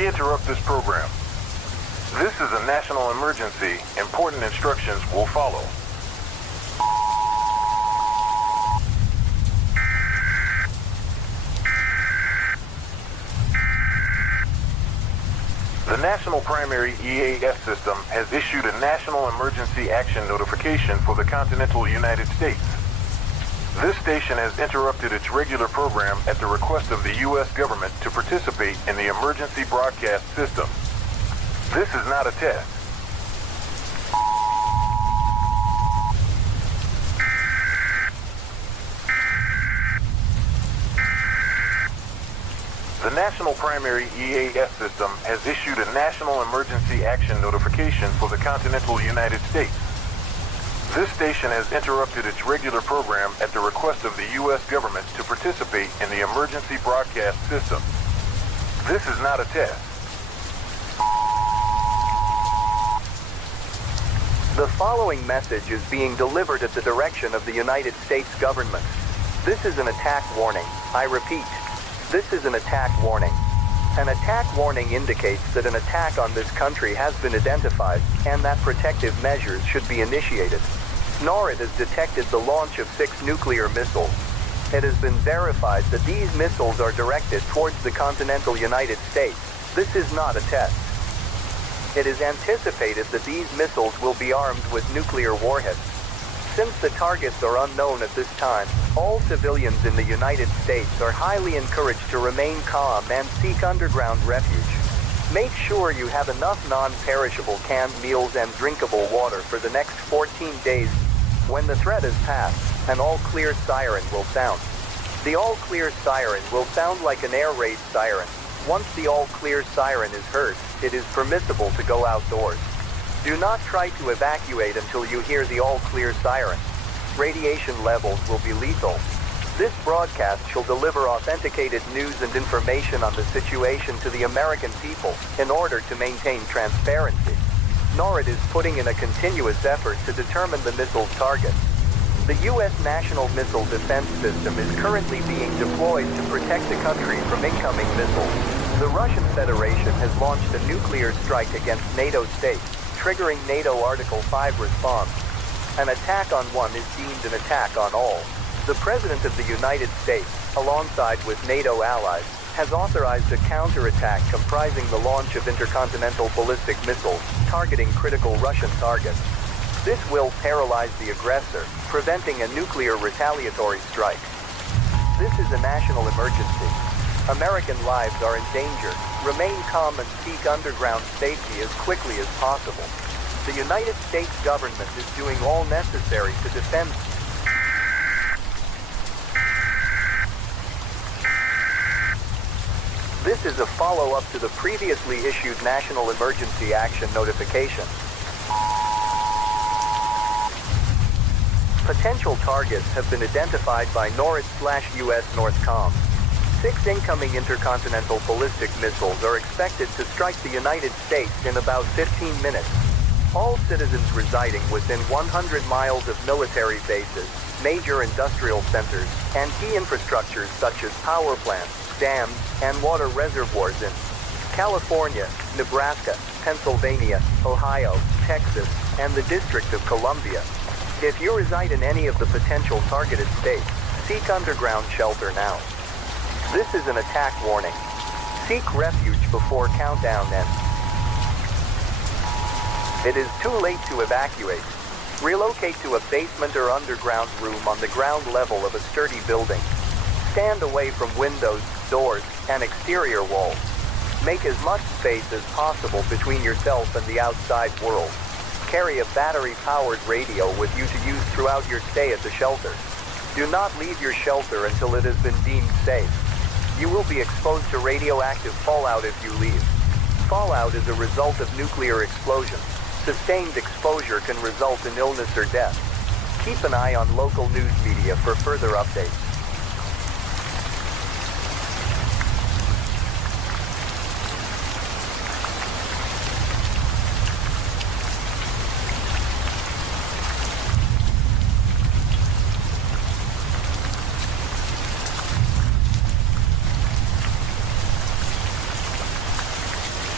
We interrupt this program. This is a national emergency. Important instructions will follow. The National Primary EAS system has issued a National Emergency Action Notification for the continental United States. This station has interrupted its regular program at the request of the U.S. government to participate in the emergency broadcast system. This is not a test. The National Primary EAS system has issued a National Emergency Action Notification for the continental United States. This station has interrupted its regular program at the request of the U.S. government to participate in the emergency broadcast system. This is not a test. The following message is being delivered at the direction of the United States government. This is an attack warning. I repeat, this is an attack warning. An attack warning indicates that an attack on this country has been identified and that protective measures should be initiated. NORAD has detected the launch of 6 nuclear missiles. It has been verified that these missiles are directed towards the continental United States. This is not a test. It is anticipated that these missiles will be armed with nuclear warheads. Since the targets are unknown at this time, all civilians in the United States are highly encouraged to remain calm and seek underground refuge. Make sure you have enough non-perishable canned meals and drinkable water for the next 14 days. When the threat is past, an all-clear siren will sound. The all-clear siren will sound like an air raid siren. Once the all-clear siren is heard, it is permissible to go outdoors. Do not try to evacuate until you hear the all-clear siren. Radiation levels will be lethal. This broadcast shall deliver authenticated news and information on the situation to the American people in order to maintain transparency. NORAD is putting in a continuous effort to determine the missile's target. The U.S. National Missile Defense System is currently being deployed to protect the country from incoming missiles. The Russian Federation has launched a nuclear strike against NATO states, triggering NATO Article 5 response. An attack on one is deemed an attack on all. The President of the United States, alongside with NATO allies, has authorized a counterattack comprising the launch of intercontinental ballistic missiles targeting critical Russian targets. This will paralyze the aggressor, preventing a nuclear retaliatory strike. This is a national emergency. American lives are in danger. Remain calm and seek underground safety as quickly as possible. The United States government is doing all necessary to defend. This is a follow-up to the previously issued National Emergency Action Notification. Potential targets have been identified by NORAD/US Northcom. 6 incoming intercontinental ballistic missiles are expected to strike the United States in about 15 minutes. All citizens residing within 100 miles of military bases, major industrial centers, and key infrastructures such as power plants, dams, and water reservoirs in California, Nebraska, Pennsylvania, Ohio, Texas, and the District of Columbia. If you reside in any of the potential targeted states, seek underground shelter now. This is an attack warning. Seek refuge before countdown ends. It is too late to evacuate. Relocate to a basement or underground room on the ground level of a sturdy building. Stand away from windows, doors, and exterior walls. Make as much space as possible between yourself and the outside world. Carry a battery-powered radio with you to use throughout your stay at the shelter. Do not leave your shelter until it has been deemed safe. You will be exposed to radioactive fallout if you leave. Fallout is a result of nuclear explosions. Sustained exposure can result in illness or death. Keep an eye on local news media for further updates.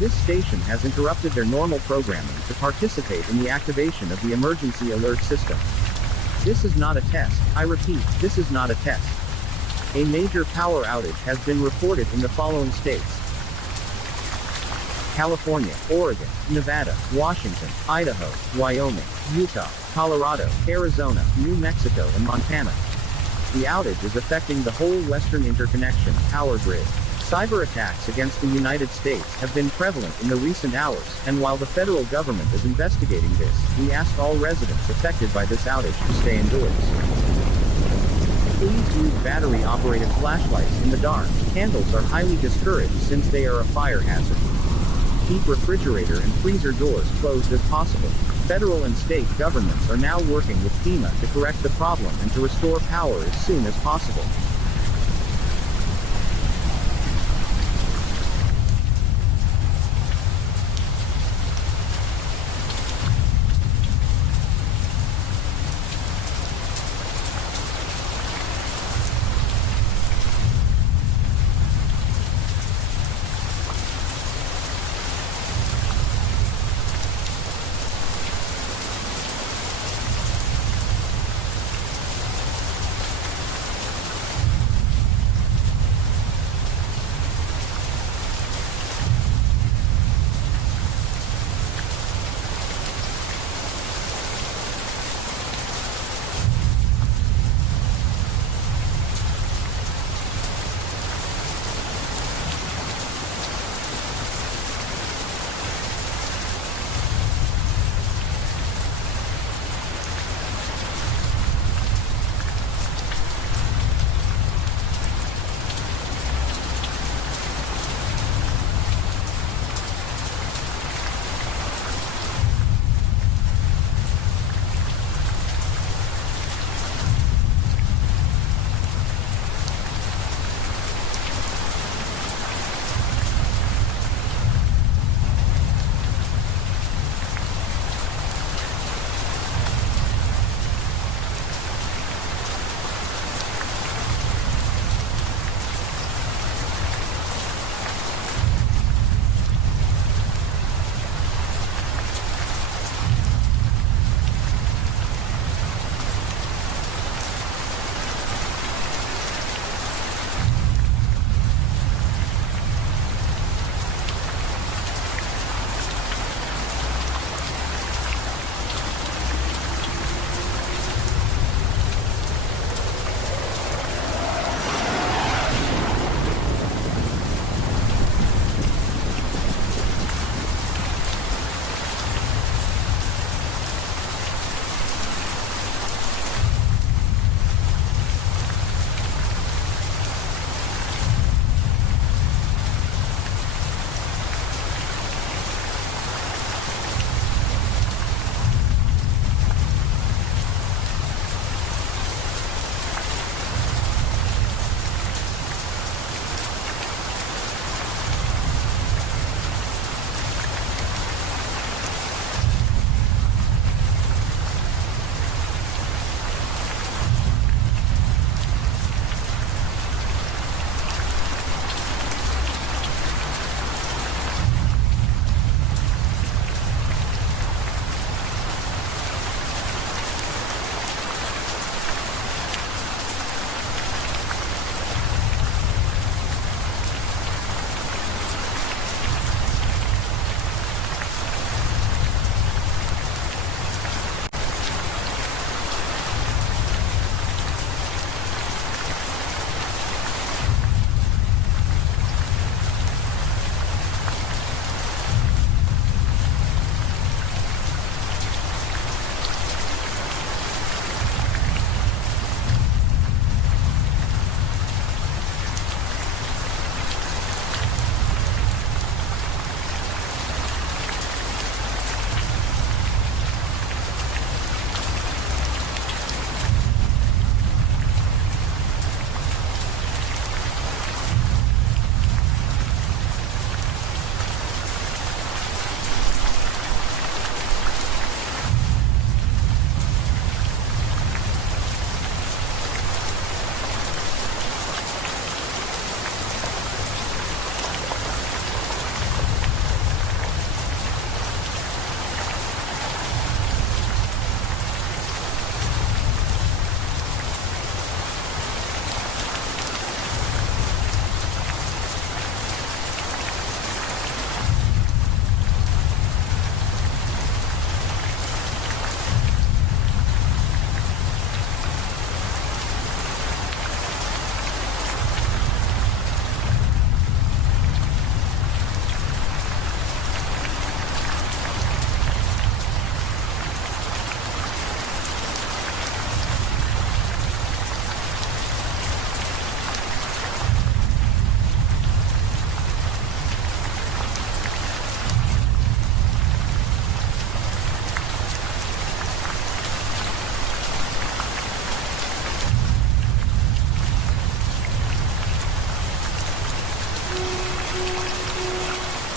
This station has interrupted their normal programming to participate in the activation of the emergency alert system. This is not a test. I repeat, this is not a test. A major power outage has been reported in the following states: California, Oregon, Nevada, Washington, Idaho, Wyoming, Utah, Colorado, Arizona, New Mexico and Montana. The outage is affecting the whole Western Interconnection power grid. Cyber attacks against the United States have been prevalent in the recent hours, and while the federal government is investigating this, we ask all residents affected by this outage to stay indoors. Please use battery-operated flashlights in the dark. Candles are highly discouraged since they are a fire hazard. Keep refrigerator and freezer doors closed as possible. Federal and state governments are now working with FEMA to correct the problem and to restore power as soon as possible.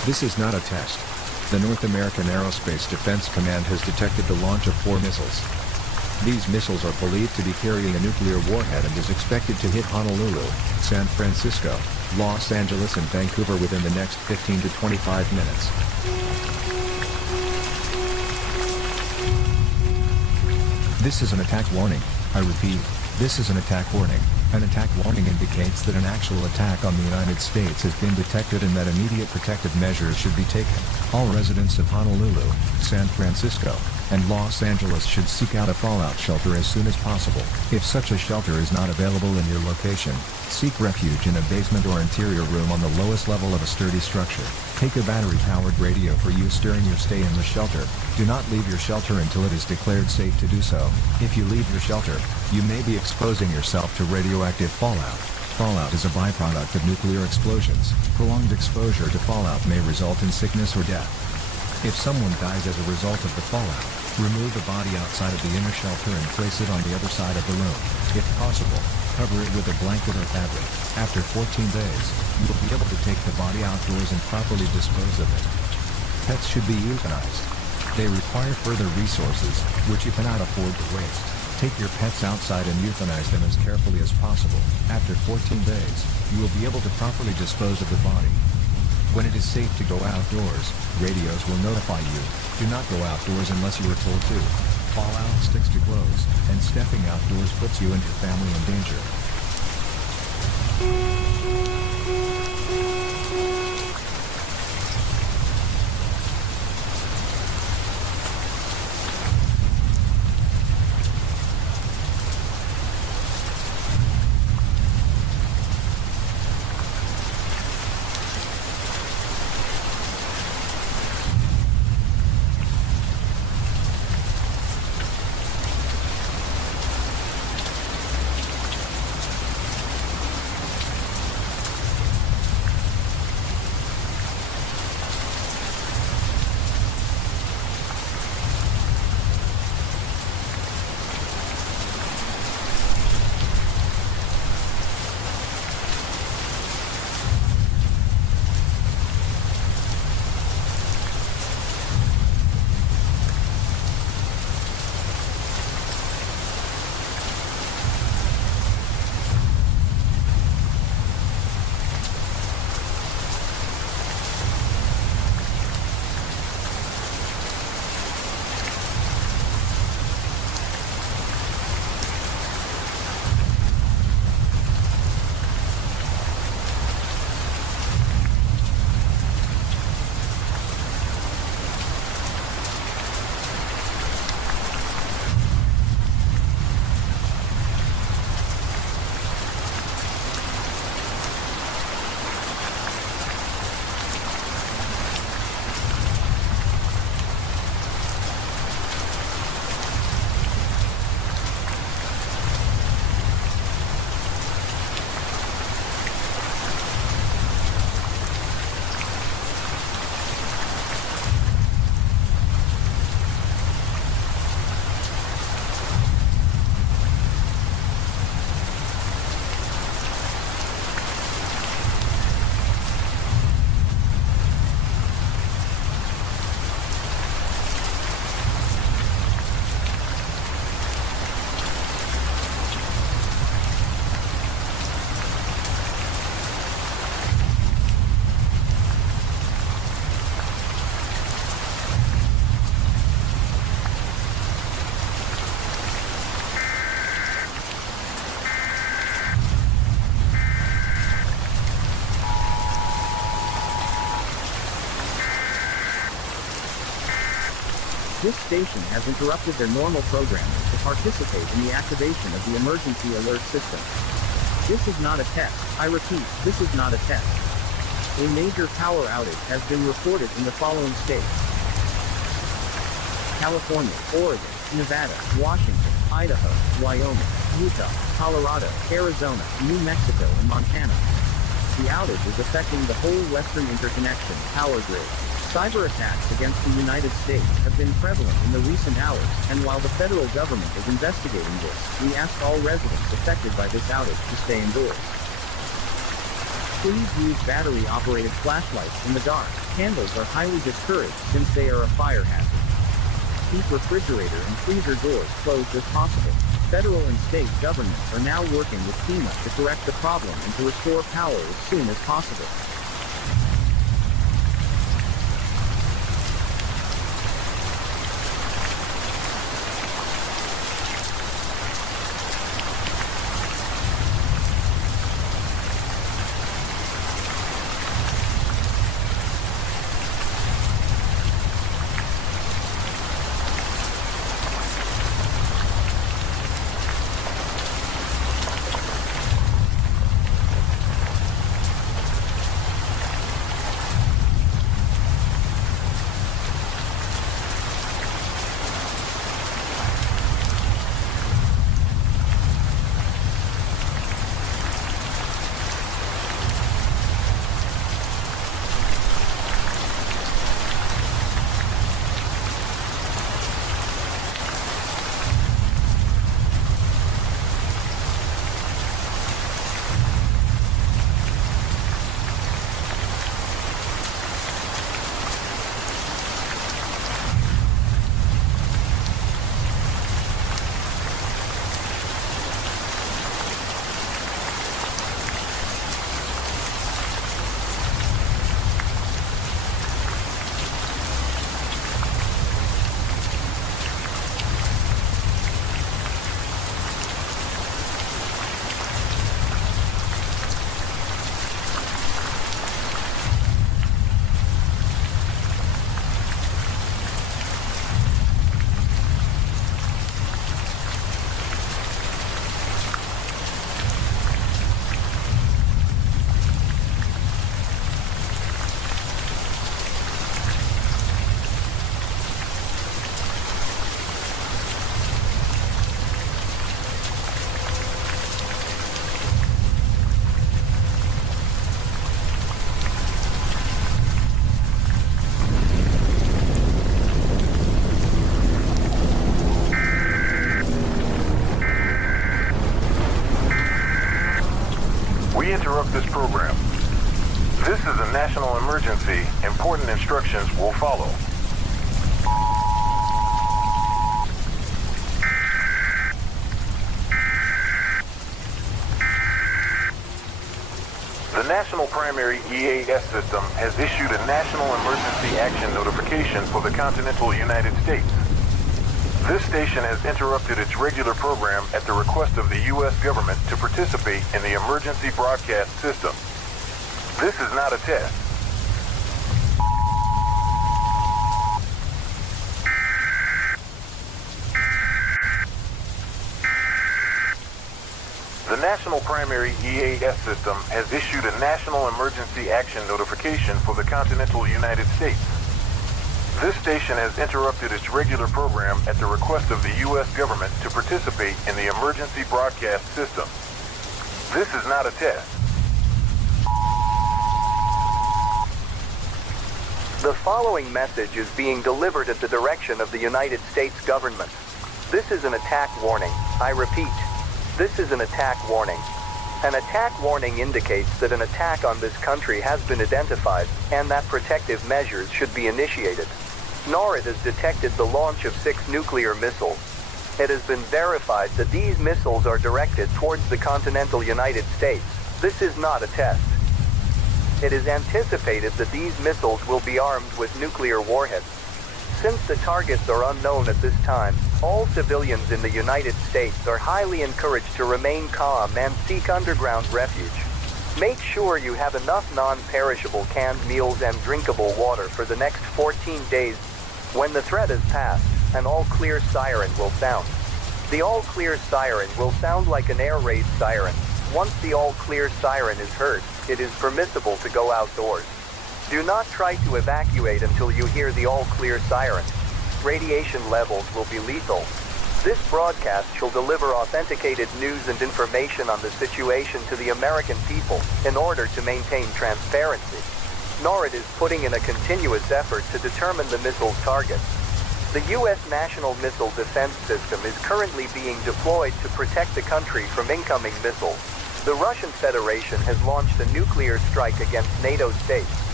This is not a test. The North American Aerospace Defense Command has detected the launch of 4 missiles. These missiles are believed to be carrying a nuclear warhead and is expected to hit Honolulu, San Francisco, Los Angeles and Vancouver within the next 15 to 25 minutes. This is an attack warning. I repeat, this is an attack warning. An attack warning indicates that an actual attack on the United States has been detected and that immediate protective measures should be taken. All residents of Honolulu, San Francisco, and Los Angeles should seek out a fallout shelter as soon as possible. If such a shelter is not available in your location, seek refuge in a basement or interior room on the lowest level of a sturdy structure. Take a battery-powered radio for use during your stay in the shelter. Do not leave your shelter until it is declared safe to do so. If you leave your shelter, you may be exposing yourself to radioactive fallout. Fallout is a byproduct of nuclear explosions. Prolonged exposure to fallout may result in sickness or death. If someone dies as a result of the fallout, remove the body outside of the inner shelter and place it on the other side of the room. If possible, cover it with a blanket or fabric. After 14 days, you will be able to take the body outdoors and properly dispose of it. Pets should be euthanized. They require further resources, which you cannot afford to waste. Take your pets outside and euthanize them as carefully as possible. After 14 days, you will be able to properly dispose of the body. When it is safe to go outdoors, radios will notify you. Do not go outdoors unless you are told to. Fallout sticks to clothes, and stepping outdoors puts you and your family in danger. This station has interrupted their normal programming to participate in the activation of the emergency alert system. This is not a test. I repeat, this is not a test. A major power outage has been reported in the following states: California, Oregon, Nevada, Washington, Idaho, Wyoming, Utah, Colorado, Arizona, New Mexico, and Montana. The outage is affecting the whole Western Interconnection power grid. Cyber attacks against the United States have been prevalent in the recent hours, and while the federal government is investigating this, we ask all residents affected by this outage to stay indoors. Please use battery-operated flashlights in the dark. Candles are highly discouraged since they are a fire hazard. Keep refrigerator and freezer doors closed as possible. Federal and state governments are now working with FEMA to correct the problem and to restore power as soon as possible. We interrupt this program. This is a national emergency. Important instructions will follow. The National Primary EAS System has issued a National Emergency Action Notification for the continental United States. This station has interrupted its regular program at the request of the U.S. government to participate in the emergency broadcast system. This is not a test. The National Primary EAS System has issued a National Emergency Action Notification for the continental United States. This station has interrupted its regular program at the request of the U.S. government to participate in the emergency broadcast system. This is not a test. The following message is being delivered at the direction of the United States government. This is an attack warning. I repeat, this is an attack warning. An attack warning indicates that an attack on this country has been identified and that protective measures should be initiated. NORAD has detected the launch of 6 nuclear missiles. It has been verified that these missiles are directed towards the continental United States. This is not a test. It is anticipated that these missiles will be armed with nuclear warheads. Since the targets are unknown at this time, all civilians in the United States are highly encouraged to remain calm and seek underground refuge. Make sure you have enough non-perishable canned meals and drinkable water for the next 14 days. When the threat is past, an all-clear siren will sound. The all-clear siren will sound like an air raid siren. Once the all-clear siren is heard, it is permissible to go outdoors. Do not try to evacuate until you hear the all-clear siren. Radiation levels will be lethal. This broadcast shall deliver authenticated news and information on the situation to the American people in order to maintain transparency. NORAD is putting in a continuous effort to determine the missile's targets. The U.S. National Missile Defense System is currently being deployed to protect the country from incoming missiles. The Russian Federation has launched a nuclear strike against NATO states.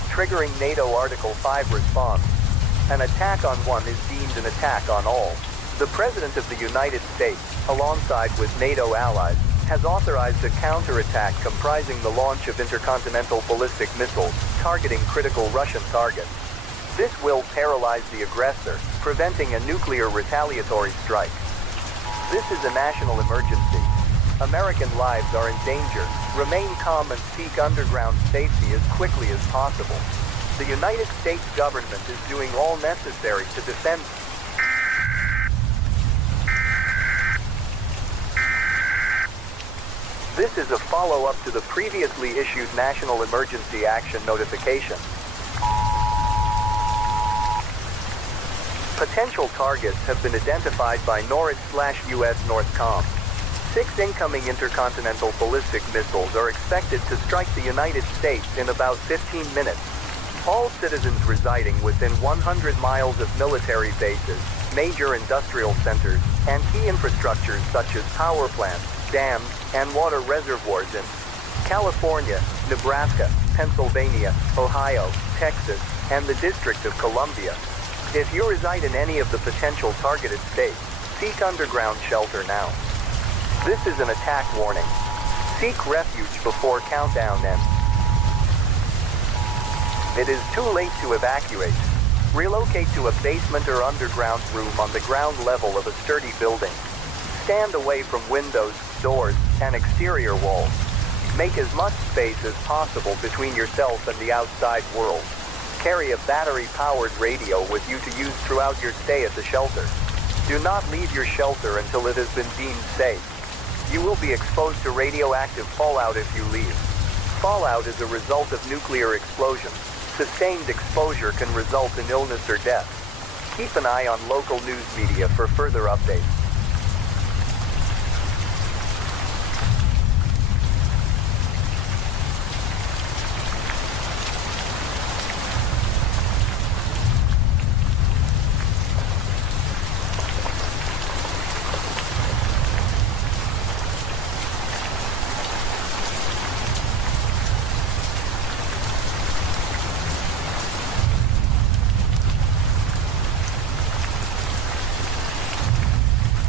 triggering NATO Article 5 response. An attack on one is deemed an attack on all. The President of the United States, alongside with NATO allies, has authorized a counterattack comprising the launch of intercontinental ballistic missiles targeting critical Russian targets. This will paralyze the aggressor, preventing a nuclear retaliatory strike. This is a national emergency. American lives are in danger. Remain calm and seek underground safety as quickly as possible. The United States government is doing all necessary to defend. This is a follow-up to the previously issued National Emergency Action Notification. Potential targets have been identified by NORAD/US Northcom. 6 incoming intercontinental ballistic missiles are expected to strike the United States in about 15 minutes. All citizens residing within 100 miles of military bases, major industrial centers, and key infrastructures such as power plants, dams, and water reservoirs in California, Nebraska, Pennsylvania, Ohio, Texas, and the District of Columbia. If you reside in any of the potential targeted states, seek underground shelter now. This is an attack warning. Seek refuge before countdown ends. It is too late to evacuate. Relocate to a basement or underground room on the ground level of a sturdy building. Stand away from windows, doors, and exterior walls. Make as much space as possible between yourself and the outside world. Carry a battery-powered radio with you to use throughout your stay at the shelter. Do not leave your shelter until it has been deemed safe. You will be exposed to radioactive fallout if you leave. Fallout is a result of nuclear explosions. Sustained exposure can result in illness or death. Keep an eye on local news media for further updates.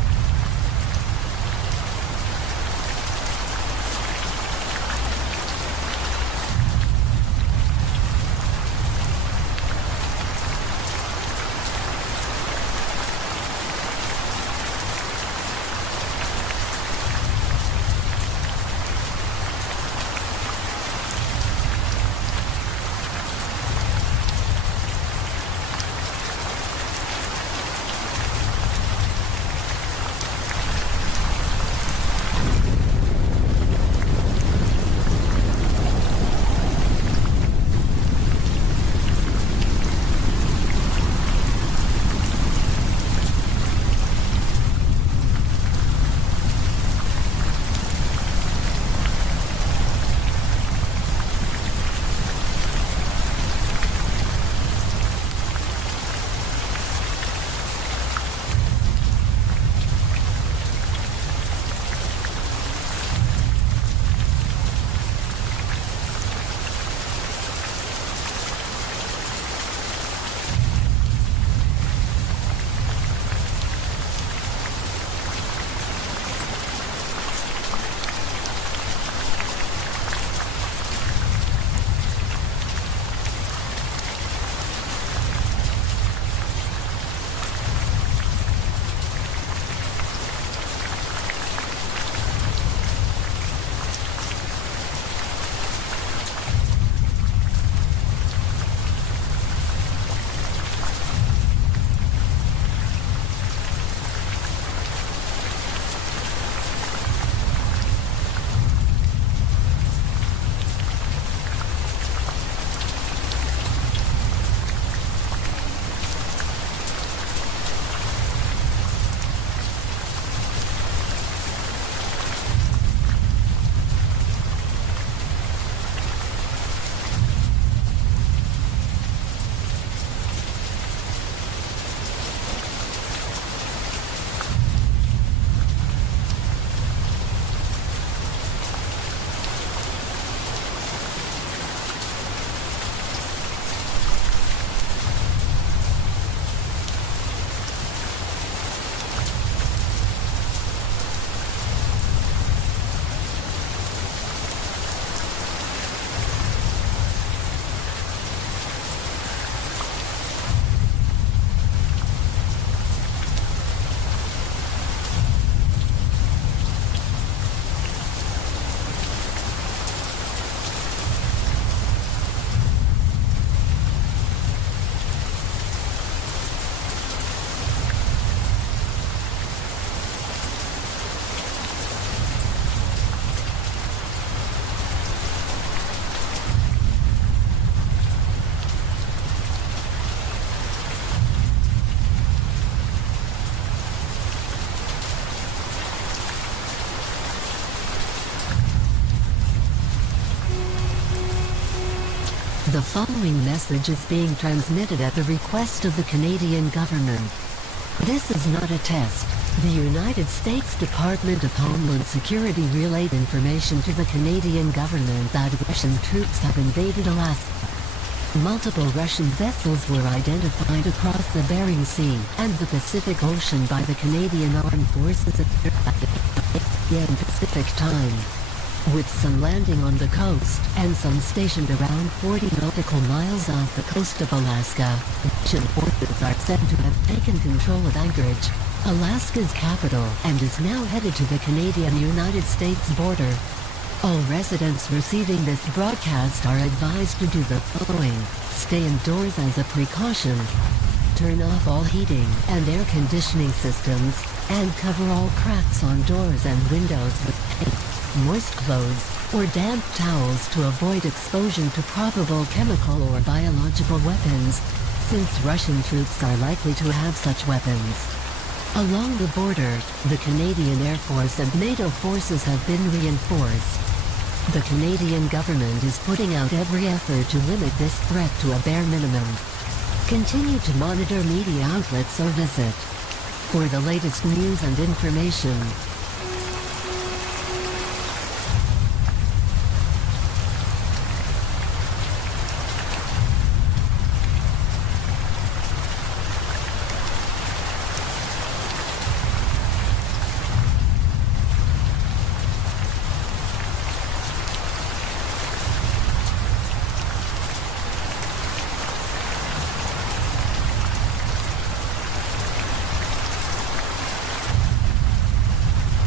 The following message is being transmitted at the request of the Canadian government. This is not a test. The United States Department of Homeland Security relayed information to the Canadian government that Russian troops have invaded Alaska. Multiple Russian vessels were identified across the Bering Sea and the Pacific Ocean by the Canadian Armed Forces at 8 p.m. Pacific Time, with some landing on the coast and some stationed around 40 nautical miles off the coast of Alaska. Russian forces are said to have taken control of Anchorage, Alaska's capital, and is now headed to the Canadian-United States border. All residents receiving this broadcast are advised to do the following. Stay indoors as a precaution. Turn off all heating and air conditioning systems, and cover all cracks on doors and windows with tape, moist clothes, or damp towels to avoid exposure to probable chemical or biological weapons, since Russian troops are likely to have such weapons. Along the border, the Canadian Air Force and NATO forces have been reinforced. The Canadian government is putting out every effort to limit this threat to a bare minimum. Continue to monitor media outlets or visit for the latest news and information.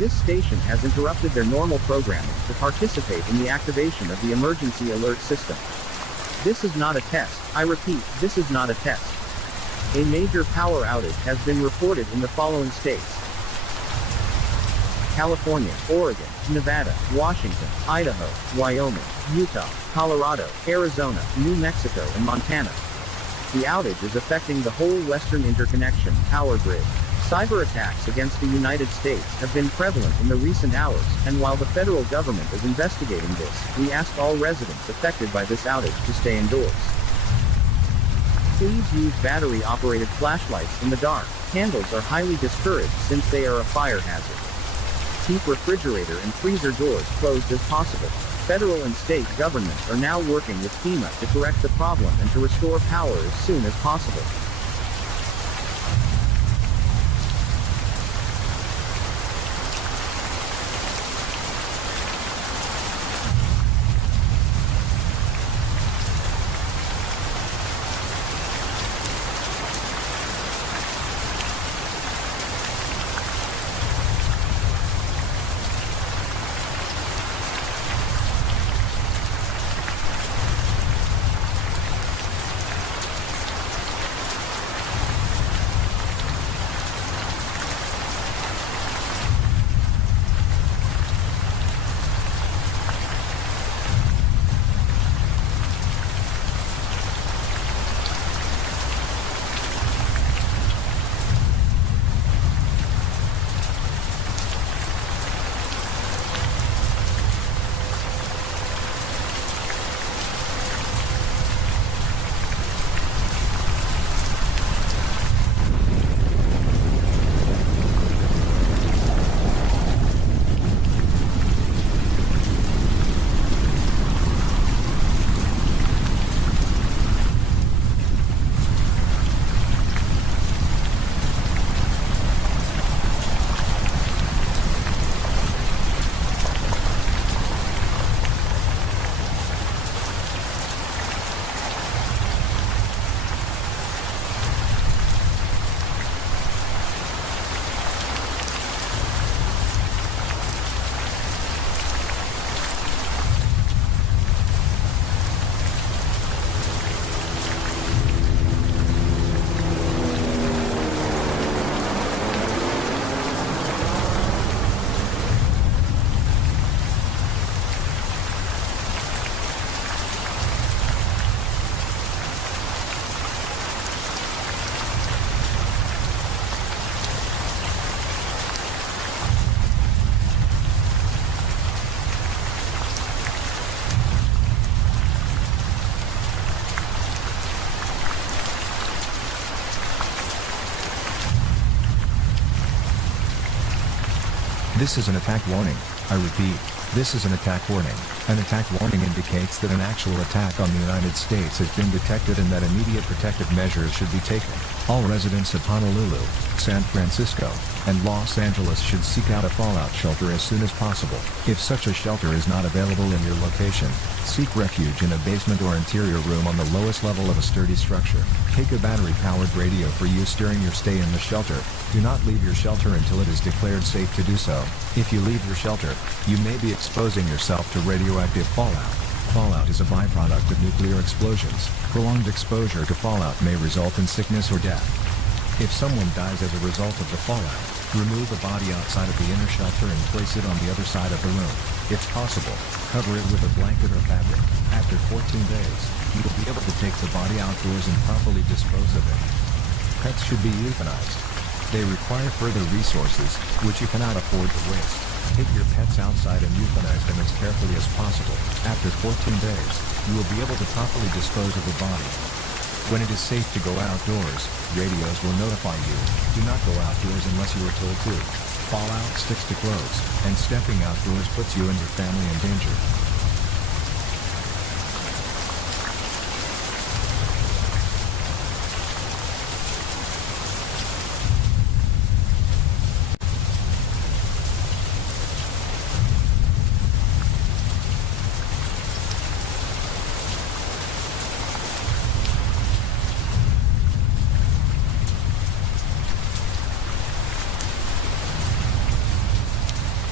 This station has interrupted their normal programming to participate in the activation of the emergency alert system. This is not a test. I repeat, this is not a test. A major power outage has been reported in the following states: California, Oregon, Nevada, Washington, Idaho, Wyoming, Utah, Colorado, Arizona, New Mexico, and Montana. The outage is affecting the whole Western Interconnection power grid. Cyber attacks against the United States have been prevalent in the recent hours, and while the federal government is investigating this, we ask all residents affected by this outage to stay indoors. Please use battery-operated flashlights in the dark. Candles are highly discouraged since they are a fire hazard. Keep refrigerator and freezer doors closed as possible. Federal and state governments are now working with FEMA to correct the problem and to restore power as soon as possible. This is an attack warning. I repeat, this is an attack warning. An attack warning indicates that an actual attack on the United States has been detected and that immediate protective measures should be taken. All residents of Honolulu, San Francisco, and Los Angeles should seek out a fallout shelter as soon as possible. If such a shelter is not available in your location, seek refuge in a basement or interior room on the lowest level of a sturdy structure. Take a battery-powered radio for use during your stay in the shelter. Do not leave your shelter until it is declared safe to do so. If you leave your shelter, you may be exposing yourself to radioactive fallout. Fallout is a byproduct of nuclear explosions. Prolonged exposure to fallout may result in sickness or death. If someone dies as a result of the fallout, remove the body outside of the inner shelter and place it on the other side of the room. If possible, cover it with a blanket or fabric. After 14 days, you will be able to take the body outdoors and properly dispose of it. Pets should be euthanized. They require further resources, which you cannot afford to waste. Take your pets outside and euthanize them as carefully as possible. After 14 days, you will be able to properly dispose of the body. When it is safe to go outdoors, radios will notify you. Do not go outdoors unless you are told to. Fallout sticks to clothes, and stepping outdoors puts you and your family in danger.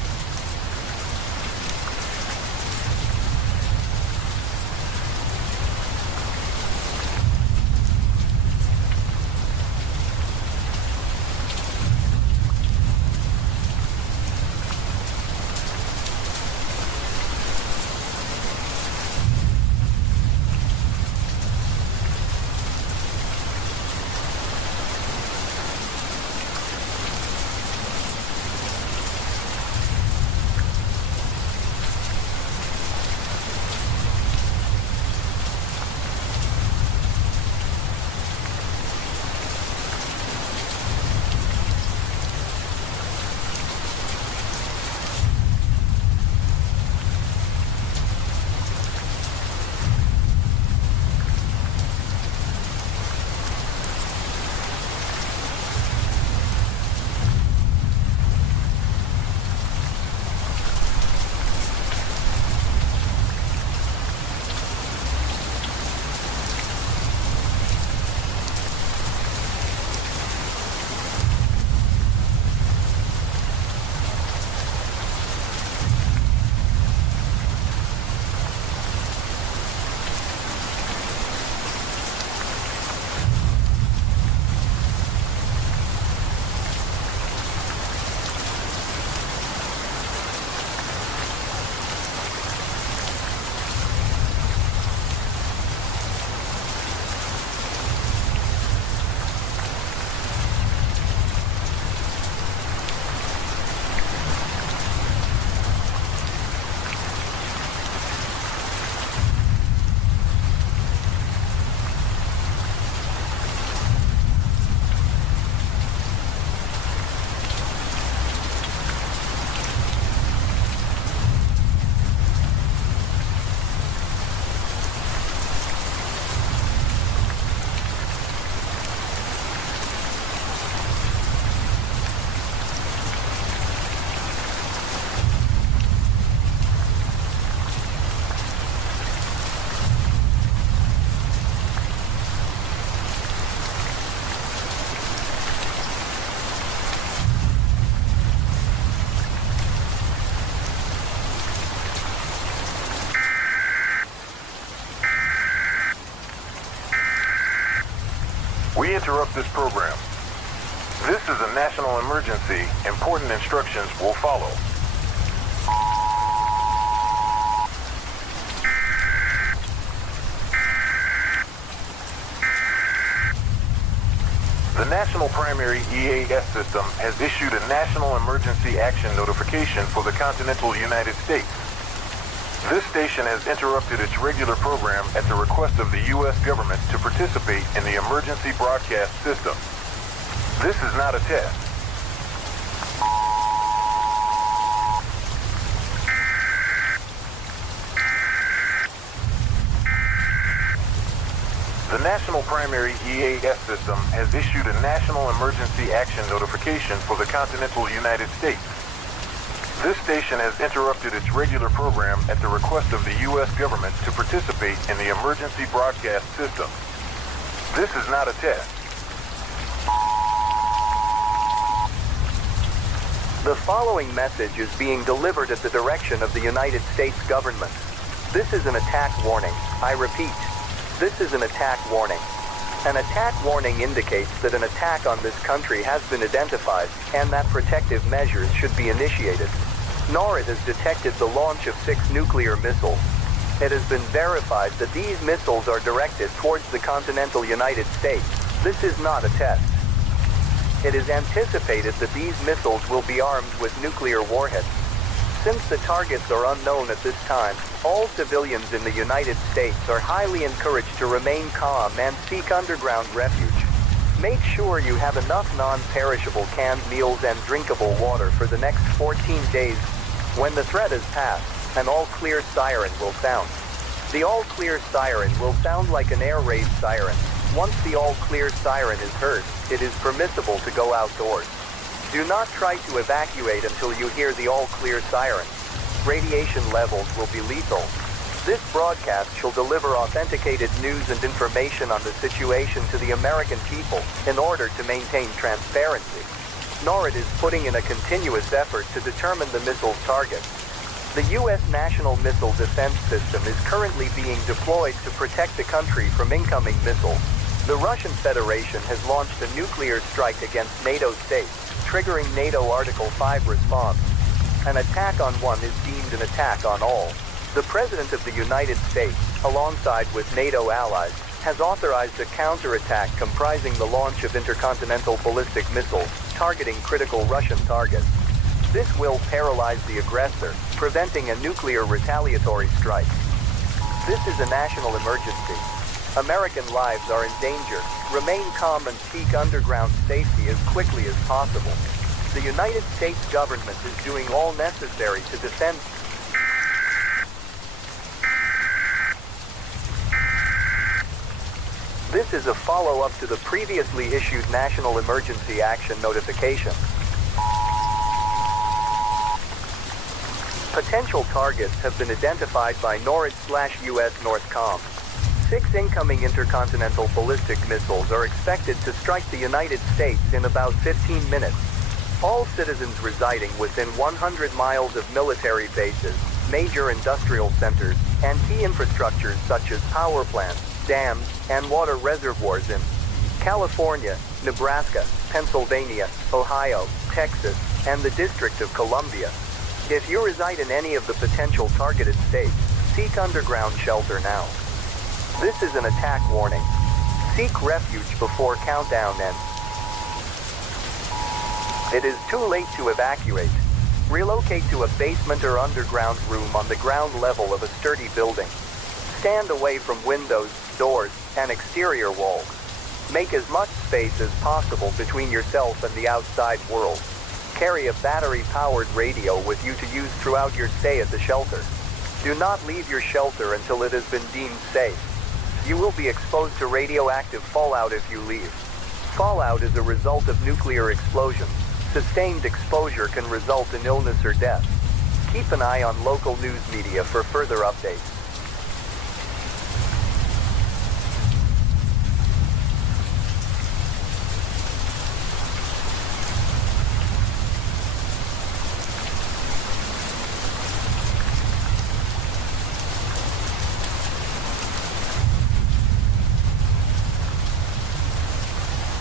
We interrupt this program. This is a national emergency. Important instructions will follow. The National Primary EAS System has issued a National Emergency Action Notification for the continental United States. This station has interrupted its regular program at the request of the U.S. government to participate in the emergency broadcast system. This is not a test. The National Primary EAS System has issued a National Emergency Action Notification for the continental United States. This station has interrupted its regular program at the request of the U.S. government to participate in the emergency broadcast system. This is not a test. The following message is being delivered at the direction of the United States government. This is an attack warning. I repeat, this is an attack warning. An attack warning indicates that an attack on this country has been identified and that protective measures should be initiated. NORAD has detected the launch of 6 nuclear missiles. It has been verified that these missiles are directed towards the continental United States. This is not a test. It is anticipated that these missiles will be armed with nuclear warheads. Since the targets are unknown at this time, all civilians in the United States are highly encouraged to remain calm and seek underground refuge. Make sure you have enough non-perishable canned meals and drinkable water for the next 14 days. When the threat is past, an all-clear siren will sound. The all-clear siren will sound like an air raid siren. Once the all-clear siren is heard, it is permissible to go outdoors. Do not try to evacuate until you hear the all-clear siren. Radiation levels will be lethal. This broadcast shall deliver authenticated news and information on the situation to the American people in order to maintain transparency. NORAD is putting in a continuous effort to determine the missile's target. The U.S. National Missile Defense System is currently being deployed to protect the country from incoming missiles. The Russian Federation has launched a nuclear strike against NATO states, triggering NATO Article 5 response. An attack on one is deemed an attack on all. The President of the United States, alongside with NATO allies, has authorized a counterattack comprising the launch of intercontinental ballistic missiles targeting critical Russian targets. This will paralyze the aggressor, preventing a nuclear retaliatory strike. This is a national emergency. American lives are in danger. Remain calm and seek underground safety as quickly as possible. The United States government is doing all necessary to defend. This is a follow-up to the previously issued National Emergency Action Notification. Potential targets have been identified by NORAD/US Northcom. 6 incoming intercontinental ballistic missiles are expected to strike the United States in about 15 minutes. All citizens residing within 100 miles of military bases, major industrial centers, and key infrastructures such as power plants, dams, and water reservoirs in California, Nebraska, Pennsylvania, Ohio, Texas, and the District of Columbia. If you reside in any of the potential targeted states, seek underground shelter now. This is an attack warning. Seek refuge before countdown ends. It is too late to evacuate. Relocate to a basement or underground room on the ground level of a sturdy building. Stand away from windows, doors, and exterior walls. Make as much space as possible between yourself and the outside world. Carry a battery-powered radio with you to use throughout your stay at the shelter. Do not leave your shelter until it has been deemed safe. You will be exposed to radioactive fallout if you leave. Fallout is a result of nuclear explosions. Sustained exposure can result in illness or death. Keep an eye on local news media for further updates.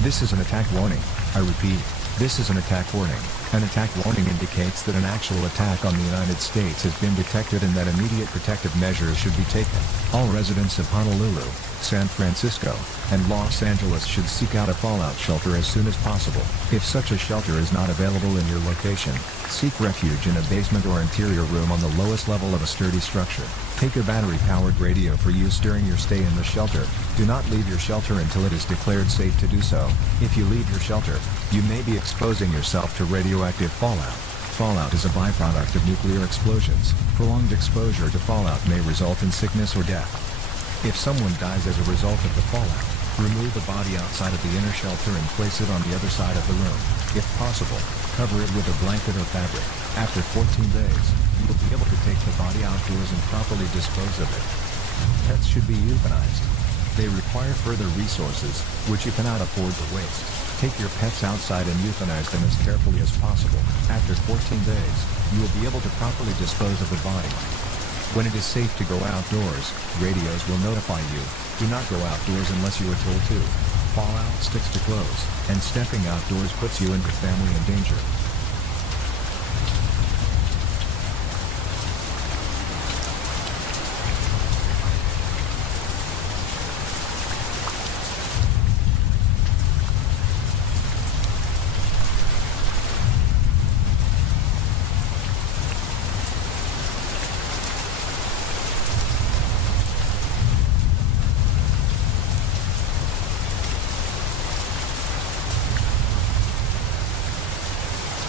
This is an attack warning. I repeat, this is an attack warning. An attack warning indicates that an actual attack on the United States has been detected and that immediate protective measures should be taken. All residents of Honolulu, San Francisco, and Los Angeles should seek out a fallout shelter as soon as possible. If such a shelter is not available in your location, seek refuge in a basement or interior room on the lowest level of a sturdy structure. Take a battery-powered radio for use during your stay in the shelter. Do not leave your shelter until it is declared safe to do so. If you leave your shelter, you may be exposing yourself to radioactive fallout. Fallout is a byproduct of nuclear explosions. Prolonged exposure to fallout may result in sickness or death. If someone dies as a result of the fallout, remove the body outside of the inner shelter and place it on the other side of the room. If possible, cover it with a blanket or fabric. After 14 days, you will be able to take the body outdoors and properly dispose of it. Pets should be euthanized. They require further resources, which you cannot afford to waste. Take your pets outside and euthanize them as carefully as possible. After 14 days, you will be able to properly dispose of the body. When it is safe to go outdoors, radios will notify you. Do not go outdoors unless you are told to. Fallout sticks to clothes, and stepping outdoors puts you and your family in danger.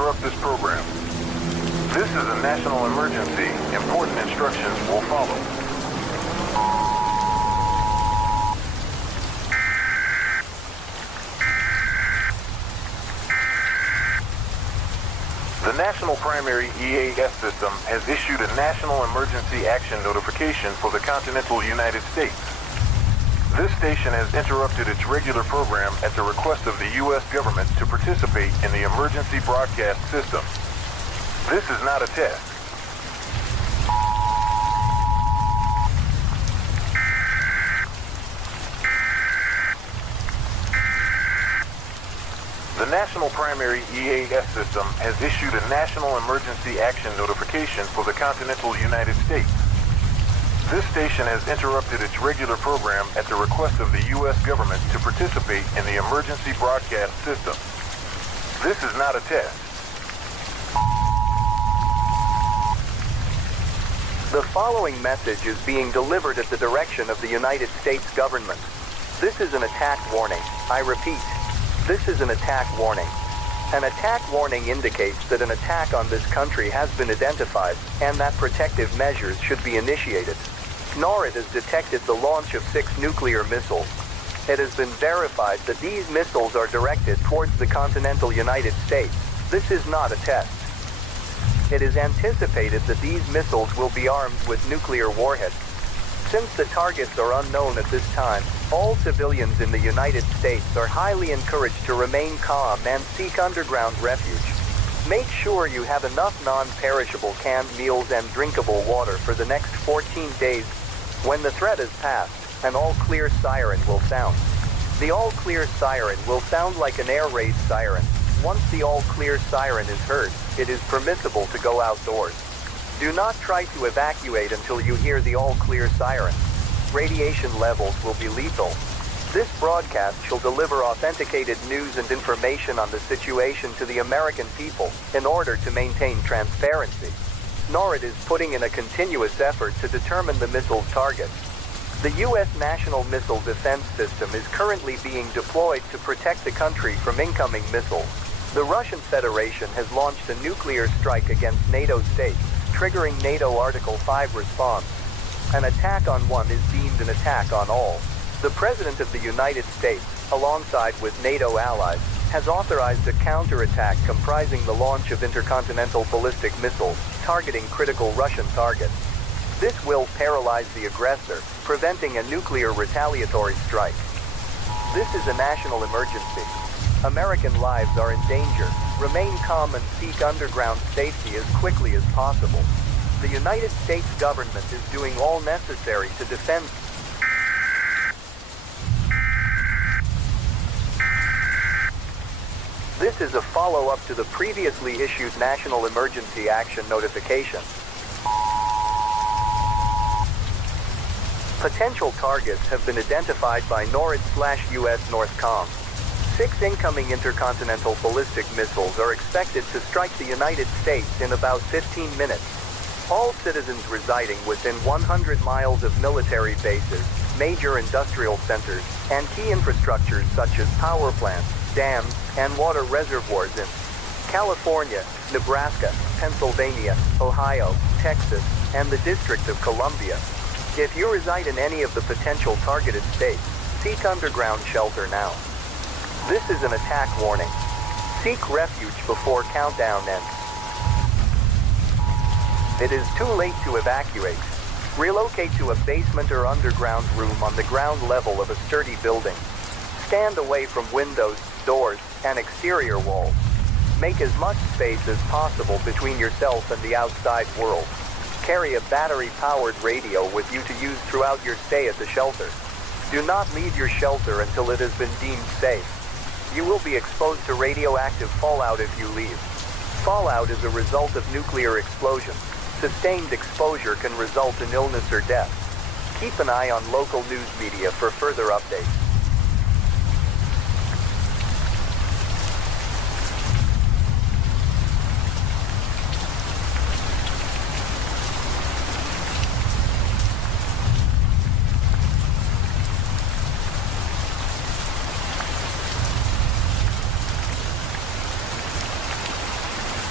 interrupt this program. This is a national emergency. Important instructions will follow. The National Primary EAS system has issued a National Emergency Action Notification for the continental United States. This station has interrupted its regular program at the request of the U.S. government to participate in the emergency broadcast system. This is not a test. The National Primary EAS system has issued a National Emergency Action Notification for the continental United States. This station has interrupted its regular program at the request of the U.S. government to participate in the emergency broadcast system. This is not a test. The following message is being delivered at the direction of the United States government. This is an attack warning. I repeat, this is an attack warning. An attack warning indicates that an attack on this country has been identified and that protective measures should be initiated. NORAD has detected the launch of 6 nuclear missiles. It has been verified that these missiles are directed towards the continental United States. This is not a test. It is anticipated that these missiles will be armed with nuclear warheads. Since the targets are unknown at this time, all civilians in the United States are highly encouraged to remain calm and seek underground refuge. Make sure you have enough non-perishable canned meals and drinkable water for the next 14 days. When the threat is passed, an all-clear siren will sound. The all-clear siren will sound like an air raid siren. Once the all-clear siren is heard, it is permissible to go outdoors. Do not try to evacuate until you hear the all-clear siren. Radiation levels will be lethal. This broadcast shall deliver authenticated news and information on the situation to the American people in order to maintain transparency. NORAD is putting in a continuous effort to determine the missile's targets. The U.S. National Missile Defense System is currently being deployed to protect the country from incoming missiles. The Russian Federation has launched a nuclear strike against NATO states, triggering NATO Article 5 response. An attack on one is deemed an attack on all. The President of the United States, alongside with NATO allies, has authorized a counterattack comprising the launch of intercontinental ballistic missiles targeting critical Russian targets. This will paralyze the aggressor, preventing a nuclear retaliatory strike. This is a national emergency. American lives are in danger. Remain calm and seek underground safety as quickly as possible. The United States government is doing all necessary to defend. This is a follow-up to the previously issued National Emergency Action Notification. Potential targets have been identified by NORAD/US Northcom. 6 incoming intercontinental ballistic missiles are expected to strike the United States in about 15 minutes. All citizens residing within 100 miles of military bases, major industrial centers, and key infrastructures such as power plants, dams, and water reservoirs in California, Nebraska, Pennsylvania, Ohio, Texas, and the District of Columbia. If you reside in any of the potential targeted states, seek underground shelter now. This is an attack warning. Seek refuge before countdown ends. It is too late to evacuate. Relocate to a basement or underground room on the ground level of a sturdy building. Stand away from windows, doors, and exterior walls. Make as much space as possible between yourself and the outside world. Carry a battery-powered radio with you to use throughout your stay at the shelter. Do not leave your shelter until it has been deemed safe. You will be exposed to radioactive fallout if you leave. Fallout is a result of nuclear explosions. Sustained exposure can result in illness or death. Keep an eye on local news media for further updates.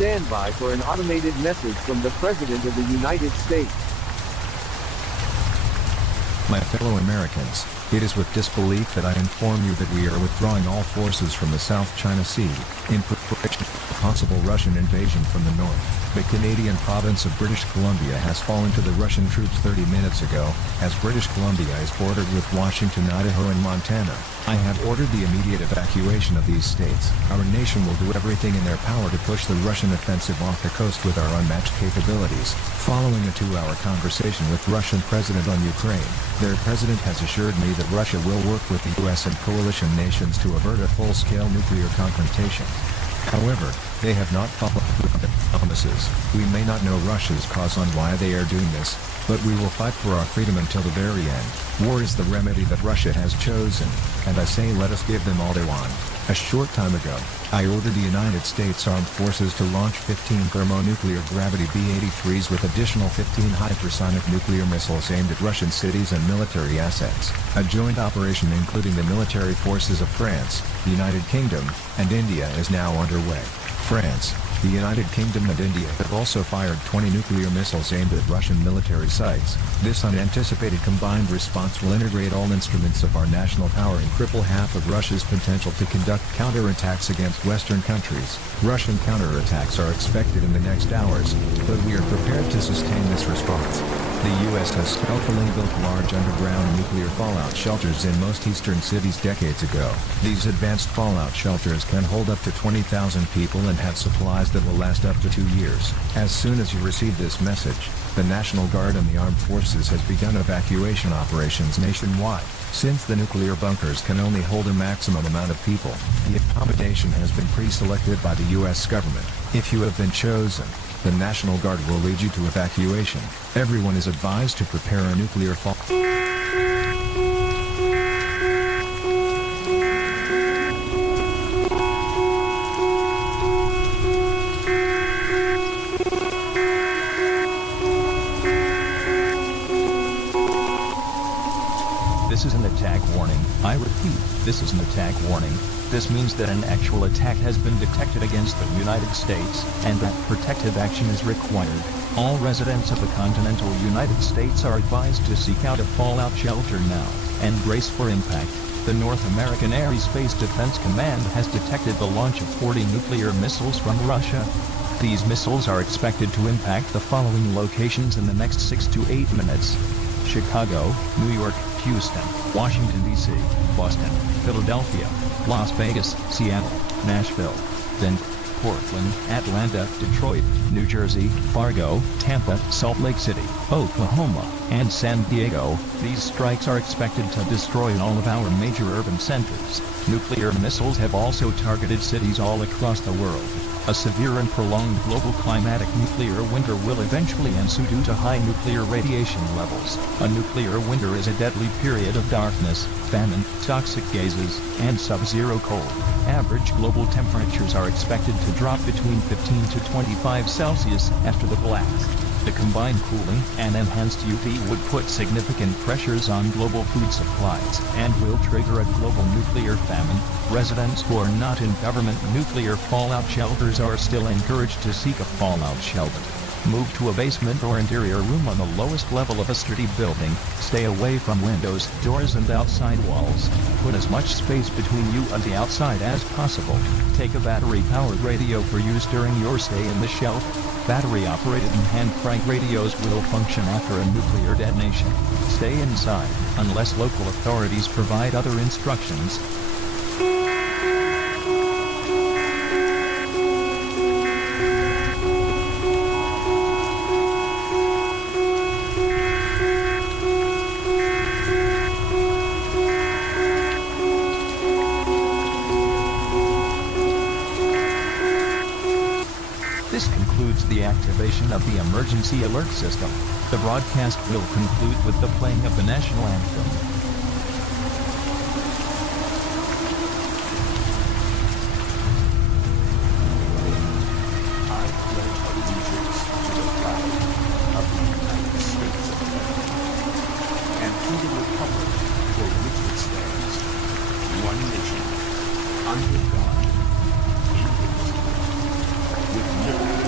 stand by for an automated message from the President of the United States. My fellow Americans, it is with disbelief that I inform you that we are withdrawing all forces from the South China Sea, in preparation for a possible Russian invasion from the north. The Canadian province of British Columbia has fallen to the Russian troops 30 minutes ago, as British Columbia is bordered with Washington, Idaho and Montana. I have ordered the immediate evacuation of these states. Our nation will do everything in their power to push the Russian offensive off the coast with our unmatched capabilities. Following a 2-hour conversation with Russian President on Ukraine, their president has assured me that Russia will work with the U.S. and coalition nations to avert a full-scale nuclear confrontation. However, they have not followed through on their promises. We may not know Russia's cause on why they are doing this, but we will fight for our freedom until the very end. War is the remedy that Russia has chosen, and I say let us give them all they want. A short time ago, I ordered the United States Armed Forces to launch 15 thermonuclear gravity B-83s with additional 15 hypersonic nuclear missiles aimed at Russian cities and military assets. A joint operation including the military forces of France, the United Kingdom, and India is now underway. France, the United Kingdom and India have also fired 20 nuclear missiles aimed at Russian military sites. This unanticipated combined response will integrate all instruments of our national power and cripple half of Russia's potential to conduct counterattacks against Western countries. Russian counterattacks are expected in the next hours, but we are prepared to sustain this response. The U.S. has stealthily built large underground nuclear fallout shelters in most eastern cities decades ago. These advanced fallout shelters can hold up to 20,000 people and have supplies that will last up to 2 years. As soon as you receive this message, the National Guard and the Armed Forces has begun evacuation operations nationwide. Since the nuclear bunkers can only hold a maximum amount of people, the accommodation has been pre-selected by the U.S. government. If you have been chosen, the National Guard will lead you to evacuation. Everyone is advised to prepare a nuclear fall. This is an attack warning. I repeat, this is an attack warning. This means that an actual attack has been detected against the United States, and that protective action is required. All residents of the continental United States are advised to seek out a fallout shelter now, and brace for impact. The North American Air Space Defense Command has detected the launch of 40 nuclear missiles from Russia. These missiles are expected to impact the following locations in the next 6 to 8 minutes. Chicago, New York, Houston, Washington, D.C., Boston, Philadelphia, Las Vegas, Seattle, Nashville, Denver, Portland, Atlanta, Detroit, New Jersey, Fargo, Tampa, Salt Lake City, Oklahoma, and San Diego. These strikes are expected to destroy all of our major urban centers. Nuclear missiles have also targeted cities all across the world. A severe and prolonged global climatic nuclear winter will eventually ensue due to high nuclear radiation levels. A nuclear winter is a deadly period of darkness, famine, toxic gases, and sub-zero cold. Average global temperatures are expected to drop between 15 to 25 Celsius after the blast. The combined cooling and enhanced UV would put significant pressures on global food supplies and will trigger a global nuclear famine. Residents who are not in government nuclear fallout shelters are still encouraged to seek a fallout shelter. Move to a basement or interior room on the lowest level of a sturdy building. Stay away from windows, doors, and outside walls. Put as much space between you and the outside as possible. Take a battery-powered radio for use during your stay in the shelter. Battery-operated and hand-crank radios will function after a nuclear detonation. Stay inside, unless local authorities provide other instructions. This concludes the activation of the emergency alert system. The broadcast will conclude with the playing of the national anthem. And to the republic for which it stands, one nation, under God, indivisible, with liberty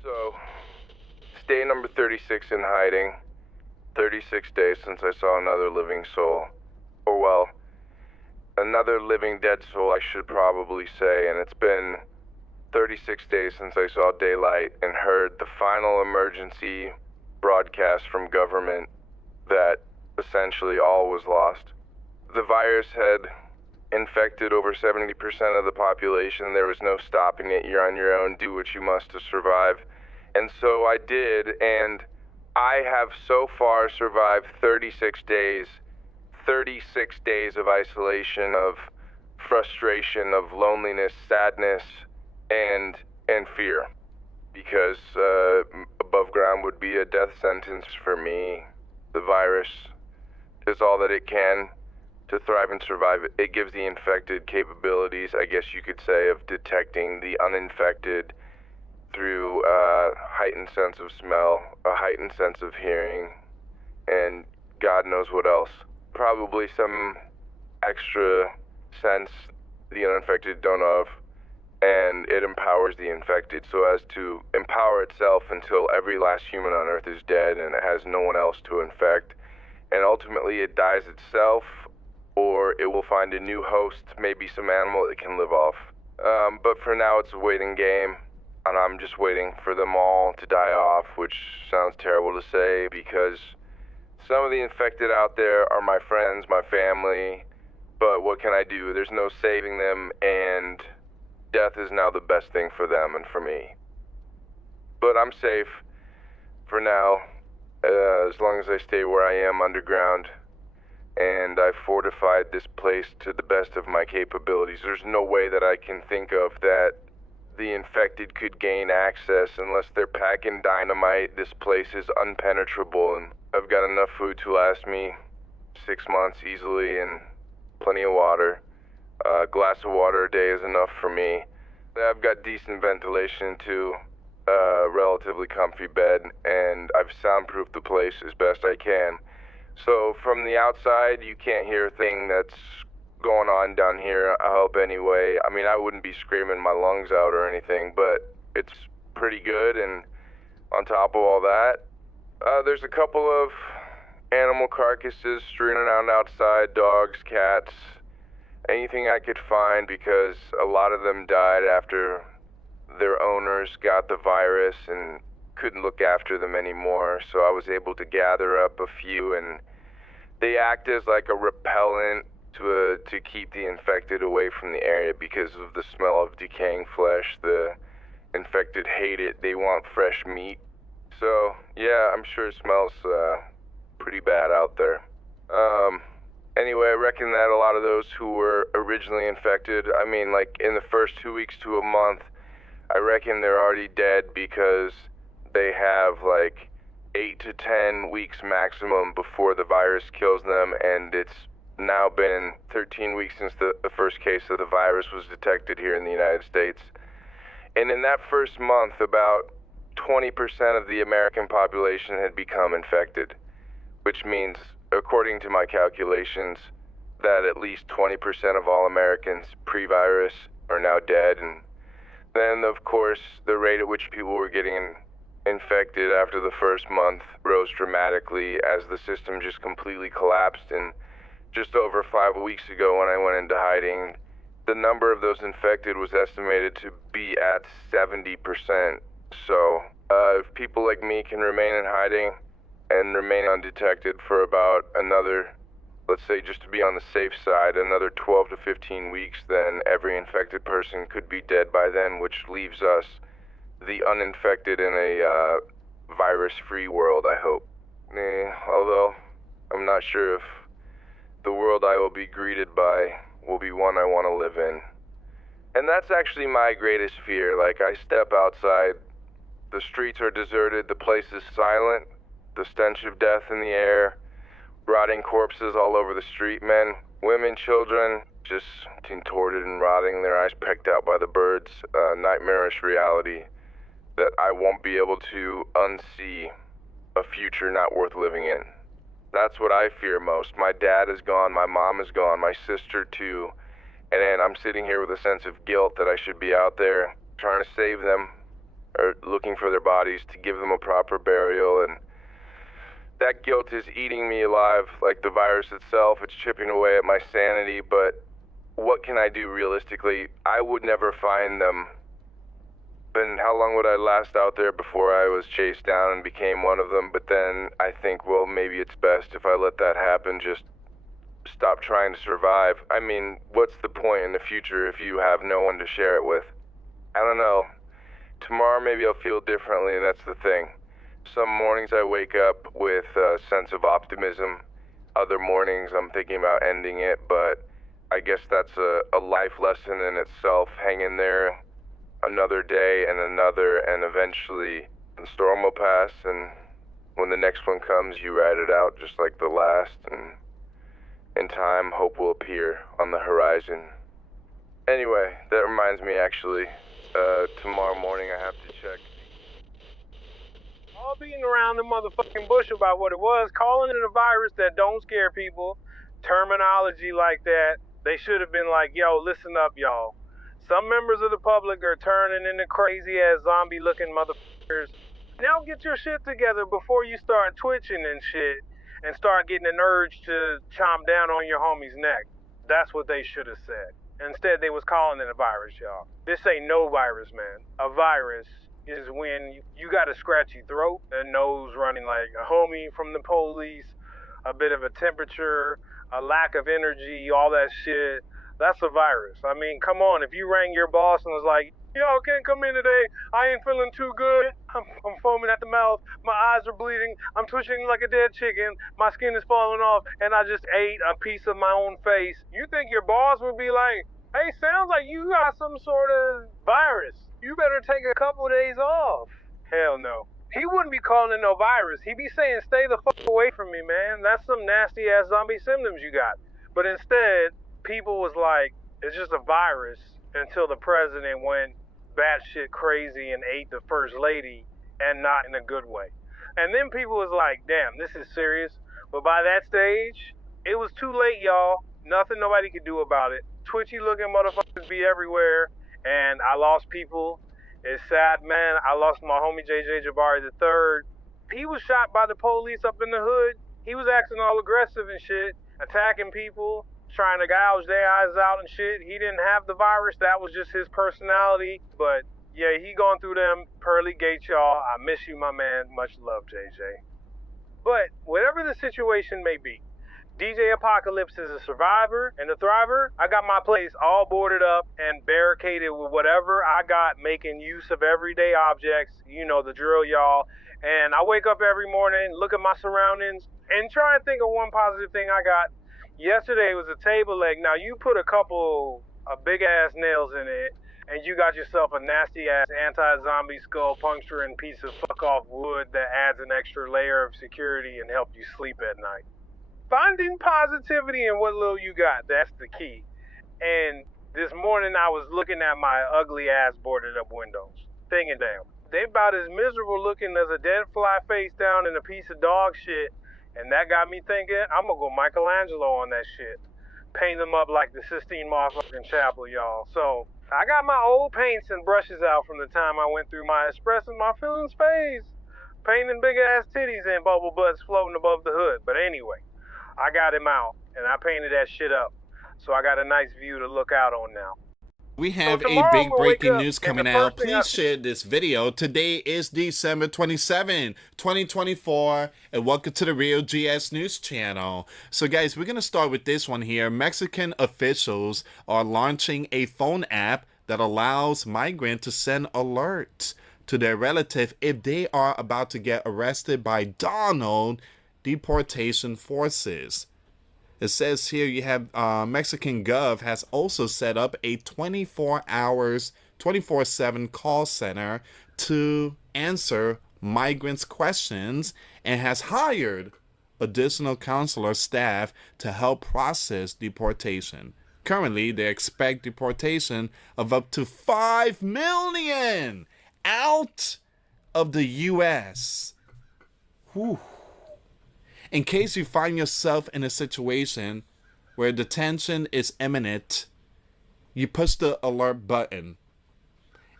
So, it's day number 36 in hiding. 36 days since I saw another living soul. Or, well, another living dead soul, I should probably say, and it's been 36 days since I saw daylight and heard the final emergency broadcast from government that essentially all was lost. The virus had infected over 70% of the population. There was no stopping it. You're on your own. Do what you must to survive. And so I did, and I have so far survived 36 days. 36 days of isolation, of frustration, of loneliness, sadness, and fear. Because above ground would be a death sentence for me. The virus does all that it can to thrive and survive. It gives the infected capabilities, I guess you could say, of detecting the uninfected through a heightened sense of smell, a heightened sense of hearing, and God knows what else. Probably some extra sense the uninfected don't have, and it empowers the infected so as to empower itself until every last human on Earth is dead and it has no one else to infect. And ultimately it dies itself, or it will find a new host, maybe some animal it can live off. But for now it's a waiting game, and I'm just waiting for them all to die off, which sounds terrible to say because some of the infected out there are my friends, my family, but what can I do? There's no saving them, and death is now the best thing for them and for me. But I'm safe for now, as long as I stay where I am underground, and I've fortified this place to the best of my capabilities. There's no way that I can think of that the infected could gain access unless they're packing dynamite. This place is unpenetrable, and I've got enough food to last me 6 months easily, and plenty of water. A glass of water a day is enough for me. I've got decent ventilation too, a relatively comfy bed, and I've soundproofed the place as best I can. So from the outside, you can't hear a thing that's going on down here, I hope anyway. I mean, I wouldn't be screaming my lungs out or anything, but it's pretty good. And on top of all that, there's a couple of animal carcasses strewn around outside, dogs, cats, anything I could find, because a lot of them died after their owners got the virus and couldn't look after them anymore. So I was able to gather up a few, and they act as like a repellent to keep the infected away from the area because of the smell of decaying flesh. The infected hate it. They want fresh meat. So yeah, I'm sure it smells pretty bad out there. Anyway, I reckon that a lot of those who were originally infected, I mean, like in the first 2 weeks to a month, I reckon they're already dead because they have like 8 to 10 weeks maximum before the virus kills them, and it's now been 13 weeks since the first case of the virus was detected here in the United States. And in that first month, about 20% of the American population had become infected, which means, according to my calculations, that at least 20% of all Americans pre-virus are now dead. And then, of course, the rate at which people were getting infected after the first month rose dramatically as the system just completely collapsed. And just over 5 weeks ago, when I went into hiding, the number of those infected was estimated to be at 70%. So, if people like me can remain in hiding and remain undetected for about another, let's say just to be on the safe side, another 12 to 15 weeks, then every infected person could be dead by then, which leaves us, the uninfected, in a virus-free world, I hope. Although, I'm not sure if the world I will be greeted by will be one I want to live in. And that's actually my greatest fear. Like, I step outside, the streets are deserted, the place is silent, the stench of death in the air, rotting corpses all over the street, men, women, children, just contorted and rotting, their eyes pecked out by the birds, a nightmarish reality that I won't be able to unsee, a future not worth living in. That's what I fear most. My dad is gone, my mom is gone, my sister too, and then I'm sitting here with a sense of guilt that I should be out there trying to save them, or looking for their bodies to give them a proper burial, and that guilt is eating me alive like the virus itself. It's chipping away at my sanity, but what can I do realistically? I would never find them. And how long would I last out there before I was chased down and became one of them? But then I think, well, maybe it's best if I let that happen, just stop trying to survive. I mean, what's the point in the future if you have no one to share it with? I don't know. Tomorrow maybe I'll feel differently, and that's the thing. Some mornings I wake up with a sense of optimism. Other mornings I'm thinking about ending it, but I guess that's a life lesson in itself. Hang in there another day and another, and eventually the storm will pass, and when the next one comes, you ride it out just like the last, and in time, hope will appear on the horizon. Anyway, that reminds me, actually, tomorrow morning I have to check. All beating around the motherfucking bush about what it was, calling it a virus that don't scare people, terminology like that. They should have been like, yo, listen up, y'all. Some members of the public are turning into crazy-ass zombie-looking motherfuckers. Now get your shit together before you start twitching and shit and start getting an urge to chomp down on your homie's neck. That's what they should have said. Instead, they was calling it a virus, y'all. This ain't no virus, man. A virus is when you got a scratchy throat, a nose running like a homie from the police, a bit of a temperature, a lack of energy, all that shit. That's a virus. I mean, come on. If you rang your boss and was like, yo, I can't come in today. I ain't feeling too good. I'm foaming at the mouth. My eyes are bleeding. I'm twitching like a dead chicken. My skin is falling off, and I just ate a piece of my own face. You think your boss would be like, hey, sounds like you got some sort of virus. You better take a couple of days off. Hell no. He wouldn't be calling it no virus. He'd be saying, stay the fuck away from me, man. That's some nasty-ass zombie symptoms you got. But instead, people was like, it's just a virus, until the president went batshit crazy and ate the first lady, and not in a good way. And then people was like, damn, this is serious. But by that stage, it was too late, y'all. Nothing nobody could do about it. Twitchy looking motherfuckers be everywhere, and I lost people. It's sad, man. I lost my homie JJ Jabari III. He was shot by the police up in the hood. He was acting all aggressive and shit, attacking people, trying to gouge their eyes out and shit. He didn't have the virus. That was just his personality. But yeah, he going through them pearly gates, y'all. I miss you, my man. Much love, JJ. But whatever the situation may be, DJ Apocalypse is a survivor and a thriver. I got my place all boarded up and barricaded with whatever I got, making use of everyday objects. You know the drill, y'all. And I wake up every morning, look at my surroundings, and try and think of one positive thing I got. Yesterday was a table leg. Now you put a couple of big ass nails in it, and you got yourself a nasty ass anti-zombie skull puncturing piece of fuck off wood that adds an extra layer of security and help you sleep at night. Finding positivity in what little you got, that's the key. And this morning I was looking at my ugly ass boarded up windows, thinking, damn, they about as miserable looking as a dead fly face down in a piece of dog shit. And that got me thinking, I'm gonna go Michelangelo on that shit. Paint them up like the Sistine motherfucking Chapel, y'all. So, I got my old paints and brushes out from the time I went through my expressing my feelings phase. Painting big ass titties and bubble butts floating above the hood. But anyway, I got him out, and I painted that shit up. So I got a nice view to look out on now. We have So a big we'll breaking wake up, news and coming the out. first thing Please share this video. Today is December 27, 2024, and welcome to the Real GS News channel. So guys, we're going to start with this one here. Mexican officials are launching a phone app that allows migrants to send alerts to their relative if they are about to get arrested by Donald deportation forces. It says here you have Mexican Gov has also set up a 24/7 call center to answer migrants' questions and has hired additional consular staff to help process deportation. Currently, they expect deportation of up to 5 million out of the U.S. Whew. In case you find yourself in a situation where detention is imminent, you push the alert button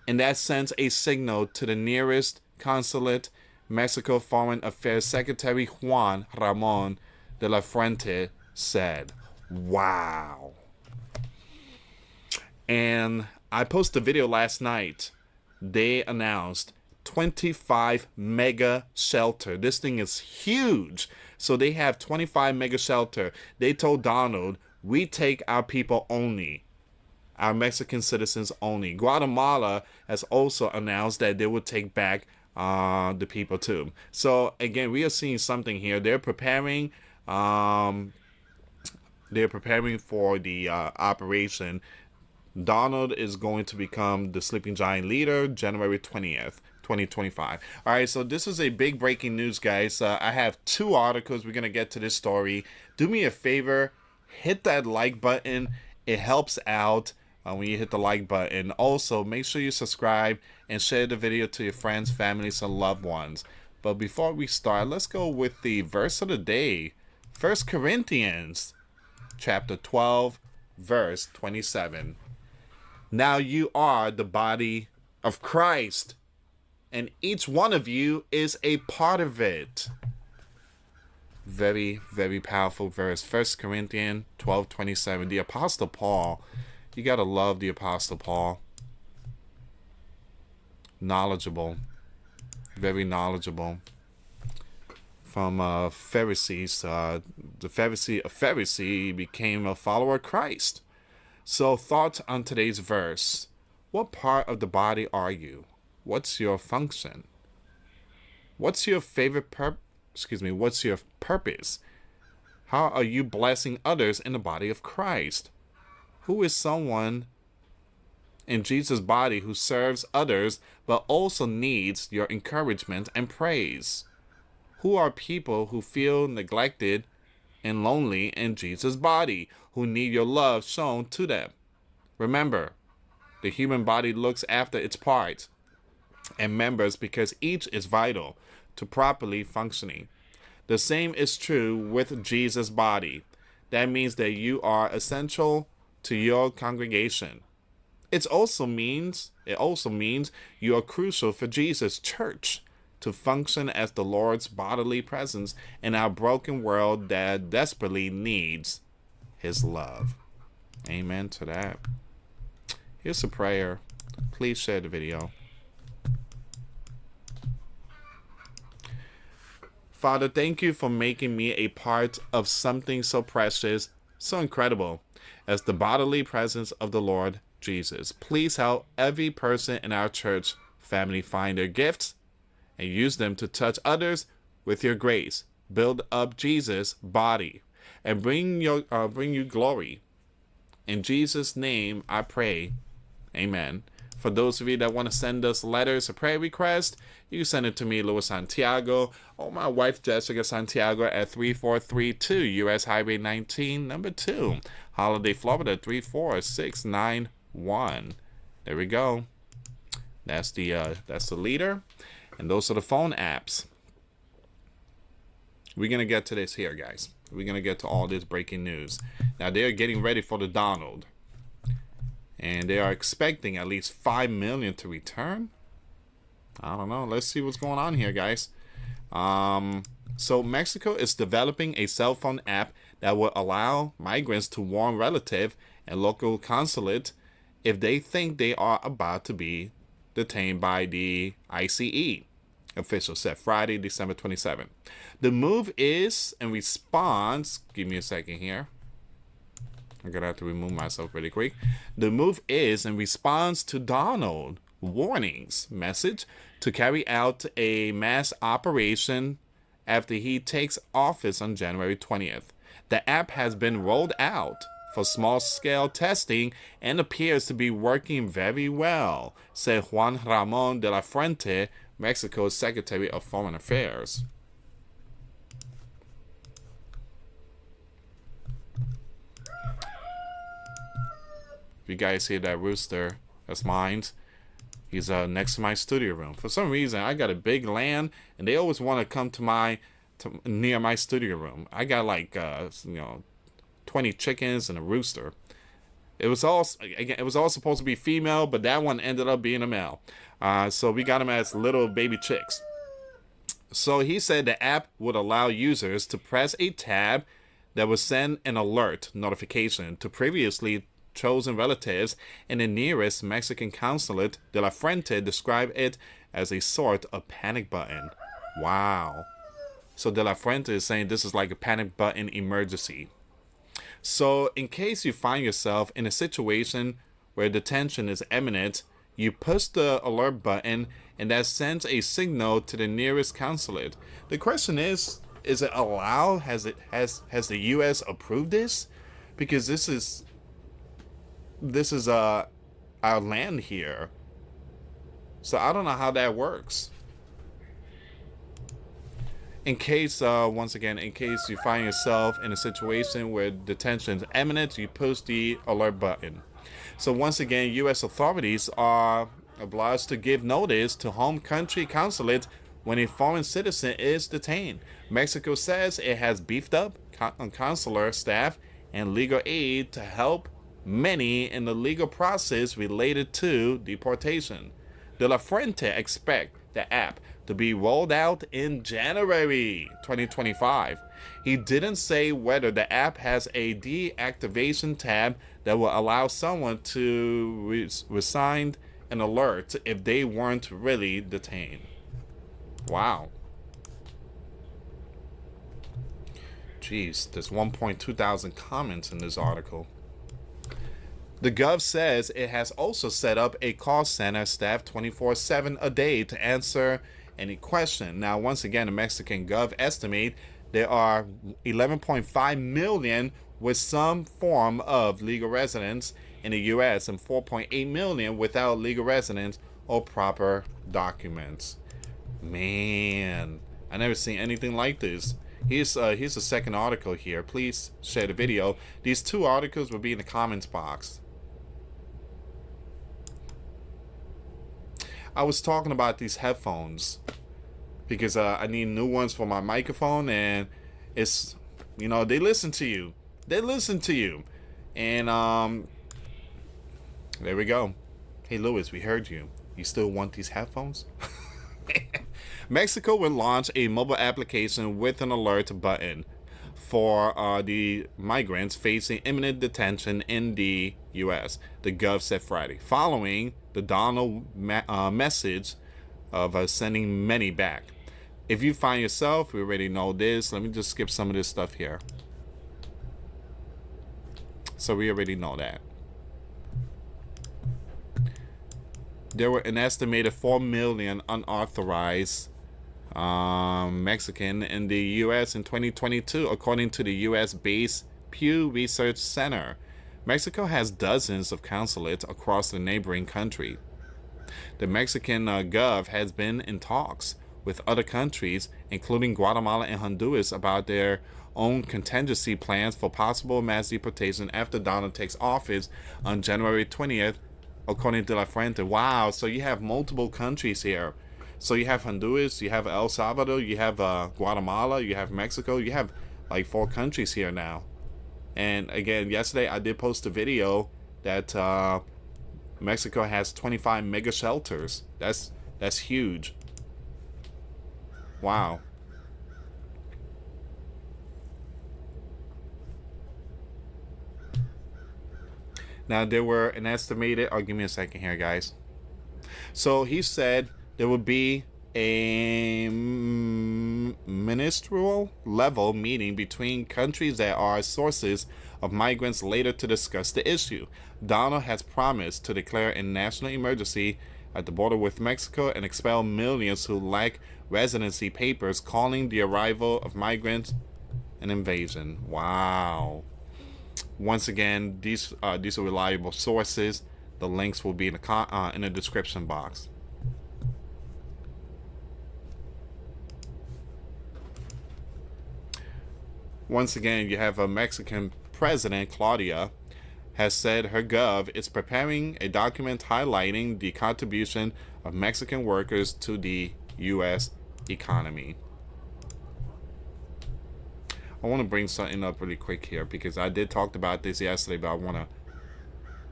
and that sends a signal to the nearest consulate. Mexico Foreign Affairs Secretary Juan Ramon de la Fuente said. Wow. And I posted a video last night. They announced 25 mega shelter. This thing is huge. So they have 25 mega shelter. They told Donald, we take our people only. Our Mexican citizens only. Guatemala has also announced that they will take back the people too. So again, we are seeing something here. They're preparing for the operation. Donald is going to become the sleeping giant leader January 20th, 2025. All right, so this is a big breaking news, guys. I have 2 articles. We're going to get to this story. Do me a favor, hit that like button. It helps out when you hit the like button. Also, make sure you subscribe and share the video to your friends, families, and loved ones. But before we start, let's go with the verse of the day. 1 Corinthians chapter 12, verse 27. Now you are the body of Christ, and each one of you is a part of it. Very, very powerful verse. 1 Corinthians 12:27. The Apostle Paul. You gotta love the Apostle Paul. Knowledgeable. Very knowledgeable. From Pharisees. A Pharisee became a follower of Christ. So thoughts on today's verse. What part of the body are you? What's your function? What's your what's your purpose? How are you blessing others in the body of Christ? Who is someone in Jesus' body who serves others but also needs your encouragement and praise? Who are people who feel neglected and lonely in Jesus' body, who need your love shown to them? Remember, the human body looks after its parts and members because each is vital to properly functioning. The same is true with Jesus' body. That means that you are essential to your congregation. It also means you are crucial for Jesus' church to function as the Lord's bodily presence in our broken world that desperately needs his love. Amen to that. Here's a prayer. Please share the video. Father, thank you for making me a part of something so precious, so incredible, as the bodily presence of the Lord Jesus. Please help every person in our church family find their gifts and use them to touch others with your grace. Build up Jesus' body and bring you glory. In Jesus' name I pray. Amen. For those of you that want to send us letters or prayer requests, you can send it to me, Luis Santiago, or my wife, Jessica Santiago, at 3432 U.S. Highway 19, number 2, Holiday, Florida, 34691. There we go. That's the leader, and those are the phone apps. We're going to get to this here, guys. We're going to get to all this breaking news. Now, they're getting ready for the Donald. And they are expecting at least 5 million to return. I don't know. Let's see what's going on here, guys. So Mexico is developing a cell phone app that will allow migrants to warn relative and local consulate if they think they are about to be detained by the ICE. Officials said Friday, December 27th. The move is in response. Give me a second here. I'm going to have to remove myself really quick. The move is in response to Donald warnings message to carry out a mass operation after he takes office on January 20th. The app has been rolled out for small-scale testing and appears to be working very well, said Juan Ramon de la Fuente, Mexico's Secretary of Foreign Affairs. If you guys hear that rooster, that's mine. He's next to my studio room. For some reason, I got a big land, and they always want to come to near my studio room. I got like 20 chickens and a rooster. It was all again. It was all supposed to be female, but that one ended up being a male. So we got them as little baby chicks. So he said the app would allow users to press a tab that would send an alert notification to previously chosen relatives, and the nearest Mexican consulate, De La Fuente, described it as a sort of panic button. Wow. So De La Fuente is saying this is like a panic button emergency. So in case you find yourself in a situation where detention is imminent, you push the alert button and that sends a signal to the nearest consulate. The question is it allowed? Has the US approved this? Because this is our land here. So I don't know how that works. In case, once again, in case you find yourself in a situation where detention is imminent, you push the alert button. So once again, U.S. authorities are obliged to give notice to home country consulate when a foreign citizen is detained. Mexico says it has beefed up consular staff and legal aid to help many in the legal process related to deportation. De La Fuente expects the app to be rolled out in January 2025. He didn't say whether the app has a deactivation tab that will allow someone to resign an alert if they weren't really detained. Wow. Jeez, there's 1.2 thousand comments in this article. The Gov says it has also set up a call center staffed 24/7 a day to answer any question. Now, once again, the Mexican Gov estimate there are 11.5 million with some form of legal residence in the U.S. and 4.8 million without legal residence or proper documents. Man, I never seen anything like this. Here's the second article here. Please share the video. These two articles will be in the comments box. I was talking about these headphones because I need new ones for my microphone, and it's, you know, they listen to you. They listen to you. And there we go. Hey Louis, we heard you. You still want these headphones? Mexico will launch a mobile application with an alert button for the migrants facing imminent detention in the U.S., the Gov said Friday, following the Donald message of sending many back. If you find yourself, we already know this. Let me just skip some of this stuff here. So we already know that. There were an estimated 4 million unauthorized Mexican in the U.S. in 2022, according to the U.S.-based Pew Research Center. Mexico has dozens of consulates across the neighboring country. The Mexican Gov has been in talks with other countries, including Guatemala and Honduras, about their own contingency plans for possible mass deportation after Donald takes office on January 20th, according to La Fuente. Wow, so you have multiple countries here. So you have Honduras, you have El Salvador, you have Guatemala, you have Mexico, you have like 4 countries here now. And again, yesterday I did post a video that Mexico has 25 mega shelters. That's huge. Wow. Now there were an estimated, give me a second here, guys. So he said there would be a ministerial level meeting between countries that are sources of migrants later to discuss the issue. Donald has promised to declare a national emergency at the border with Mexico and expel millions who lack residency papers, calling the arrival of migrants an invasion. Wow. Once again, these are reliable sources. The links will be in the description box. Once again, you have a Mexican president, Claudia, has said her Gov is preparing a document highlighting the contribution of Mexican workers to the U.S. economy. I want to bring something up really quick here because I did talk about this yesterday, but I want to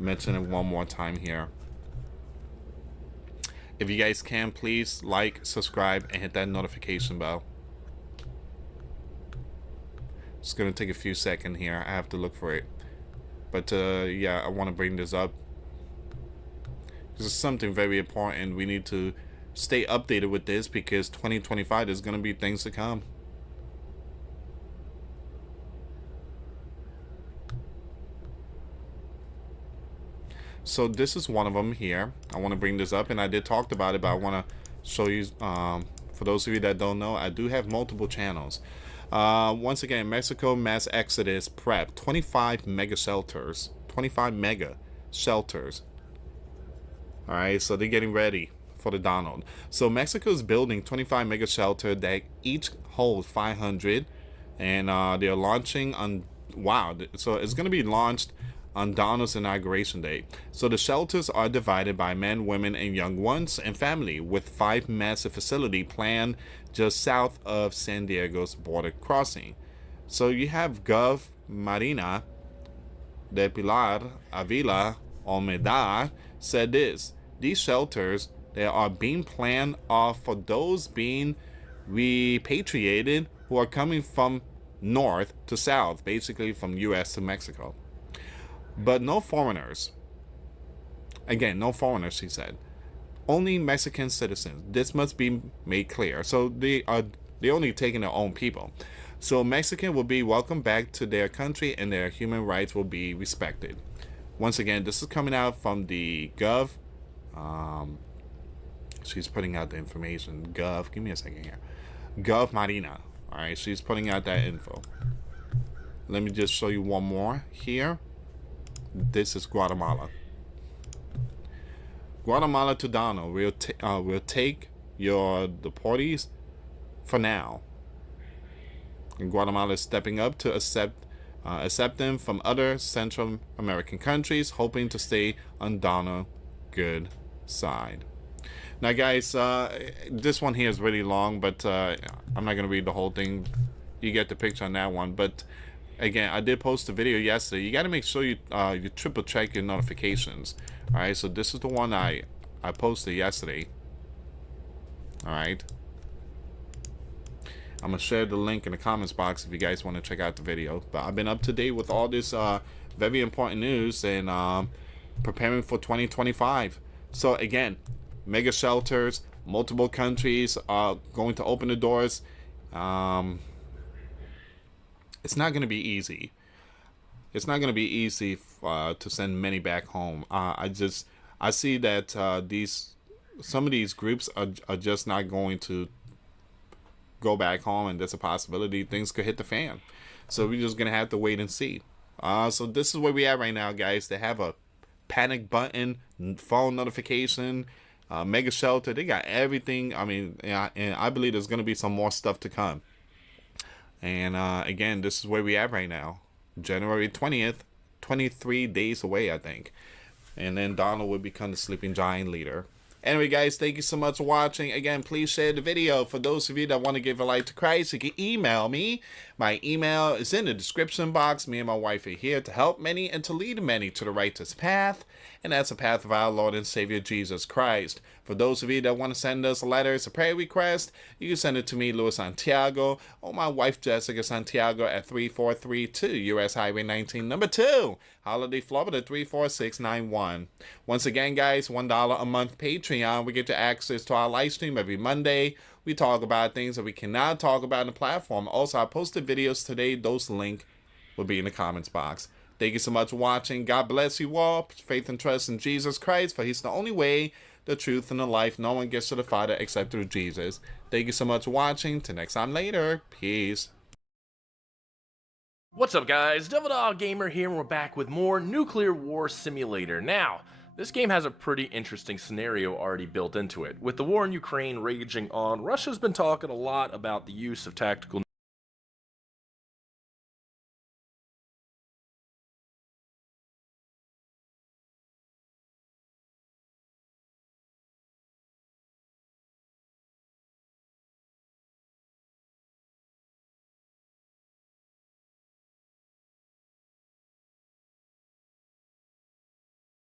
mention it one more time here. If you guys can, please like, subscribe, and hit that notification bell. It's gonna take a few seconds here. I have to look for it. But yeah, I want to bring this up. This is something very important. We need to stay updated with this because 2025 is gonna be things to come. So this is one of them here. I want to bring this up, and I did talk about it, but I want to show you, for those of you that don't know, I do have multiple channels. Once again, Mexico mass exodus prep, 25 mega shelters. 25 mega shelters. Alright, so they're getting ready for the Donald. So Mexico's building 25 mega shelter that each hold 500, and they're launching on, wow, so it's going to be launched on Donald's inauguration day. So the shelters are divided by men, women, and young ones and family, with 5 massive facility planned just south of San Diego's border crossing. So you have Gov Marina de Pilar Avila Almeida said this: these shelters, they are being planned for those being repatriated who are coming from north to south, basically from US to Mexico. But no foreigners. Again, no foreigners, he said. Only Mexican citizens. This must be made clear. So they're only taking their own people. So Mexican will be welcomed back to their country and their human rights will be respected. Once again, this is coming out from the Gov. She's putting out the information. Gov, give me a second here. Gov Marina. Alright, she's putting out that info. Let me just show you one more here. This is Guatemala. Guatemala to Donald. We'll take your deportees for now. And Guatemala is stepping up to accept them from other Central American countries, hoping to stay on Donald's good side. Now, guys, this one here is really long, but I'm not gonna read the whole thing. You get the picture on that one, but. Again, I did post a video yesterday. You got to make sure you triple check your notifications. All right, so this is the one I posted yesterday. All right, I'm gonna share the link in the comments box if you guys want to check out the video. But I've been up to date with all this very important news and preparing for 2025. So again, mega shelters, multiple countries are going to open the doors. It's not going to be easy. It's not going to be easy to send many back home. I see that some of these groups are just not going to go back home, and there's a possibility things could hit the fan. So we're just gonna have to wait and see. So this is where we at right now, guys. They have a panic button, phone notification, mega shelter. They got everything. I mean, yeah, and I believe there's gonna be some more stuff to come. And again, this is where we at right now. January 20th, 23 days away, I think. And then Donald will become the sleeping giant leader. Anyway, guys, thank you so much for watching. Again, please share the video. For those of you that want to give a life to Christ, you can email me. My email is in the description box. Me and my wife are here to help many and to lead many to the righteous path. And that's the path of our Lord and Savior, Jesus Christ. For those of you that want to send us letters, a prayer request, you can send it to me, Luis Santiago, or my wife, Jessica Santiago, at 3432 US Highway 19, number 2, Holiday, Florida, 34691. Once again, guys, $1 a month Patreon. We get to access to our live stream every Monday. We talk about things that we cannot talk about on the platform. Also, I posted videos today. Those links will be in the comments box. Thank you so much for watching. God bless you all. Faith and trust in Jesus Christ, for He's the only way, the truth, and the life. No one gets to the Father except through Jesus. Thank you so much for watching. Till next time later. Peace. What's up, guys? Devil Dog Gamer here, and we're back with more Nuclear War Simulator. Now, this game has a pretty interesting scenario already built into it. With the war in Ukraine raging on, Russia's been talking a lot about the use of tactical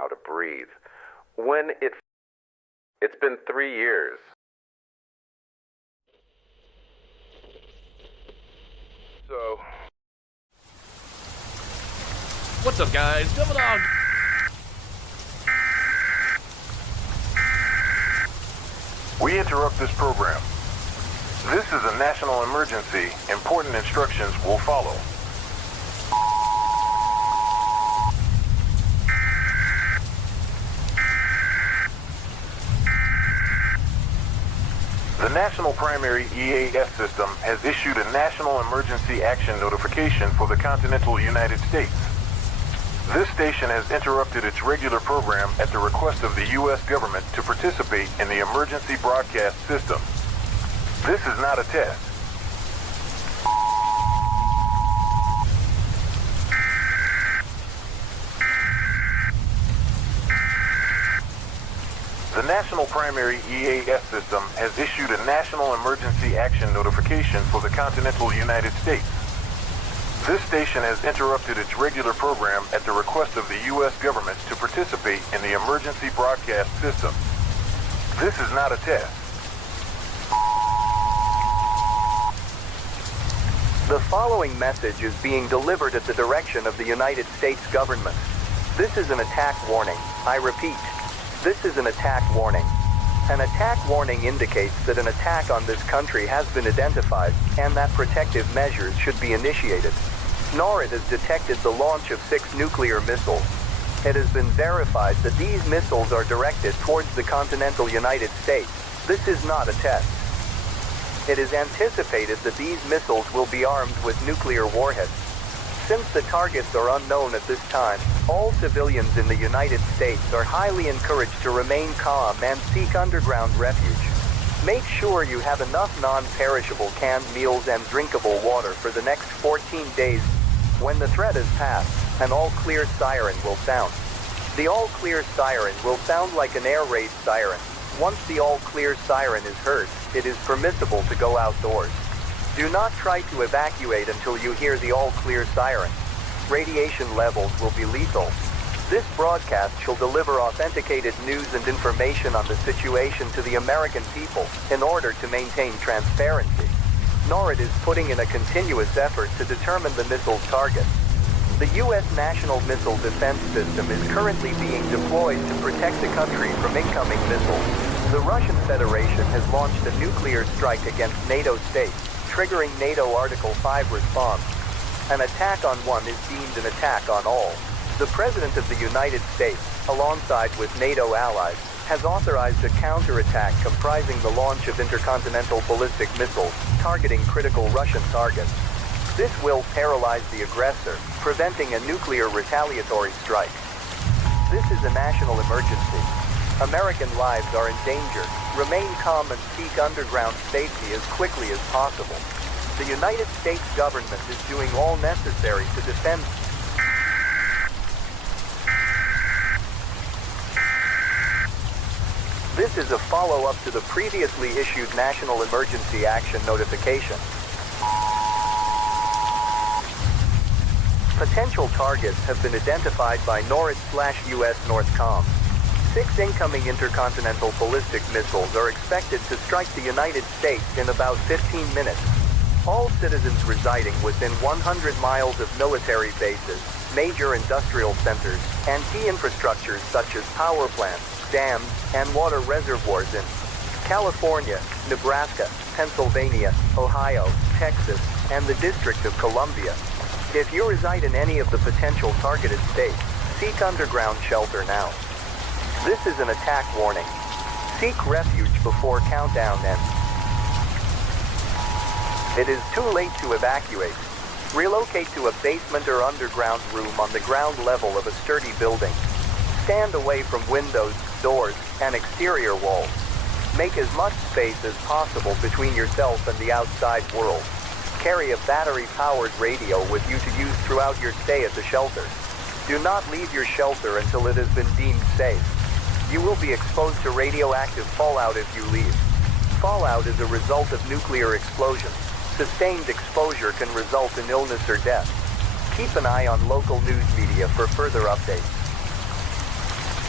how to breathe. It's been 3 years. So, What's up, guys? Double Dog. We interrupt this program. This is a national emergency. Important instructions will follow. The National Primary EAS system has issued a National Emergency Action Notification for the continental United States. This station has interrupted its regular program at the request of the U.S. government to participate in the emergency broadcast system. This is not a test. The National Primary EAS system has issued a National Emergency Action Notification for the continental United States. This station has interrupted its regular program at the request of the U.S. government to participate in the emergency broadcast system. This is not a test. The following message is being delivered at the direction of the United States government. This is an attack warning. I repeat, this is an attack warning. An attack warning indicates that an attack on this country has been identified and that protective measures should be initiated. NORAD has detected the launch of 6 nuclear missiles. It has been verified that these missiles are directed towards the continental United States. This is not a test. It is anticipated that these missiles will be armed with nuclear warheads. Since the targets are unknown at this time, all civilians in the United States are highly encouraged to remain calm and seek underground refuge. Make sure you have enough non-perishable canned meals and drinkable water for the next 14 days. When the threat is passed, an all-clear siren will sound. The all-clear siren will sound like an air raid siren. Once the all-clear siren is heard, it is permissible to go outdoors. Do not try to evacuate until you hear the all-clear siren. Radiation levels will be lethal. This broadcast shall deliver authenticated news and information on the situation to the American people in order to maintain transparency. NORAD is putting in a continuous effort to determine the missile's target. The U.S. National Missile Defense System is currently being deployed to protect the country from incoming missiles. The Russian Federation has launched a nuclear strike against NATO states, triggering NATO Article 5 response. An attack on one is deemed an attack on all. The President of the United States, alongside with NATO allies, has authorized a counterattack comprising the launch of intercontinental ballistic missiles targeting critical Russian targets. This will paralyze the aggressor, preventing a nuclear retaliatory strike. This is a national emergency. American lives are in danger. Remain calm and seek underground safety as quickly as possible. The United States government is doing all necessary to defend. This is a follow-up to the previously issued National Emergency Action Notification. Potential targets have been identified by NORAD/US Northcom. 6 incoming intercontinental ballistic missiles are expected to strike the United States in about 15 minutes. All citizens residing within 100 miles of military bases, major industrial centers, and key infrastructures such as power plants, dams, and water reservoirs in California, Nebraska, Pennsylvania, Ohio, Texas, and the District of Columbia. If you reside in any of the potential targeted states, seek underground shelter now. This is an attack warning. Seek refuge before countdown ends. It is too late to evacuate. Relocate to a basement or underground room on the ground level of a sturdy building. Stand away from windows, doors, and exterior walls. Make as much space as possible between yourself and the outside world. Carry a battery-powered radio with you to use throughout your stay at the shelter. Do not leave your shelter until it has been deemed safe. You will be exposed to radioactive fallout if you leave. Fallout is a result of nuclear explosions. Sustained exposure can result in illness or death. Keep an eye on local news media for further updates.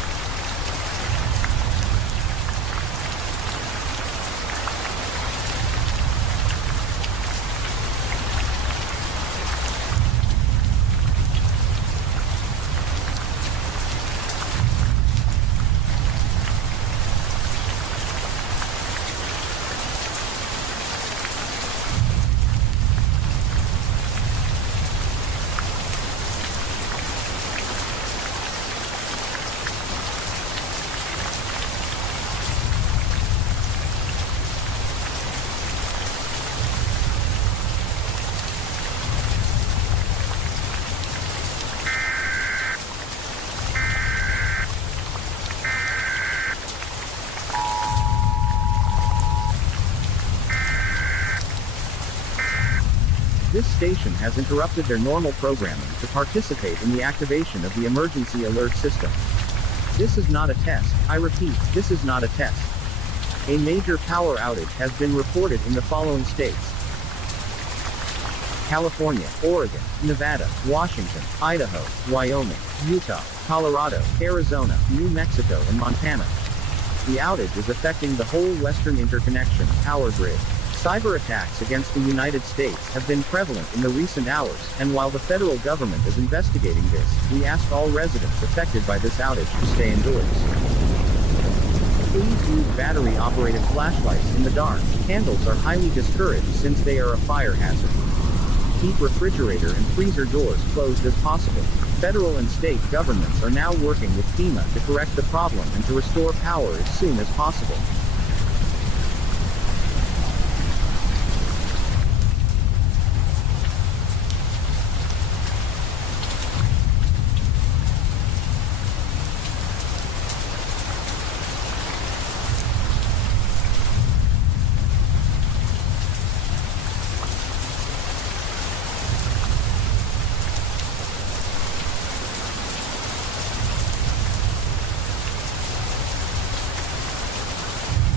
This station has interrupted their normal programming to participate in the activation of the emergency alert system. This is not a test. I repeat, this is not a test. A major power outage has been reported in the following states: California, Oregon, Nevada, Washington, Idaho, Wyoming, Utah, Colorado, Arizona, New Mexico, and Montana. The outage is affecting the whole Western Interconnection power grid. Cyber attacks against the United States have been prevalent in the recent hours, and while the federal government is investigating this, we ask all residents affected by this outage to stay indoors. Please use battery-operated flashlights in the dark. Candles are highly discouraged since they are a fire hazard. Keep refrigerator and freezer doors closed as possible. Federal and state governments are now working with FEMA to correct the problem and to restore power as soon as possible.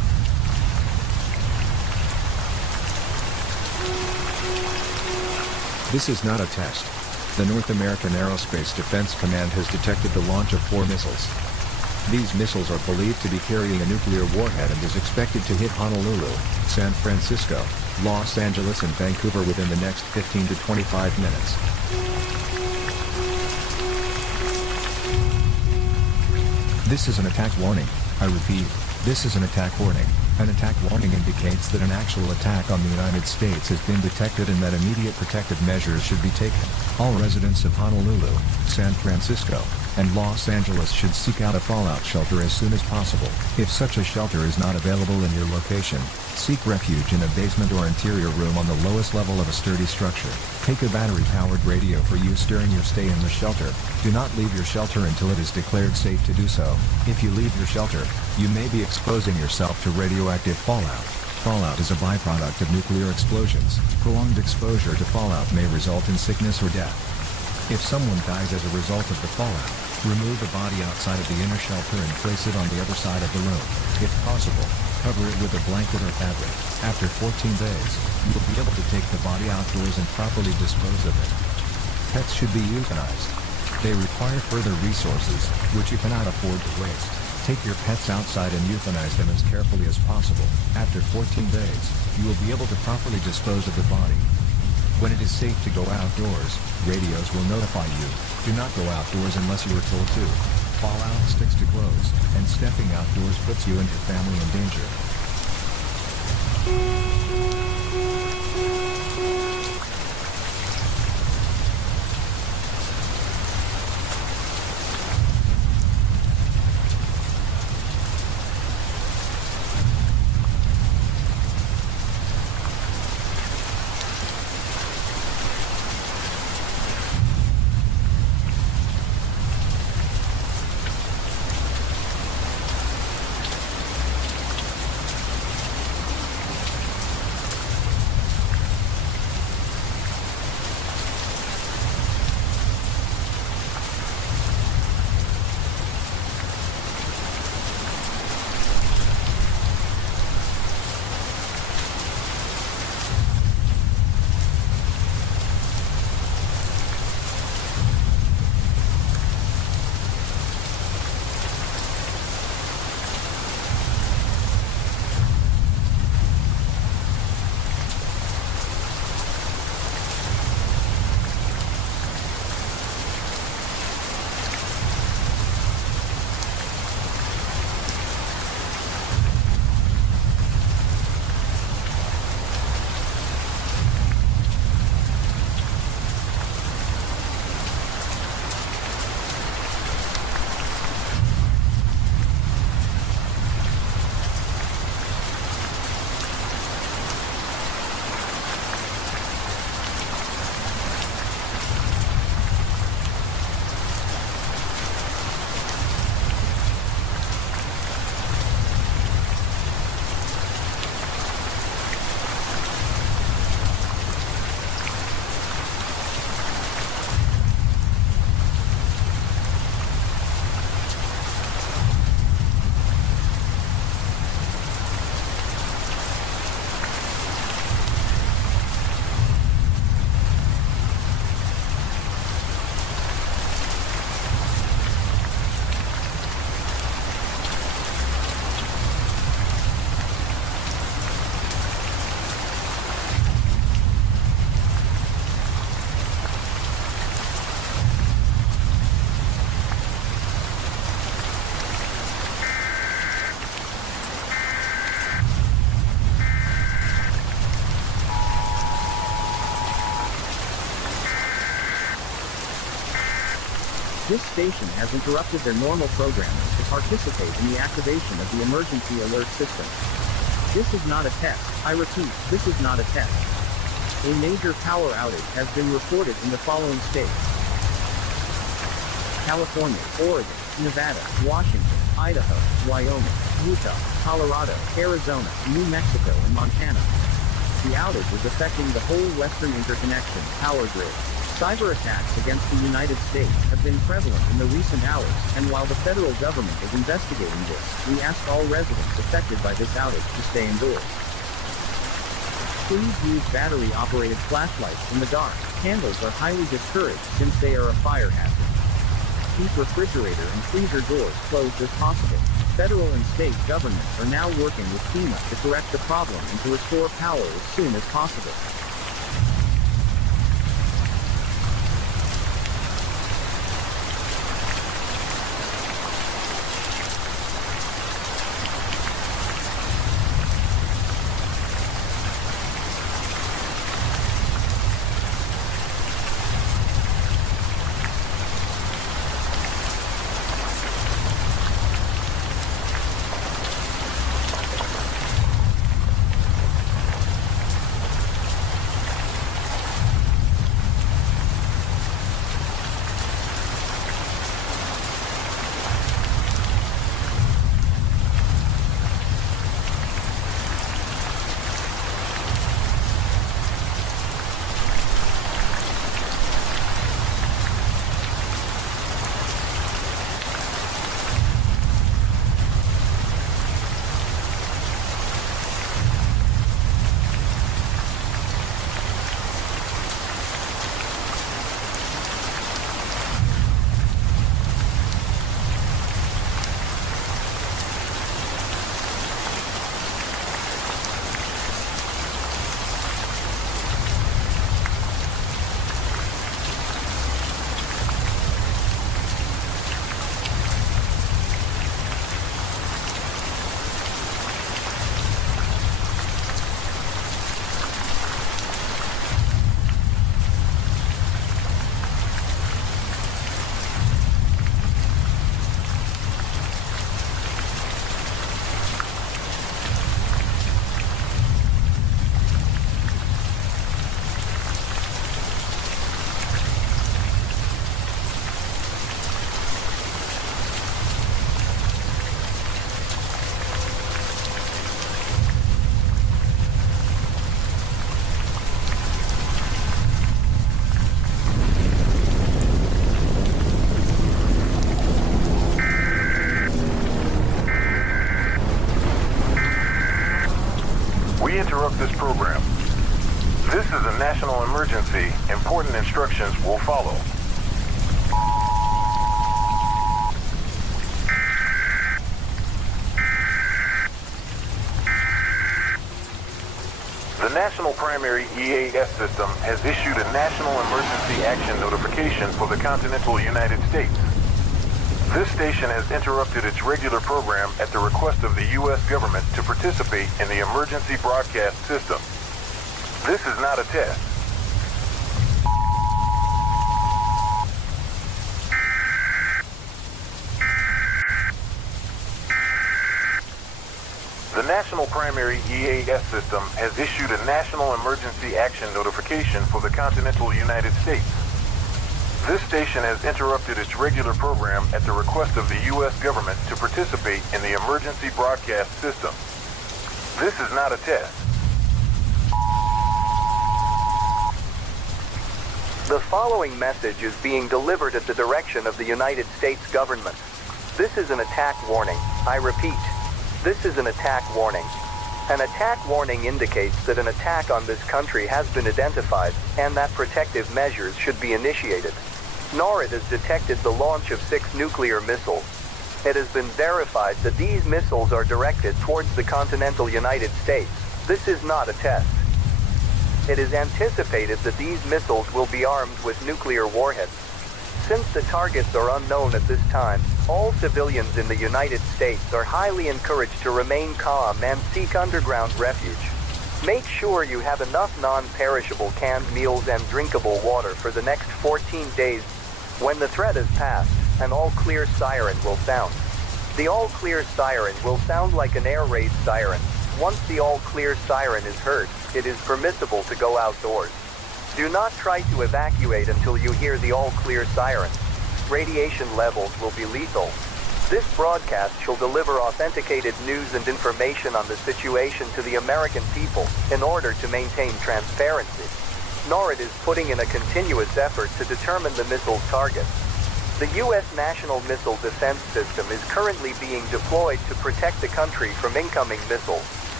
This is not a test. The North American Aerospace Defense Command has detected the launch of 4 missiles. These missiles are believed to be carrying a nuclear warhead and is expected to hit Honolulu, San Francisco, Los Angeles and Vancouver within the next 15 to 25 minutes. This is an attack warning. I repeat, this is an attack warning. An attack warning indicates that an actual attack on the United States has been detected and that immediate protective measures should be taken. All residents of Honolulu, San Francisco, and Los Angeles should seek out a fallout shelter as soon as possible. If such a shelter is not available in your location, seek refuge in a basement or interior room on the lowest level of a sturdy structure. Take a battery-powered radio for use during your stay in the shelter. Do not leave your shelter until it is declared safe to do so. If you leave your shelter, you may be exposing yourself to radioactive fallout. Fallout is a byproduct of nuclear explosions. Prolonged exposure to fallout may result in sickness or death. If someone dies as a result of the fallout, remove the body outside of the inner shelter and place it on the other side of the room. If possible, cover it with a blanket or fabric. After 14 days, you will be able to take the body outdoors and properly dispose of it. Pets should be euthanized. They require further resources, which you cannot afford to waste. Take your pets outside and euthanize them as carefully as possible. After 14 days, you will be able to properly dispose of the body. When it is safe to go outdoors, radios will notify you. Do not go outdoors unless you are told to. Fallout sticks to clothes, and stepping outdoors puts you and your family in danger. This station has interrupted their normal programming to participate in the activation of the emergency alert system. This is not a test. I repeat, this is not a test. A major power outage has been reported in the following states: California, Oregon, Nevada, Washington, Idaho, Wyoming, Utah, Colorado, Arizona, New Mexico, and Montana. The outage is affecting the whole Western Interconnection power grid. Cyber attacks against the United States have been prevalent in the recent hours, and while the federal government is investigating this, we ask all residents affected by this outage to stay indoors. Please use battery-operated flashlights in the dark. Candles are highly discouraged since they are a fire hazard. Keep refrigerator and freezer doors closed as possible. Federal and state governments are now working with FEMA to correct the problem and to restore power as soon as possible. We interrupt this program. This is a national emergency. Important instructions will follow. The National Primary EAS System has issued a National Emergency Action Notification for the continental United States. This station has interrupted its regular program at the request of the U.S. government to participate in the emergency broadcast system. This is not a test. The National Primary EAS System has issued a National Emergency Action Notification for the continental United States. This station has interrupted its regular program at the request of the U.S. government to participate in the emergency broadcast system. This is not a test. The following message is being delivered at the direction of the United States government. This is an attack warning. I repeat, this is an attack warning. An attack warning indicates that an attack on this country has been identified and that protective measures should be initiated. NORAD has detected the launch of 6 nuclear missiles. It has been verified that these missiles are directed towards the continental United States. This is not a test. It is anticipated that these missiles will be armed with nuclear warheads. Since the targets are unknown at this time, all civilians in the United States are highly encouraged to remain calm and seek underground refuge. Make sure you have enough non-perishable canned meals and drinkable water for the next 14 days. When the threat is passed, an all-clear siren will sound. The all-clear siren will sound like an air raid siren. Once the all-clear siren is heard, it is permissible to go outdoors. Do not try to evacuate until you hear the all-clear siren. Radiation levels will be lethal. This broadcast shall deliver authenticated news and information on the situation to the American people in order to maintain transparency. NORAD is putting in a continuous effort to determine the missile's targets. The U.S. National Missile Defense System is currently being deployed to protect the country from incoming missiles.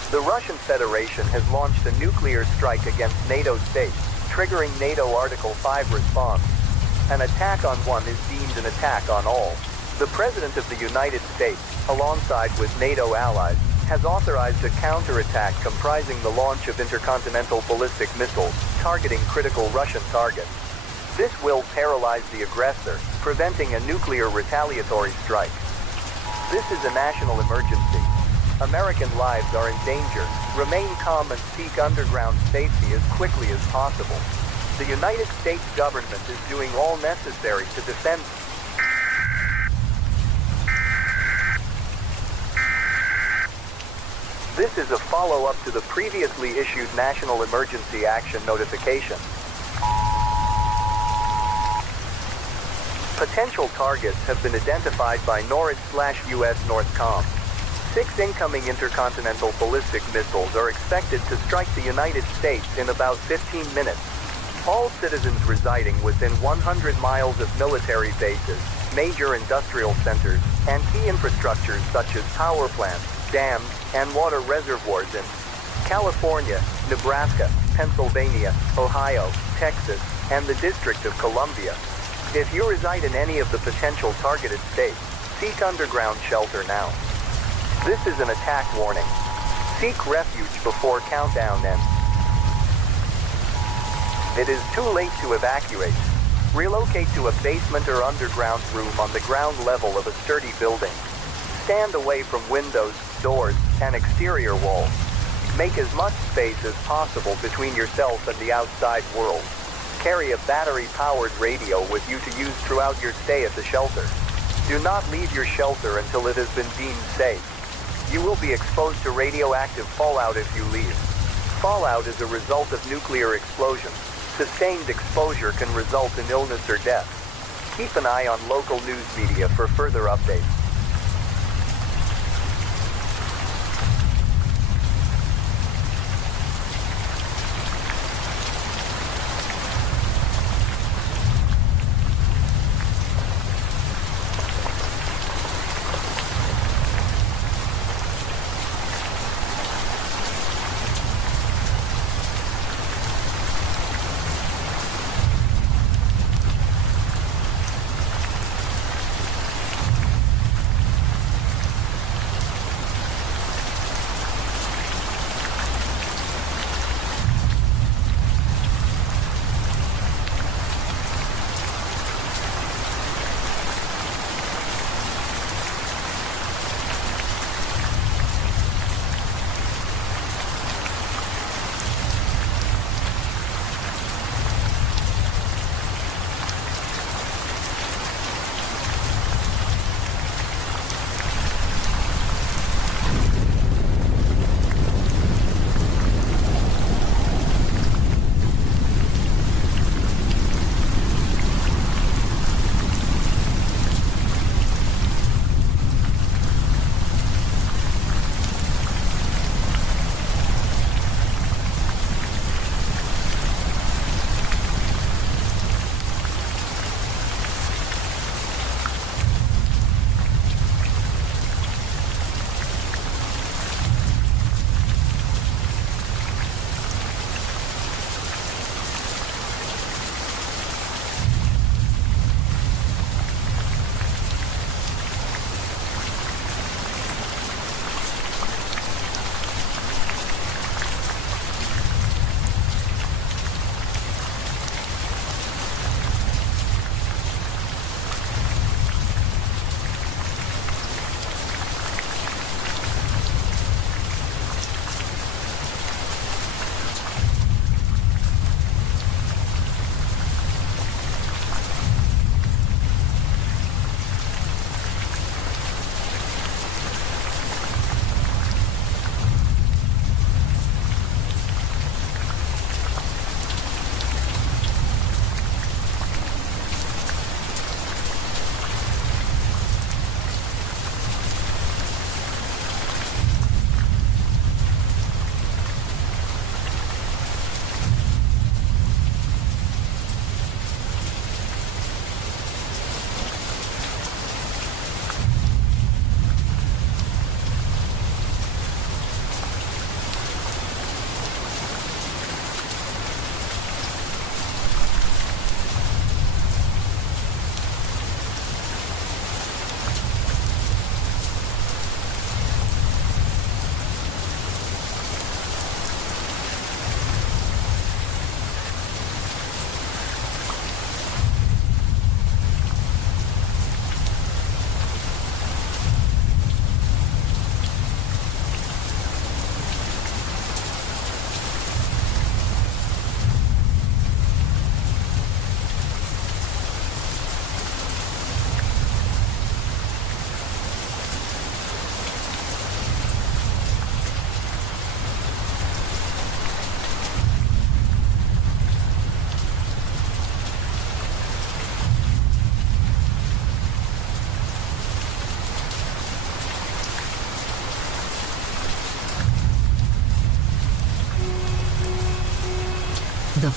The Russian Federation has launched a nuclear strike against NATO states, triggering NATO Article 5 response. An attack on one is deemed an attack on all. The President of the United States, alongside with NATO allies, has authorized a counterattack comprising the launch of intercontinental ballistic missiles targeting critical Russian targets. This will paralyze the aggressor, preventing a nuclear retaliatory strike. This is a national emergency. American lives are in danger. Remain calm and seek underground safety as quickly as possible. The United States government is doing all necessary to defend. This is a follow-up to the previously issued National Emergency Action Notification. Potential targets have been identified by NORAD/US Northcom. 6 incoming intercontinental ballistic missiles are expected to strike the United States in about 15 minutes. All citizens residing within 100 miles of military bases, major industrial centers, and key infrastructures such as power plants, dams, and water reservoirs in California, Nebraska, Pennsylvania, Ohio, Texas, and the District of Columbia. If you reside in any of the potential targeted states, seek underground shelter now. This is an attack warning. Seek refuge before countdown ends. It is too late to evacuate. Relocate to a basement or underground room on the ground level of a sturdy building. Stand away from windows, doors, and exterior walls. Make as much space as possible between yourself and the outside world. Carry a battery-powered radio with you to use throughout your stay at the shelter. Do not leave your shelter until it has been deemed safe. You will be exposed to radioactive fallout if you leave. Fallout is a result of nuclear explosions. Sustained exposure can result in illness or death. Keep an eye on local news media for further updates.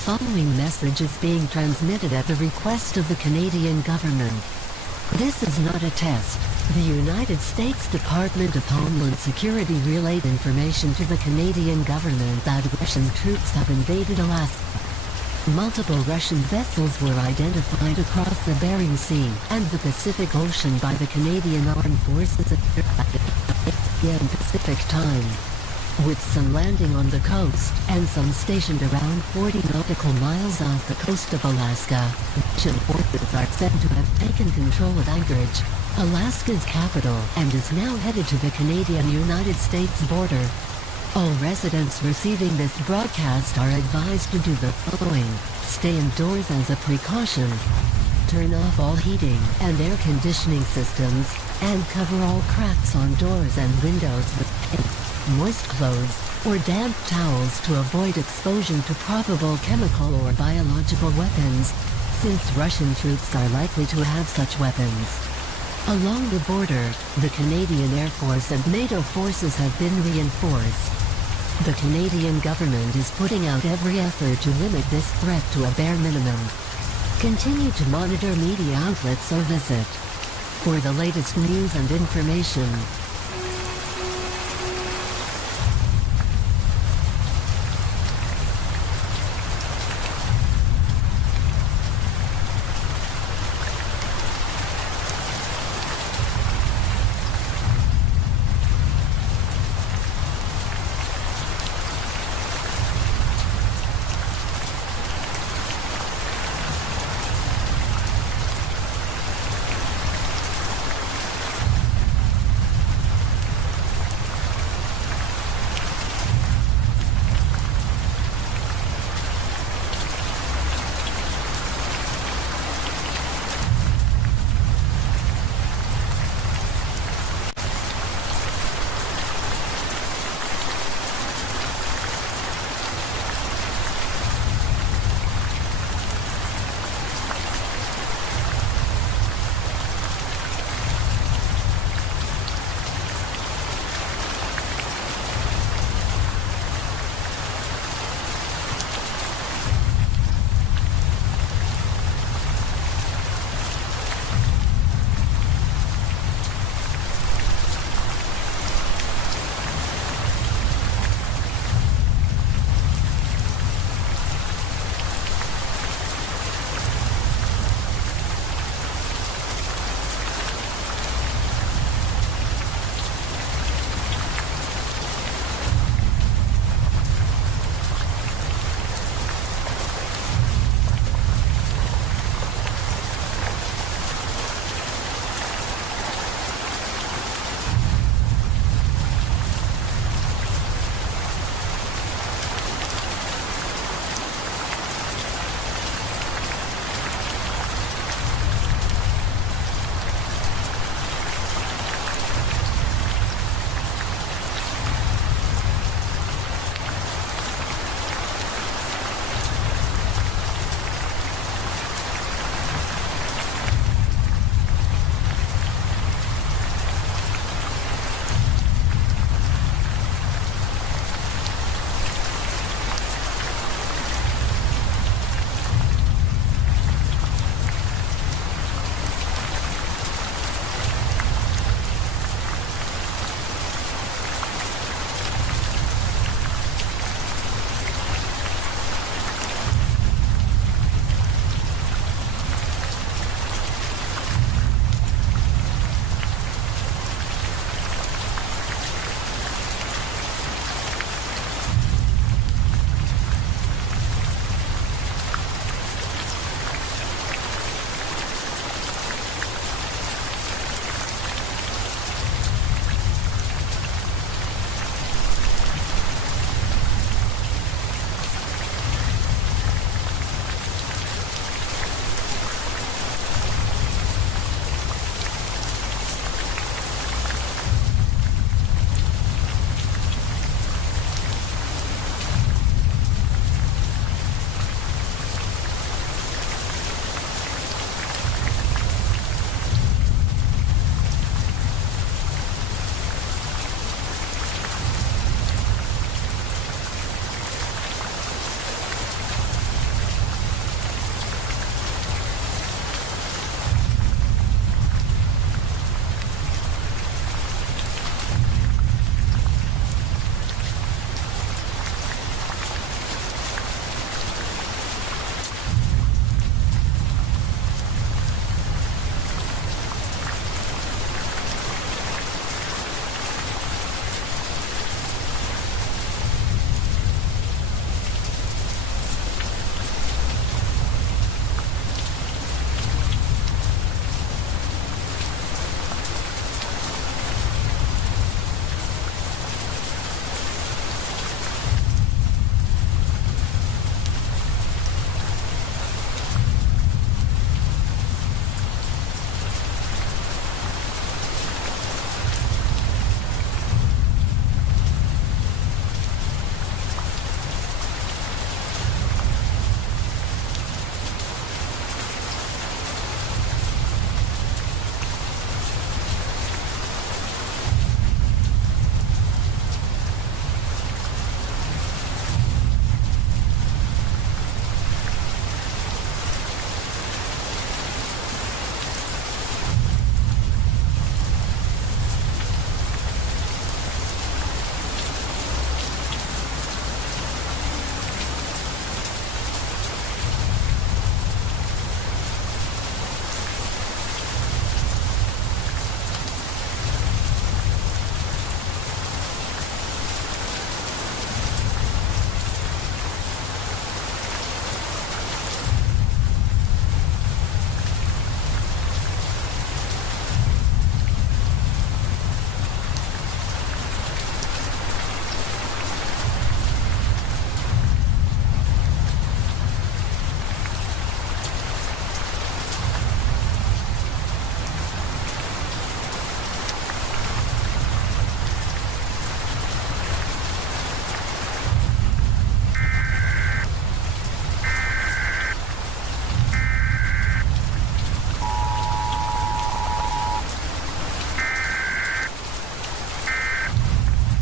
following message is being transmitted at the request of the Canadian government. This is not a test. The United States Department of Homeland Security relayed information to the Canadian government that Russian troops have invaded Alaska. Multiple Russian vessels were identified across the Bering Sea and the Pacific Ocean by the Canadian Armed Forces at 8 p.m. Pacific Time, with some landing on the coast and some stationed around 40 nautical miles off the coast of Alaska. Russian forces are said to have taken control of Anchorage, Alaska's capital, and is now headed to the Canadian-United States border. All residents receiving this broadcast are advised to do the following: stay indoors as a precaution, turn off all heating and air conditioning systems, and cover all cracks on doors and windows with tape, moist clothes, or damp towels to avoid exposure to probable chemical or biological weapons, since Russian troops are likely to have such weapons. Along the border, the Canadian Air Force and NATO forces have been reinforced. The Canadian government is putting out every effort to limit this threat to a bare minimum. Continue to monitor media outlets or visit for the latest news and information.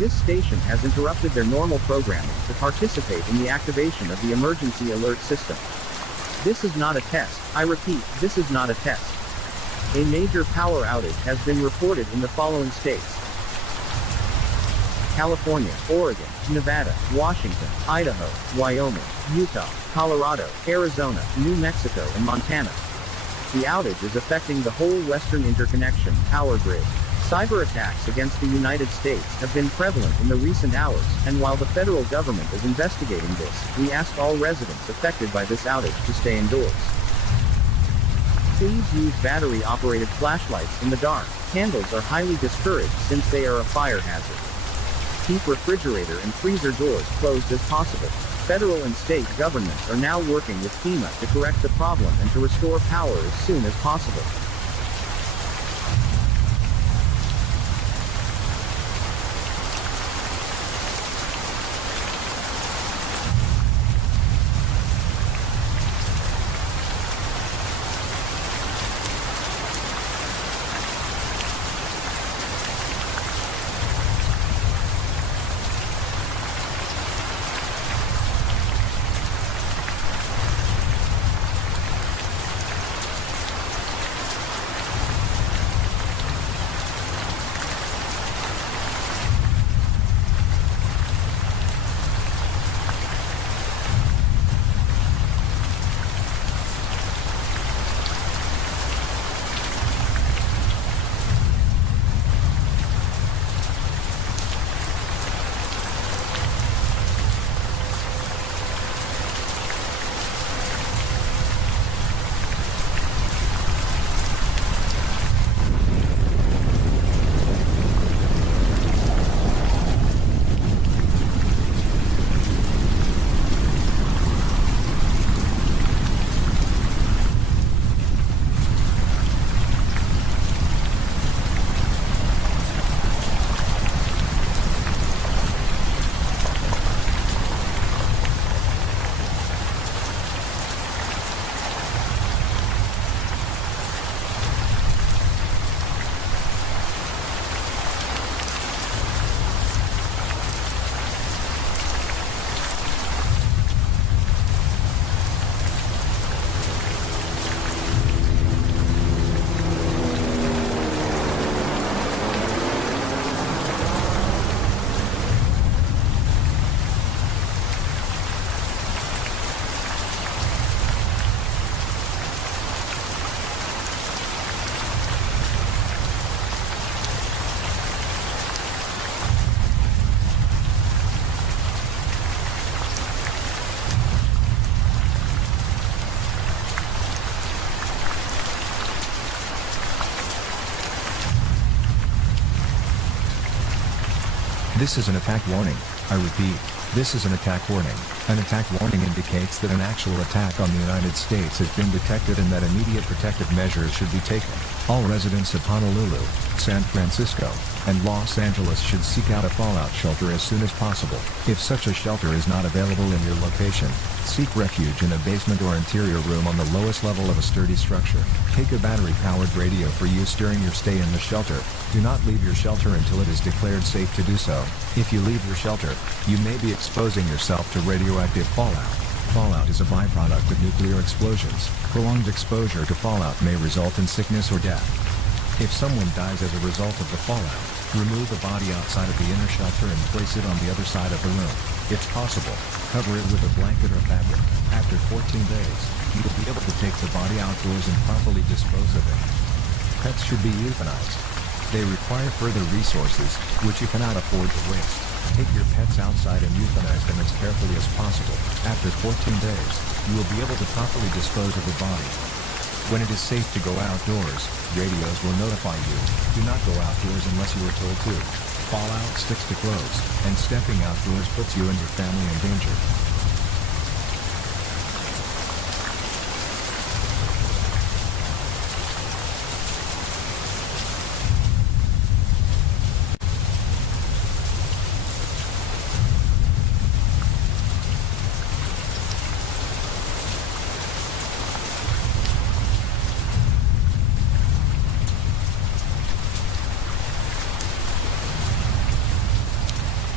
This station has interrupted their normal programming to participate in the activation of the emergency alert system. This is not a test. I repeat, this is not a test. A major power outage has been reported in the following states: California, Oregon, Nevada, Washington, Idaho, Wyoming, Utah, Colorado, Arizona, New Mexico, and Montana. The outage is affecting the whole Western Interconnection power grid. Cyber attacks against the United States have been prevalent in the recent hours, and while the federal government is investigating this, we ask all residents affected by this outage to stay indoors. Please use battery-operated flashlights in the dark. Candles are highly discouraged since they are a fire hazard. Keep refrigerator and freezer doors closed as possible. Federal and state governments are now working with FEMA to correct the problem and to restore power as soon as possible. This is an attack warning. I repeat, this is an attack warning. An attack warning indicates that an actual attack on the United States has been detected and that immediate protective measures should be taken. All residents of Honolulu, San Francisco, and Los Angeles should seek out a fallout shelter as soon as possible. If such a shelter is not available in your location, seek refuge in a basement or interior room on the lowest level of a sturdy structure. Take a battery-powered radio for use during your stay in the shelter. Do not leave your shelter until it is declared safe to do so. If you leave your shelter, you may be exposing yourself to radioactive fallout. Fallout is a byproduct of nuclear explosions. Prolonged exposure to fallout may result in sickness or death. If someone dies as a result of the fallout, remove the body outside of the inner shelter and place it on the other side of the room. If possible, cover it with a blanket or fabric. After 14 days, you will be able to take the body outdoors and properly dispose of it. Pets should be euthanized. They require further resources, which you cannot afford to waste. Take your pets outside and euthanize them as carefully as possible. After 14 days, you will be able to properly dispose of the body. When it is safe to go outdoors, radios will notify you. Do not go outdoors unless you are told to. Fallout sticks to clothes, and stepping outdoors puts you and your family in danger.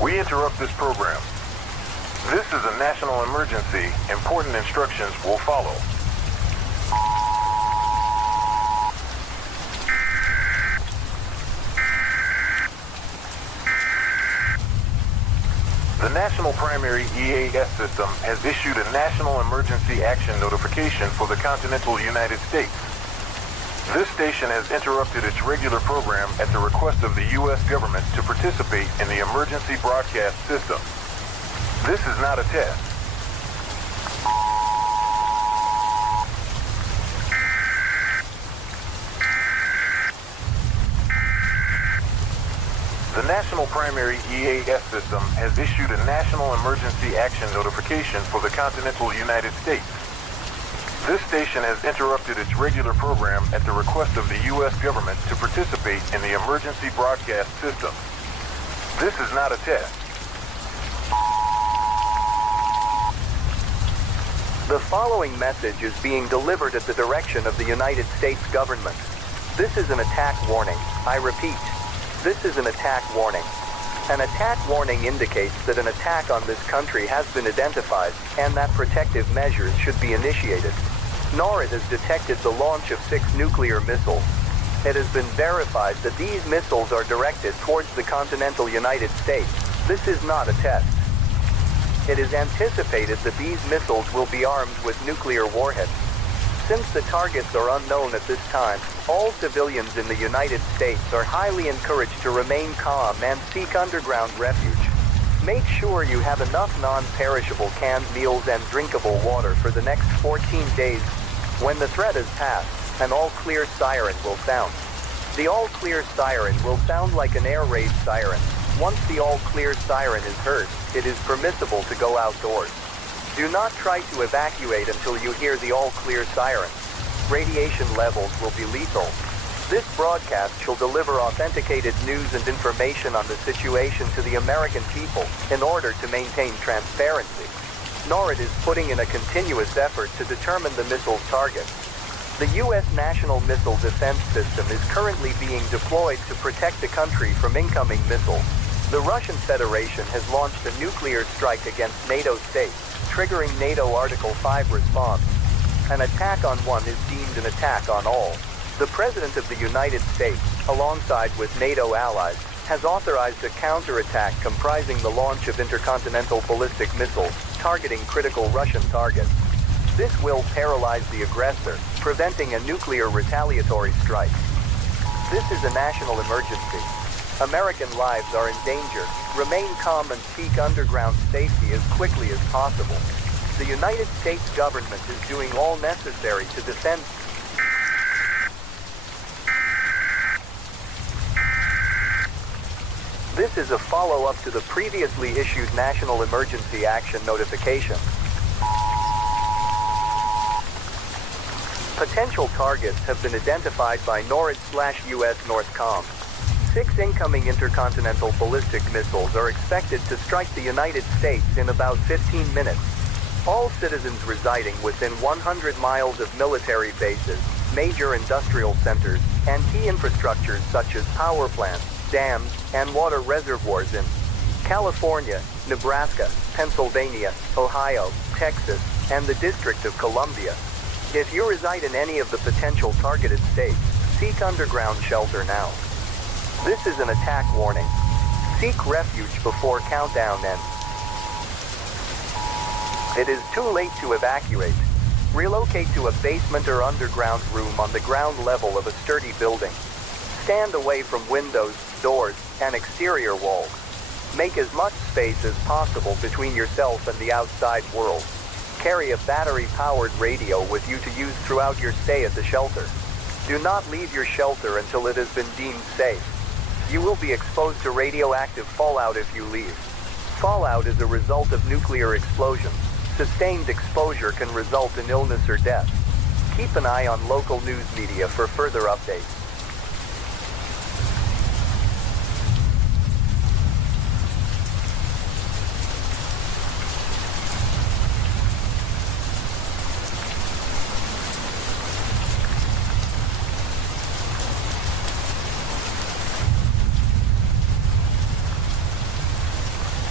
We interrupt this program. This is a national emergency. Important instructions will follow. The National Primary EAS System has issued a National Emergency Action Notification for the continental United States. This station has interrupted its regular program at the request of the U.S. government to participate in the emergency broadcast system. This is not a test. The National Primary EAS System has issued a National Emergency Action Notification for the continental United States. This station has interrupted its regular program at the request of the U.S. government to participate in the emergency broadcast system. This is not a test. The following message is being delivered at the direction of the United States government. This is an attack warning. I repeat, this is an attack warning. An attack warning indicates that an attack on this country has been identified and that protective measures should be initiated. NORAD has detected the launch of 6 nuclear missiles. It has been verified that these missiles are directed towards the continental United States. This is not a test. It is anticipated that these missiles will be armed with nuclear warheads. Since the targets are unknown at this time, all civilians in the United States are highly encouraged to remain calm and seek underground refuge. Make sure you have enough non-perishable canned meals and drinkable water for the next 14 days. When the threat is past, an all-clear siren will sound. The all-clear siren will sound like an air raid siren. Once the all-clear siren is heard, it is permissible to go outdoors. Do not try to evacuate until you hear the all-clear siren. Radiation levels will be lethal. This broadcast shall deliver authenticated news and information on the situation to the American people in order to maintain transparency. NORAD is putting in a continuous effort to determine the missile's target. The U.S. National Missile Defense System is currently being deployed to protect the country from incoming missiles. The Russian Federation has launched a nuclear strike against NATO states, triggering NATO Article 5 response. An attack on one is deemed an attack on all. The President of the United States, alongside with NATO allies, has authorized a counterattack comprising the launch of intercontinental ballistic missiles targeting critical Russian targets. This will paralyze the aggressor, preventing a nuclear retaliatory strike. This is a national emergency. American lives are in danger. Remain calm and seek underground safety as quickly as possible. The United States government is doing all necessary to defend. This is a follow-up to the previously issued National Emergency Action Notification. Potential targets have been identified by NORAD/US Northcom. 6 incoming intercontinental ballistic missiles are expected to strike the United States in about 15 minutes. All citizens residing within 100 miles of military bases, major industrial centers, and key infrastructures such as power plants, dams, and water reservoirs in California, Nebraska, Pennsylvania, Ohio, Texas, and the District of Columbia. If you reside in any of the potential targeted states, seek underground shelter now. This is an attack warning. Seek refuge before countdown ends. It is too late to evacuate. Relocate to a basement or underground room on the ground level of a sturdy building. Stand away from windows, doors, and exterior walls. Make as much space as possible between yourself and the outside world. Carry a battery-powered radio with you to use throughout your stay at the shelter. Do not leave your shelter until it has been deemed safe. You will be exposed to radioactive fallout if you leave. Fallout is a result of nuclear explosions. Sustained exposure can result in illness or death. Keep an eye on local news media for further updates.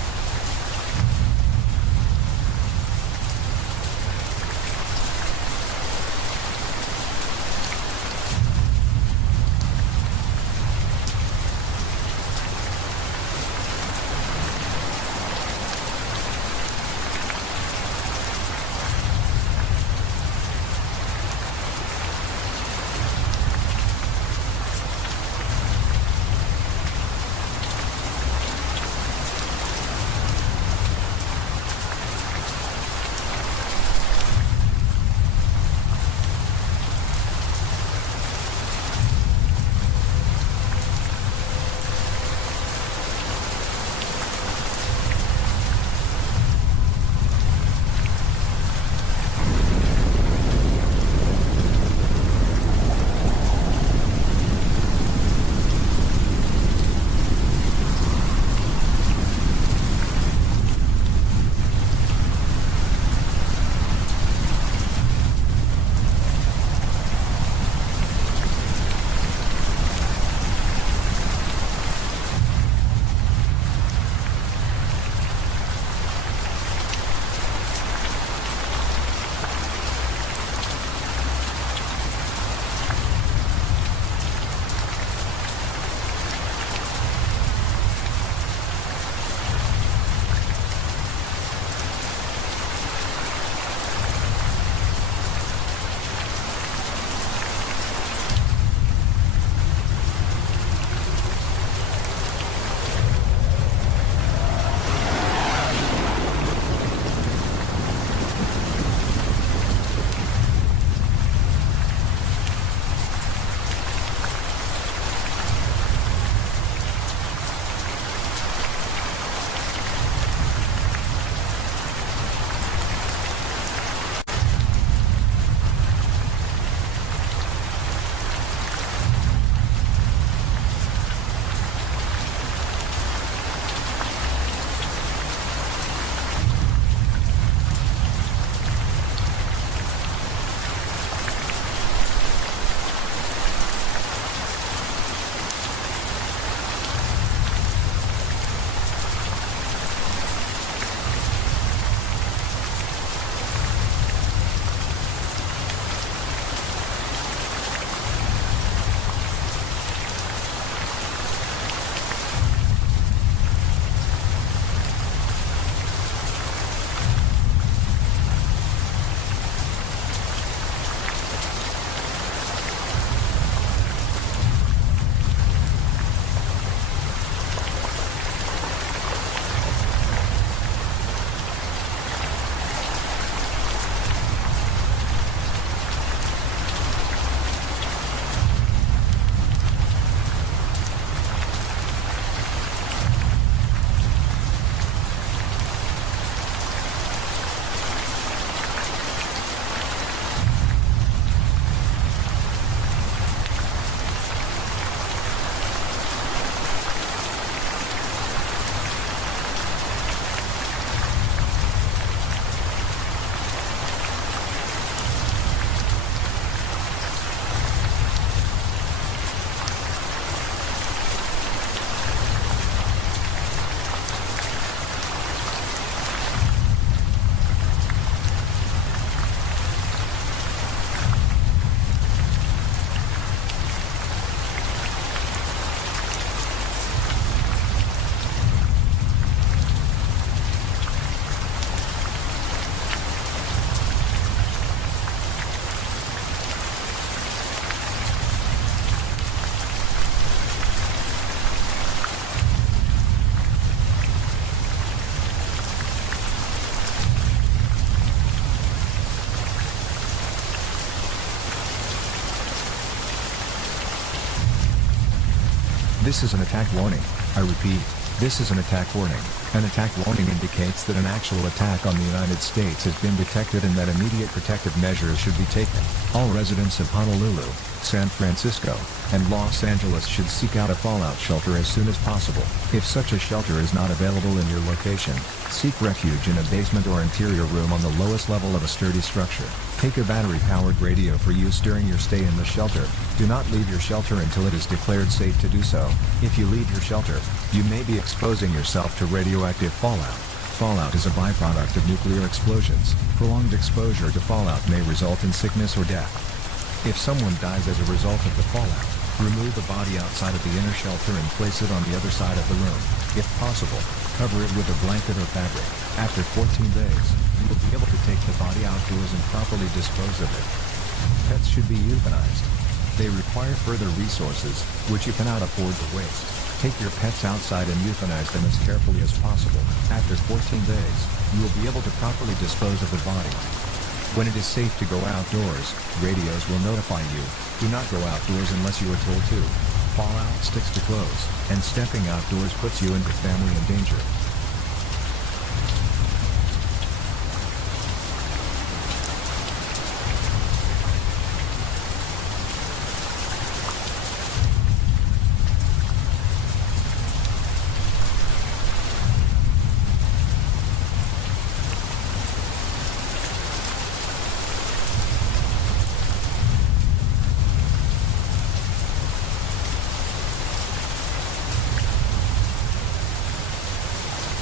This is an attack warning. I repeat, this is an attack warning. An attack warning indicates that an actual attack on the United States has been detected and that immediate protective measures should be taken. All residents of Honolulu, San Francisco, and Los Angeles should seek out a fallout shelter as soon as possible. If such a shelter is not available in your location, seek refuge in a basement or interior room on the lowest level of a sturdy structure. Take a battery-powered radio for use during your stay in the shelter. Do not leave your shelter until it is declared safe to do so. If you leave your shelter, you may be exposing yourself to radioactive fallout. Fallout is a byproduct of nuclear explosions. Prolonged exposure to fallout may result in sickness or death. If someone dies as a result of the fallout, remove the body outside of the inner shelter and place it on the other side of the room. If possible, cover it with a blanket or fabric. After 14 days, you will be able to take the body outdoors and properly dispose of it. Pets should be euthanized. They require further resources, which you cannot afford to waste. Take your pets outside and euthanize them as carefully as possible. After 14 days, you will be able to properly dispose of the body. When it is safe to go outdoors, radios will notify you. Do not go outdoors unless you are told to. Fallout sticks to clothes, and stepping outdoors puts you and your family in danger.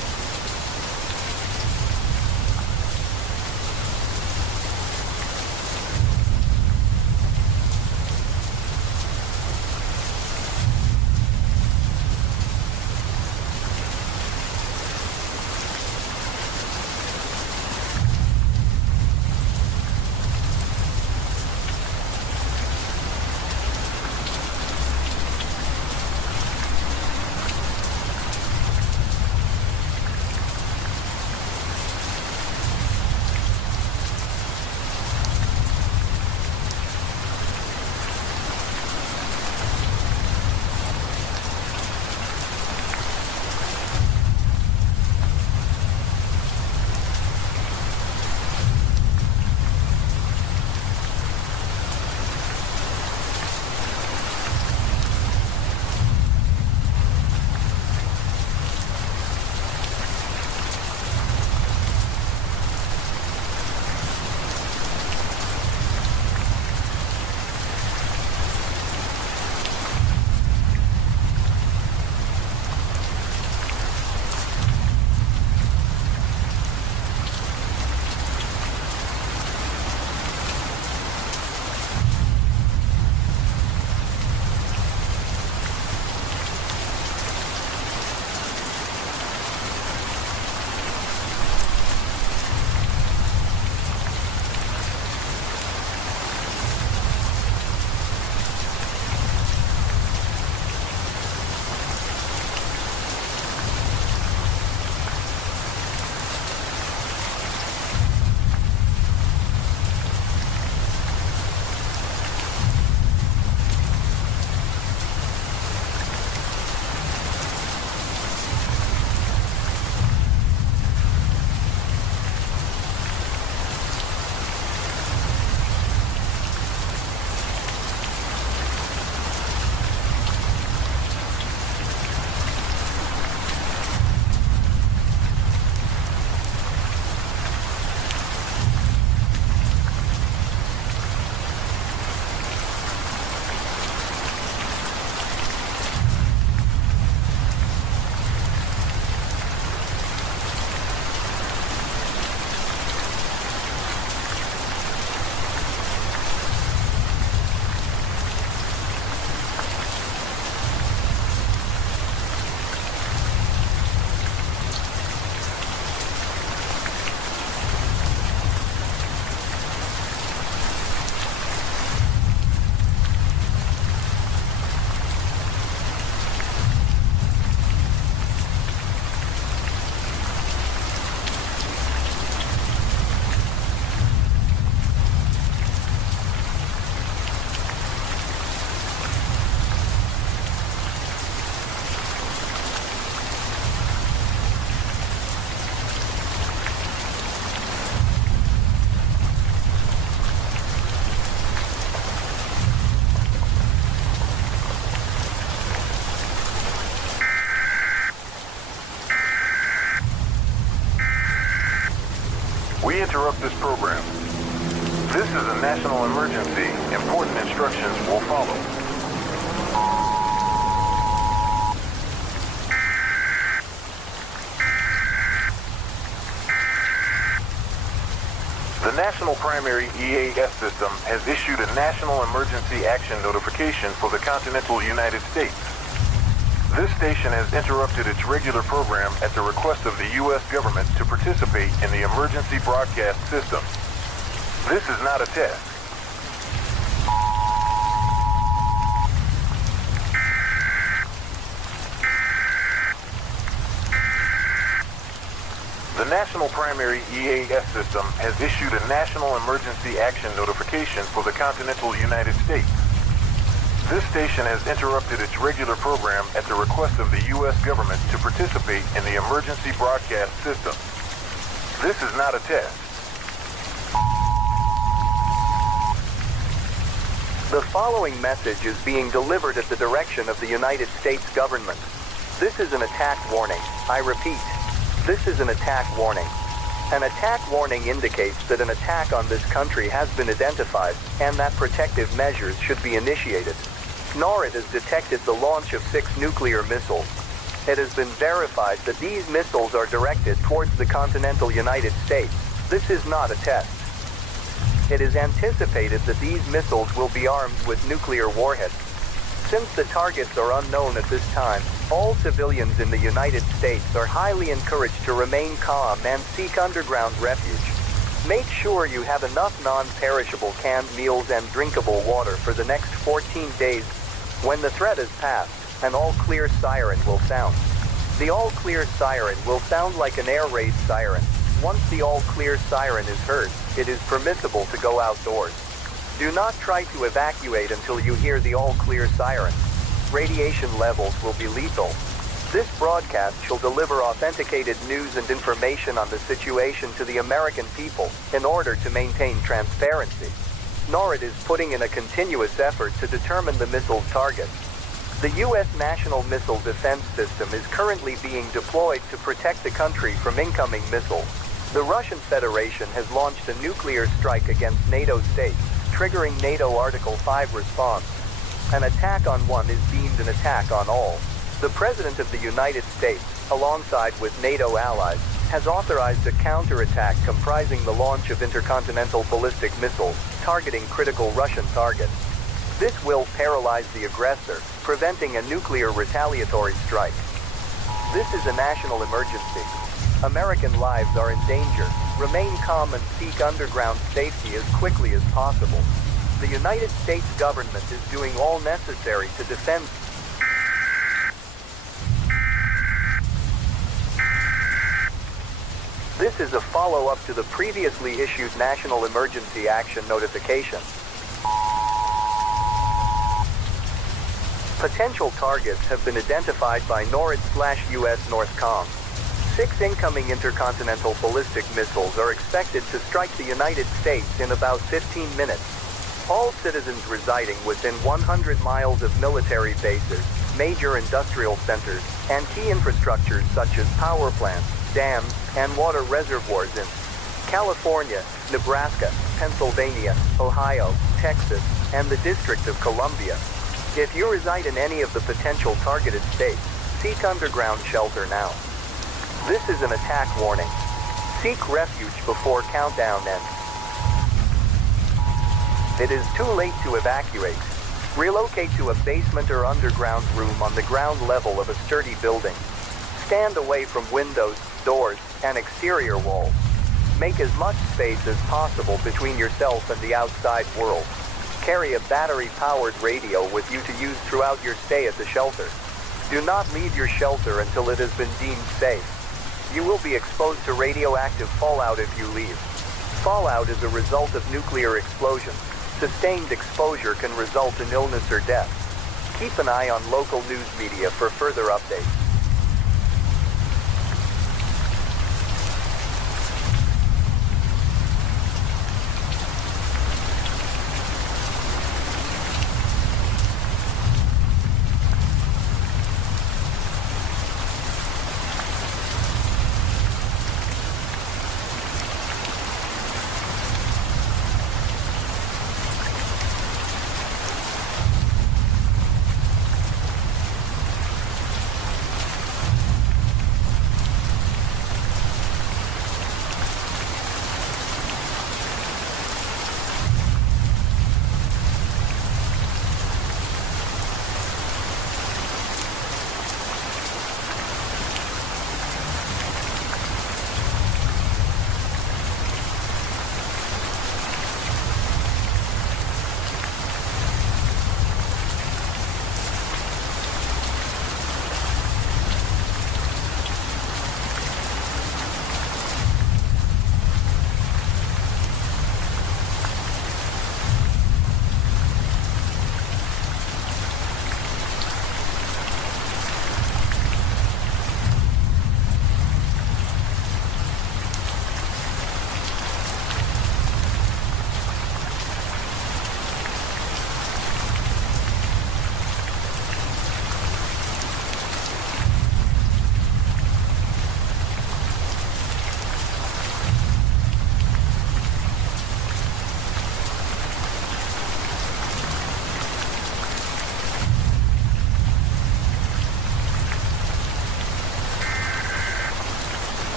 We interrupt this program. This is a national emergency. Important instructions will follow. The National Primary EAS System has issued a National Emergency Action Notification for the continental United States. This station has interrupted its regular program at the request of the U.S. government to participate in the emergency broadcast system. This is not a test. The National Primary EAS System has issued a National Emergency Action Notification for the continental United States. This station has interrupted its regular program at the request of the U.S. government to participate in the emergency broadcast system. This is not a test. The following message is being delivered at the direction of the United States government. This is an attack warning. I repeat, this is an attack warning. An attack warning indicates that an attack on this country has been identified and that protective measures should be initiated. NORAD has detected the launch of 6 nuclear missiles. It has been verified that these missiles are directed towards the continental United States. This is not a test. It is anticipated that these missiles will be armed with nuclear warheads. Since the targets are unknown at this time, all civilians in the United States are highly encouraged to remain calm and seek underground refuge. Make sure you have enough non-perishable canned meals and drinkable water for the next 14 days. When the threat is passed, an all-clear siren will sound. The all-clear siren will sound like an air raid siren. Once the all-clear siren is heard, it is permissible to go outdoors. Do not try to evacuate until you hear the all-clear siren. Radiation levels will be lethal. This broadcast shall deliver authenticated news and information on the situation to the American people in order to maintain transparency. NORAD is putting in a continuous effort to determine the missile's targets. The U.S. National Missile Defense System is currently being deployed to protect the country from incoming missiles. The Russian Federation has launched a nuclear strike against NATO states, triggering NATO Article 5 response. An attack on one is deemed an attack on all. The President of the United States, alongside with NATO allies, has authorized a counterattack comprising the launch of intercontinental ballistic missiles targeting critical Russian targets. This will paralyze the aggressor, preventing a nuclear retaliatory strike. This is a national emergency. American lives are in danger. Remain calm and seek underground safety as quickly as possible. The United States government is doing all necessary to defend. This is a follow-up to the previously issued National Emergency Action Notification. Potential targets have been identified by NORAD/US Northcom. 6 incoming intercontinental ballistic missiles are expected to strike the United States in about 15 minutes. All citizens residing within 100 miles of military bases, major industrial centers, and key infrastructures such as power plants, dams, and water reservoirs in California, Nebraska, Pennsylvania, Ohio, Texas, and the District of Columbia. If you reside in any of the potential targeted states, seek underground shelter now. This is an attack warning. Seek refuge before countdown ends. It is too late to evacuate. Relocate to a basement or underground room on the ground level of a sturdy building. Stand away from windows, doors, and exterior walls. Make as much space as possible between yourself and the outside world. Carry a battery-powered radio with you to use throughout your stay at the shelter. Do not leave your shelter until it has been deemed safe. You will be exposed to radioactive fallout if you leave. Fallout is a result of nuclear explosions. Sustained exposure can result in illness or death. Keep an eye on local news media for further updates.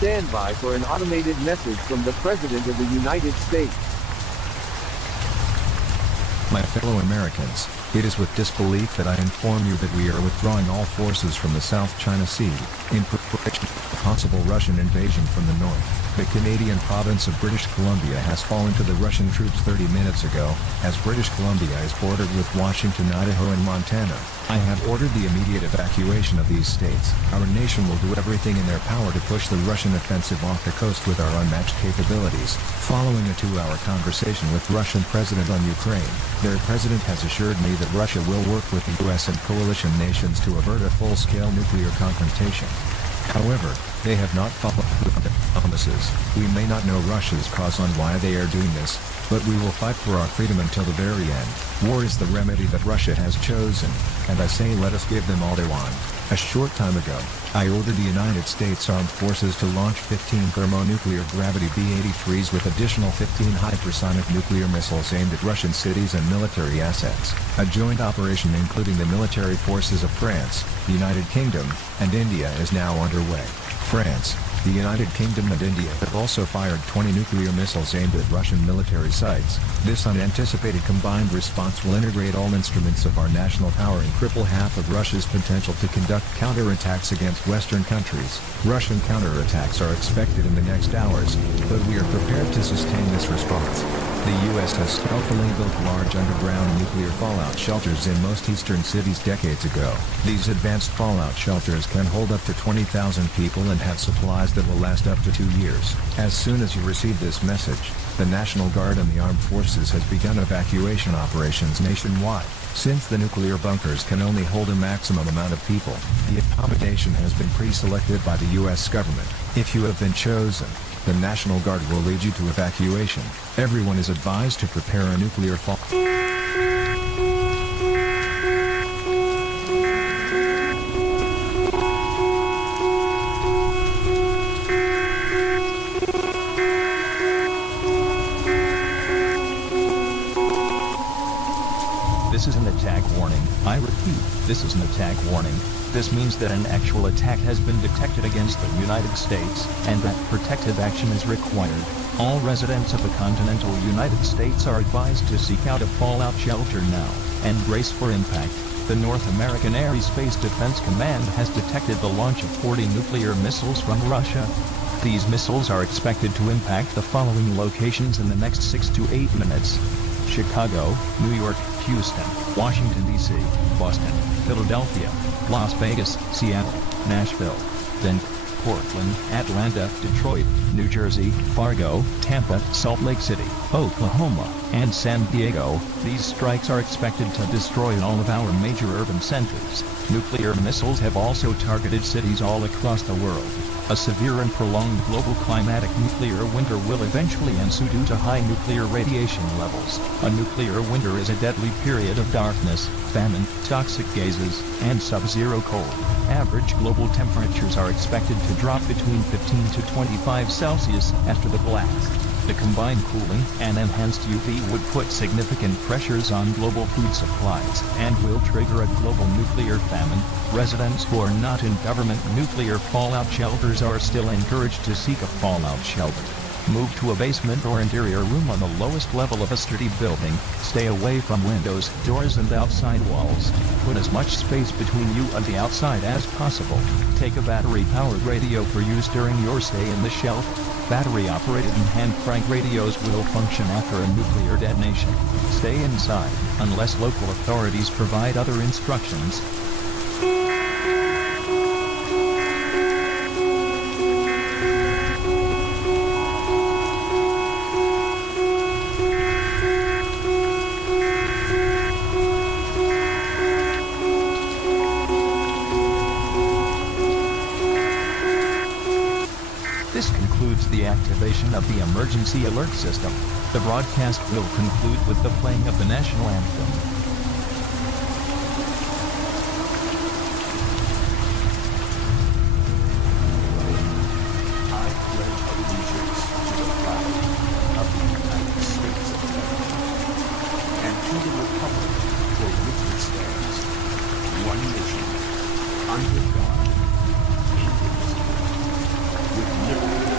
stand by for an automated message from the President of the United States. My fellow Americans, it is with disbelief that I inform you that we are withdrawing all forces from the South China Sea, in preparation for a possible Russian invasion from the north. The Canadian province of British Columbia has fallen to the Russian troops 30 minutes ago, as British Columbia is bordered with Washington, Idaho and Montana. I have ordered the immediate evacuation of these states. Our nation will do everything in their power to push the Russian offensive off the coast with our unmatched capabilities. Following a 2-hour conversation with Russian President on Ukraine, their president has assured me that Russia will work with the US and coalition nations to avert a full-scale nuclear confrontation. However, they have not followed through on their promises. We may not know Russia's cause on why they are doing this, but we will fight for our freedom until the very end. War is the remedy that Russia has chosen, and I say let us give them all they want. A short time ago, I ordered the United States Armed Forces to launch 15 thermonuclear gravity B-83s with additional 15 hypersonic nuclear missiles aimed at Russian cities and military assets. A joint operation including the military forces of France, the United Kingdom, and India is now underway. France, the United Kingdom and India have also fired 20 nuclear missiles aimed at Russian military sites. This unanticipated combined response will integrate all instruments of our national power and cripple half of Russia's potential to conduct counterattacks against Western countries. Russian counterattacks are expected in the next hours, but we are prepared to sustain this response. The U.S. has stealthily built large underground nuclear fallout shelters in most eastern cities decades ago. These advanced fallout shelters can hold up to 20,000 people and have supplies that will last up to 2 years. As soon as you receive this message, the National Guard and the Armed Forces has begun evacuation operations nationwide. Since the nuclear bunkers can only hold a maximum amount of people, the accommodation has been pre-selected by the U.S. government. If you have been chosen, the National Guard will lead you to evacuation. Everyone is advised to prepare a nuclear fall. This is an attack warning. I repeat, this is an attack warning. This means that an actual attack has been detected against the United States, and that protective action is required. All residents of the continental United States are advised to seek out a fallout shelter now, and brace for impact. The North American Aerospace Defense Command has detected the launch of 40 nuclear missiles from Russia. These missiles are expected to impact the following locations in the next 6 to 8 minutes. Chicago, New York, Houston, Washington, D.C., Boston, Philadelphia, Las Vegas, Seattle, Nashville, Denver, Portland, Atlanta, Detroit, New Jersey, Fargo, Tampa, Salt Lake City, Oklahoma, and San Diego. These strikes are expected to destroy all of our major urban centers. Nuclear missiles have also targeted cities all across the world. A severe and prolonged global climatic nuclear winter will eventually ensue due to high nuclear radiation levels. A nuclear winter is a deadly period of darkness, famine, toxic gases, and sub-zero cold. Average global temperatures are expected to drop between 15 to 25 Celsius after the blast. The combined cooling and enhanced UV would put significant pressures on global food supplies and will trigger a global nuclear famine. Residents who are not in government nuclear fallout shelters are still encouraged to seek a fallout shelter. Move to a basement or interior room on the lowest level of a sturdy building. Stay away from windows, doors, and outside walls. Put as much space between you and the outside as possible. Take a battery-powered radio for use during your stay in the shelter. Battery-operated and hand-crank radios will function after a nuclear detonation. Stay inside, unless local authorities provide other instructions. This concludes the activation of the emergency alert system. The broadcast will conclude with the playing of the national anthem. I pledge allegiance to the flag of the United States of America and to the republic for which it stands, one nation, under God, indivisible, with liberty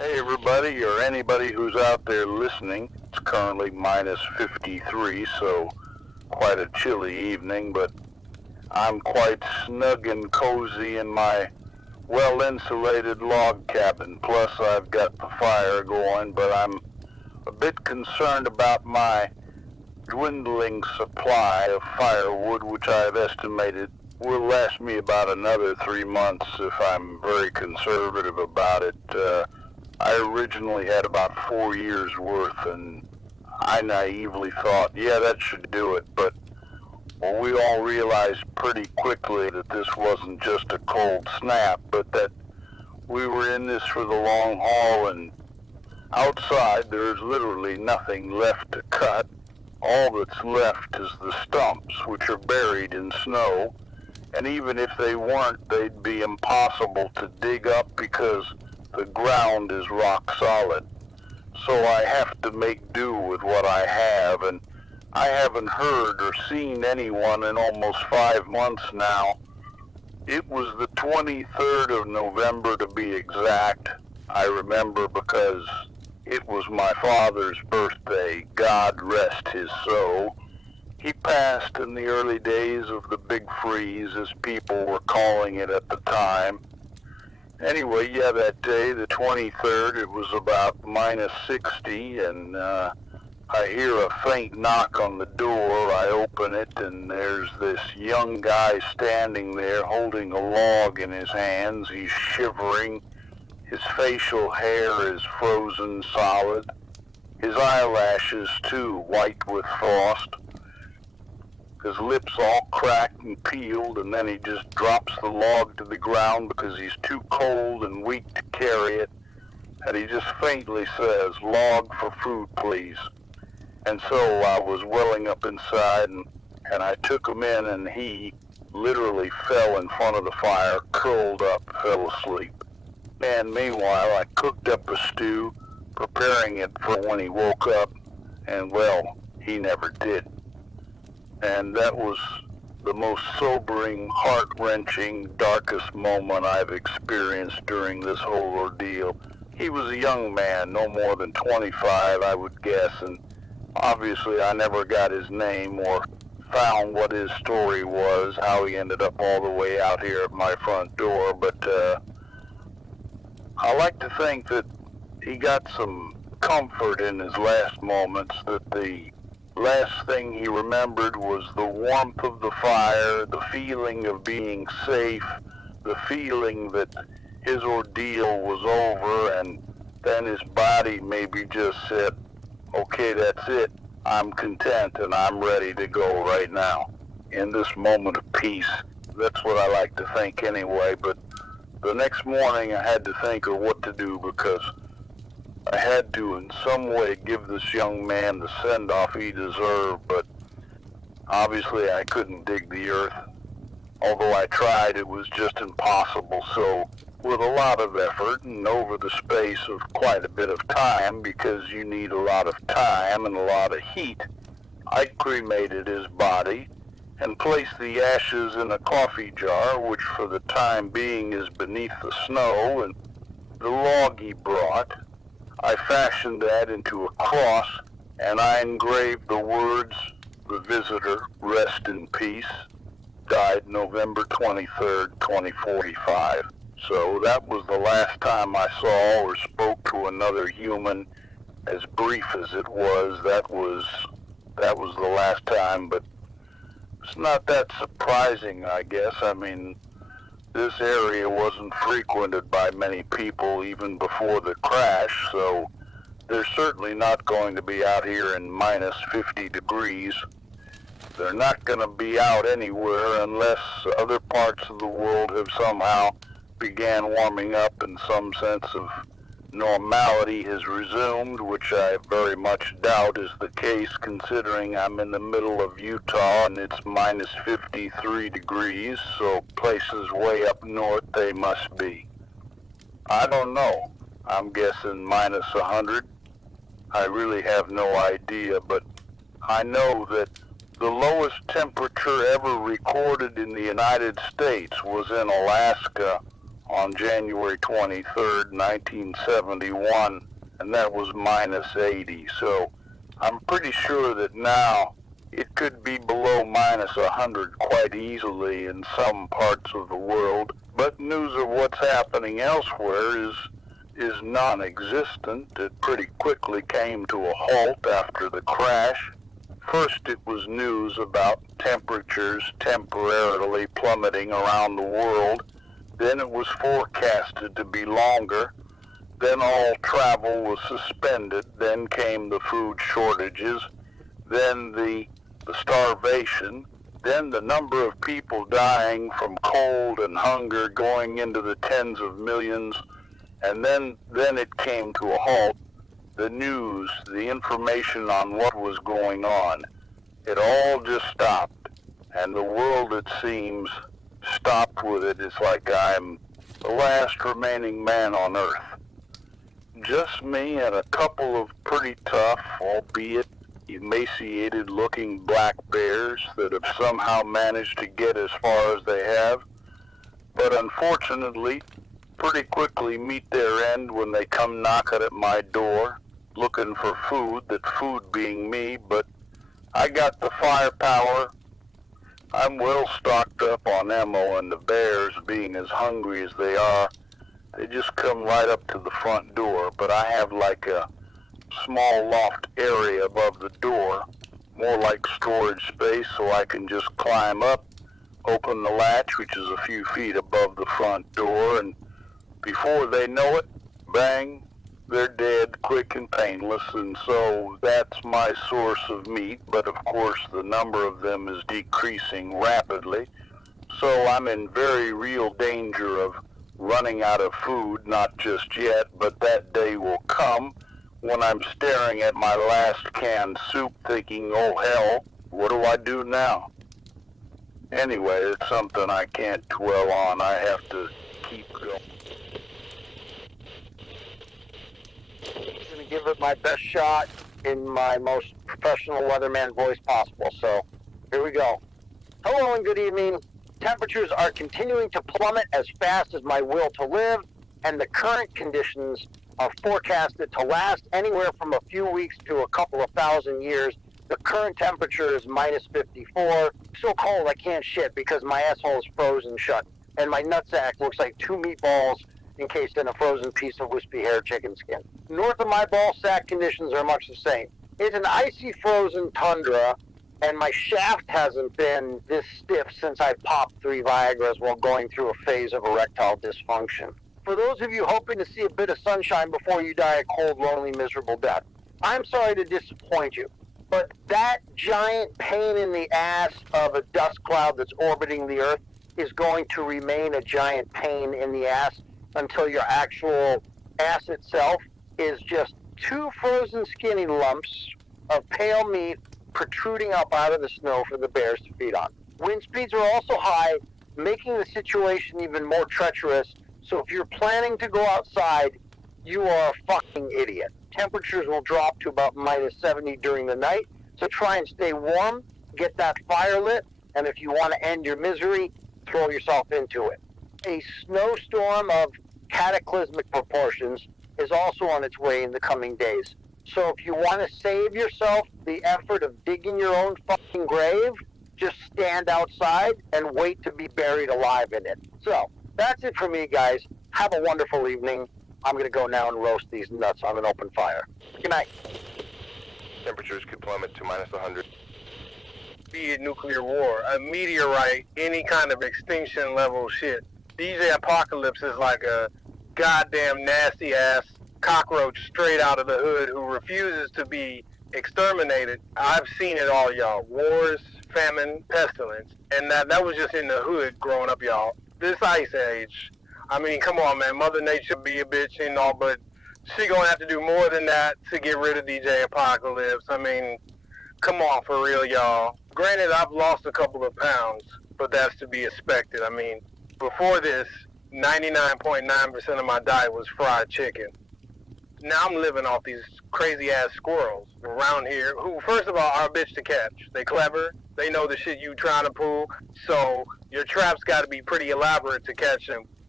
Hey everybody, or anybody who's out there listening. It's currently minus 53, so quite a chilly evening, but I'm quite snug and cozy in my well-insulated log cabin. Plus I've got the fire going, but I'm a bit concerned about my dwindling supply of firewood, which I've estimated will last me about another 3 months if I'm very conservative about it. I originally had about 4 years worth, and I naively thought, yeah, that should do it. But well, we all realized pretty quickly that this wasn't just a cold snap, but that we were in this for the long haul, and outside there's literally nothing left to cut. All that's left is the stumps, which are buried in snow, and even if they weren't, they'd be impossible to dig up because the ground is rock solid. So I have to make do with what I have, and I haven't heard or seen anyone in almost 5 months now. It was the 23rd of November to be exact. I remember because it was my father's birthday, God rest his soul. He passed in the early days of the big freeze, as people were calling it at the time. Anyway, yeah, that day, the 23rd, it was about minus 60, and I hear a faint knock on the door. I open it, and there's this young guy standing there holding a log in his hands. He's shivering. His facial hair is frozen solid. His eyelashes, too, white with frost. His lips all cracked and peeled, and then he just drops the log to the ground because he's too cold and weak to carry it. And he just faintly says, "Log for food, please." And so I was welling up inside, and I took him in, and he literally fell in front of the fire, curled up, fell asleep. And meanwhile, I cooked up a stew, preparing it for when he woke up, and well, he never did. And that was the most sobering, heart-wrenching, darkest moment I've experienced during this whole ordeal. He was a young man, no more than 25, I would guess, and obviously I never got his name or found what his story was, how he ended up all the way out here at my front door, but I like to think that he got some comfort in his last moments, that the last thing he remembered was the warmth of the fire, the feeling of being safe, the feeling that his ordeal was over, and then his body maybe just said, okay, that's it. I'm content and I'm ready to go right now. In this moment of peace, that's what I like to think anyway, but the next morning I had to think of what to do because I had to in some way give this young man the send-off he deserved, but obviously I couldn't dig the earth. Although I tried, it was just impossible. So with a lot of effort and over the space of quite a bit of time, because you need a lot of time and a lot of heat, I cremated his body and placed the ashes in a coffee jar, which for the time being is beneath the snow, and the log he brought, I fashioned that into a cross, and I engraved the words, "The visitor, rest in peace, died November 23rd, 2045. So that was the last time I saw or spoke to another human. As brief as it was, that was the last time, but it's not that surprising, I guess. I mean, this area wasn't frequented by many people even before the crash, so they're certainly not going to be out here in minus 50 degrees. They're not going to be out anywhere unless other parts of the world have somehow began warming up and some sense of normality has resumed, which I very much doubt is the case considering I'm in the middle of Utah and it's minus 53 degrees, so places way up north they must be. I don't know. I'm guessing minus 100. I really have no idea, but I know that the lowest temperature ever recorded in the United States was in Alaska on January 23rd, 1971, and that was minus 80. So I'm pretty sure that now it could be below minus 100 quite easily in some parts of the world. But news of what's happening elsewhere is non-existent. It pretty quickly came to a halt after the crash. First it was news about temperatures temporarily plummeting around the world. Then it was forecasted to be longer. Then all travel was suspended. Then came the food shortages. Then the starvation. Then the number of people dying from cold and hunger going into the tens of millions. And then it came to a halt. The news, the information on what was going on, it all just stopped. And the world, it seems, stopped with it. It's like I'm the last remaining man on Earth. Just me and a couple of pretty tough, albeit emaciated-looking black bears that have somehow managed to get as far as they have, but unfortunately pretty quickly meet their end when they come knocking at my door looking for food, that food being me. But I got the firepower. I'm well stocked up on ammo, and the bears, being as hungry as they are, they just come right up to the front door. But I have like a small loft area above the door, more like storage space, so I can just climb up, open the latch, which is a few feet above the front door, and before they know it, bang, they're dead, quick and painless. And so that's my source of meat, but of course the number of them is decreasing rapidly. So I'm in very real danger of running out of food, not just yet, but that day will come when I'm staring at my last canned soup thinking, oh hell, what do I do now? Anyway, it's something I can't dwell on. I have to keep going. I'm going to give it my best shot in my most professional weatherman voice possible. So here we go. Hello and good evening. Temperatures are continuing to plummet as fast as my will to live, and the current conditions are forecasted to last anywhere from a few weeks to a couple of thousand years. The current temperature is minus 54. So cold I can't shit because my asshole is frozen shut, and my nutsack looks like two meatballs encased in a frozen piece of wispy hair chicken skin. North of my ball sack conditions are much the same. It's an icy frozen tundra, and my shaft hasn't been this stiff since I popped 3 Viagras while going through a phase of erectile dysfunction. For those of you hoping to see a bit of sunshine before you die a cold, lonely, miserable death, I'm sorry to disappoint you, but that giant pain in the ass of a dust cloud that's orbiting the Earth is going to remain a giant pain in the ass until your actual ass itself is just 2 frozen skinny lumps of pale meat protruding up out of the snow for the bears to feed on. Wind speeds are also high, making the situation even more treacherous. So if you're planning to go outside, you are a fucking idiot. Temperatures will drop to about minus 70 during the night, so try and stay warm, get that fire lit, and if you want to end your misery, throw yourself into it. A snowstorm of cataclysmic proportions is also on its way in the coming days. So if you want to save yourself the effort of digging your own fucking grave, just stand outside and wait to be buried alive in it. So that's it for me, guys. Have a wonderful evening. I'm going to go now and roast these nuts on an open fire. Good night. Temperatures could plummet to minus 100. Be a nuclear war, a meteorite, any kind of extinction level shit. DJ Apocalypse is like a goddamn nasty ass cockroach straight out of the hood who refuses to be exterminated. I've seen it all, y'all. Wars, famine, pestilence. And that was just in the hood growing up, y'all. This ice age, I mean, come on, man. Mother Nature be a bitch and all, but she gonna have to do more than that to get rid of DJ Apocalypse. I mean, come on, for real, y'all. Granted, I've lost a couple of pounds, but that's to be expected. I mean, before this, 99.9% of my diet was fried chicken. Now I'm living off these crazy-ass squirrels around here who, first of all, are a bitch to catch. They clever. They know the shit you trying to pull, so your traps got to be pretty elaborate to catch them.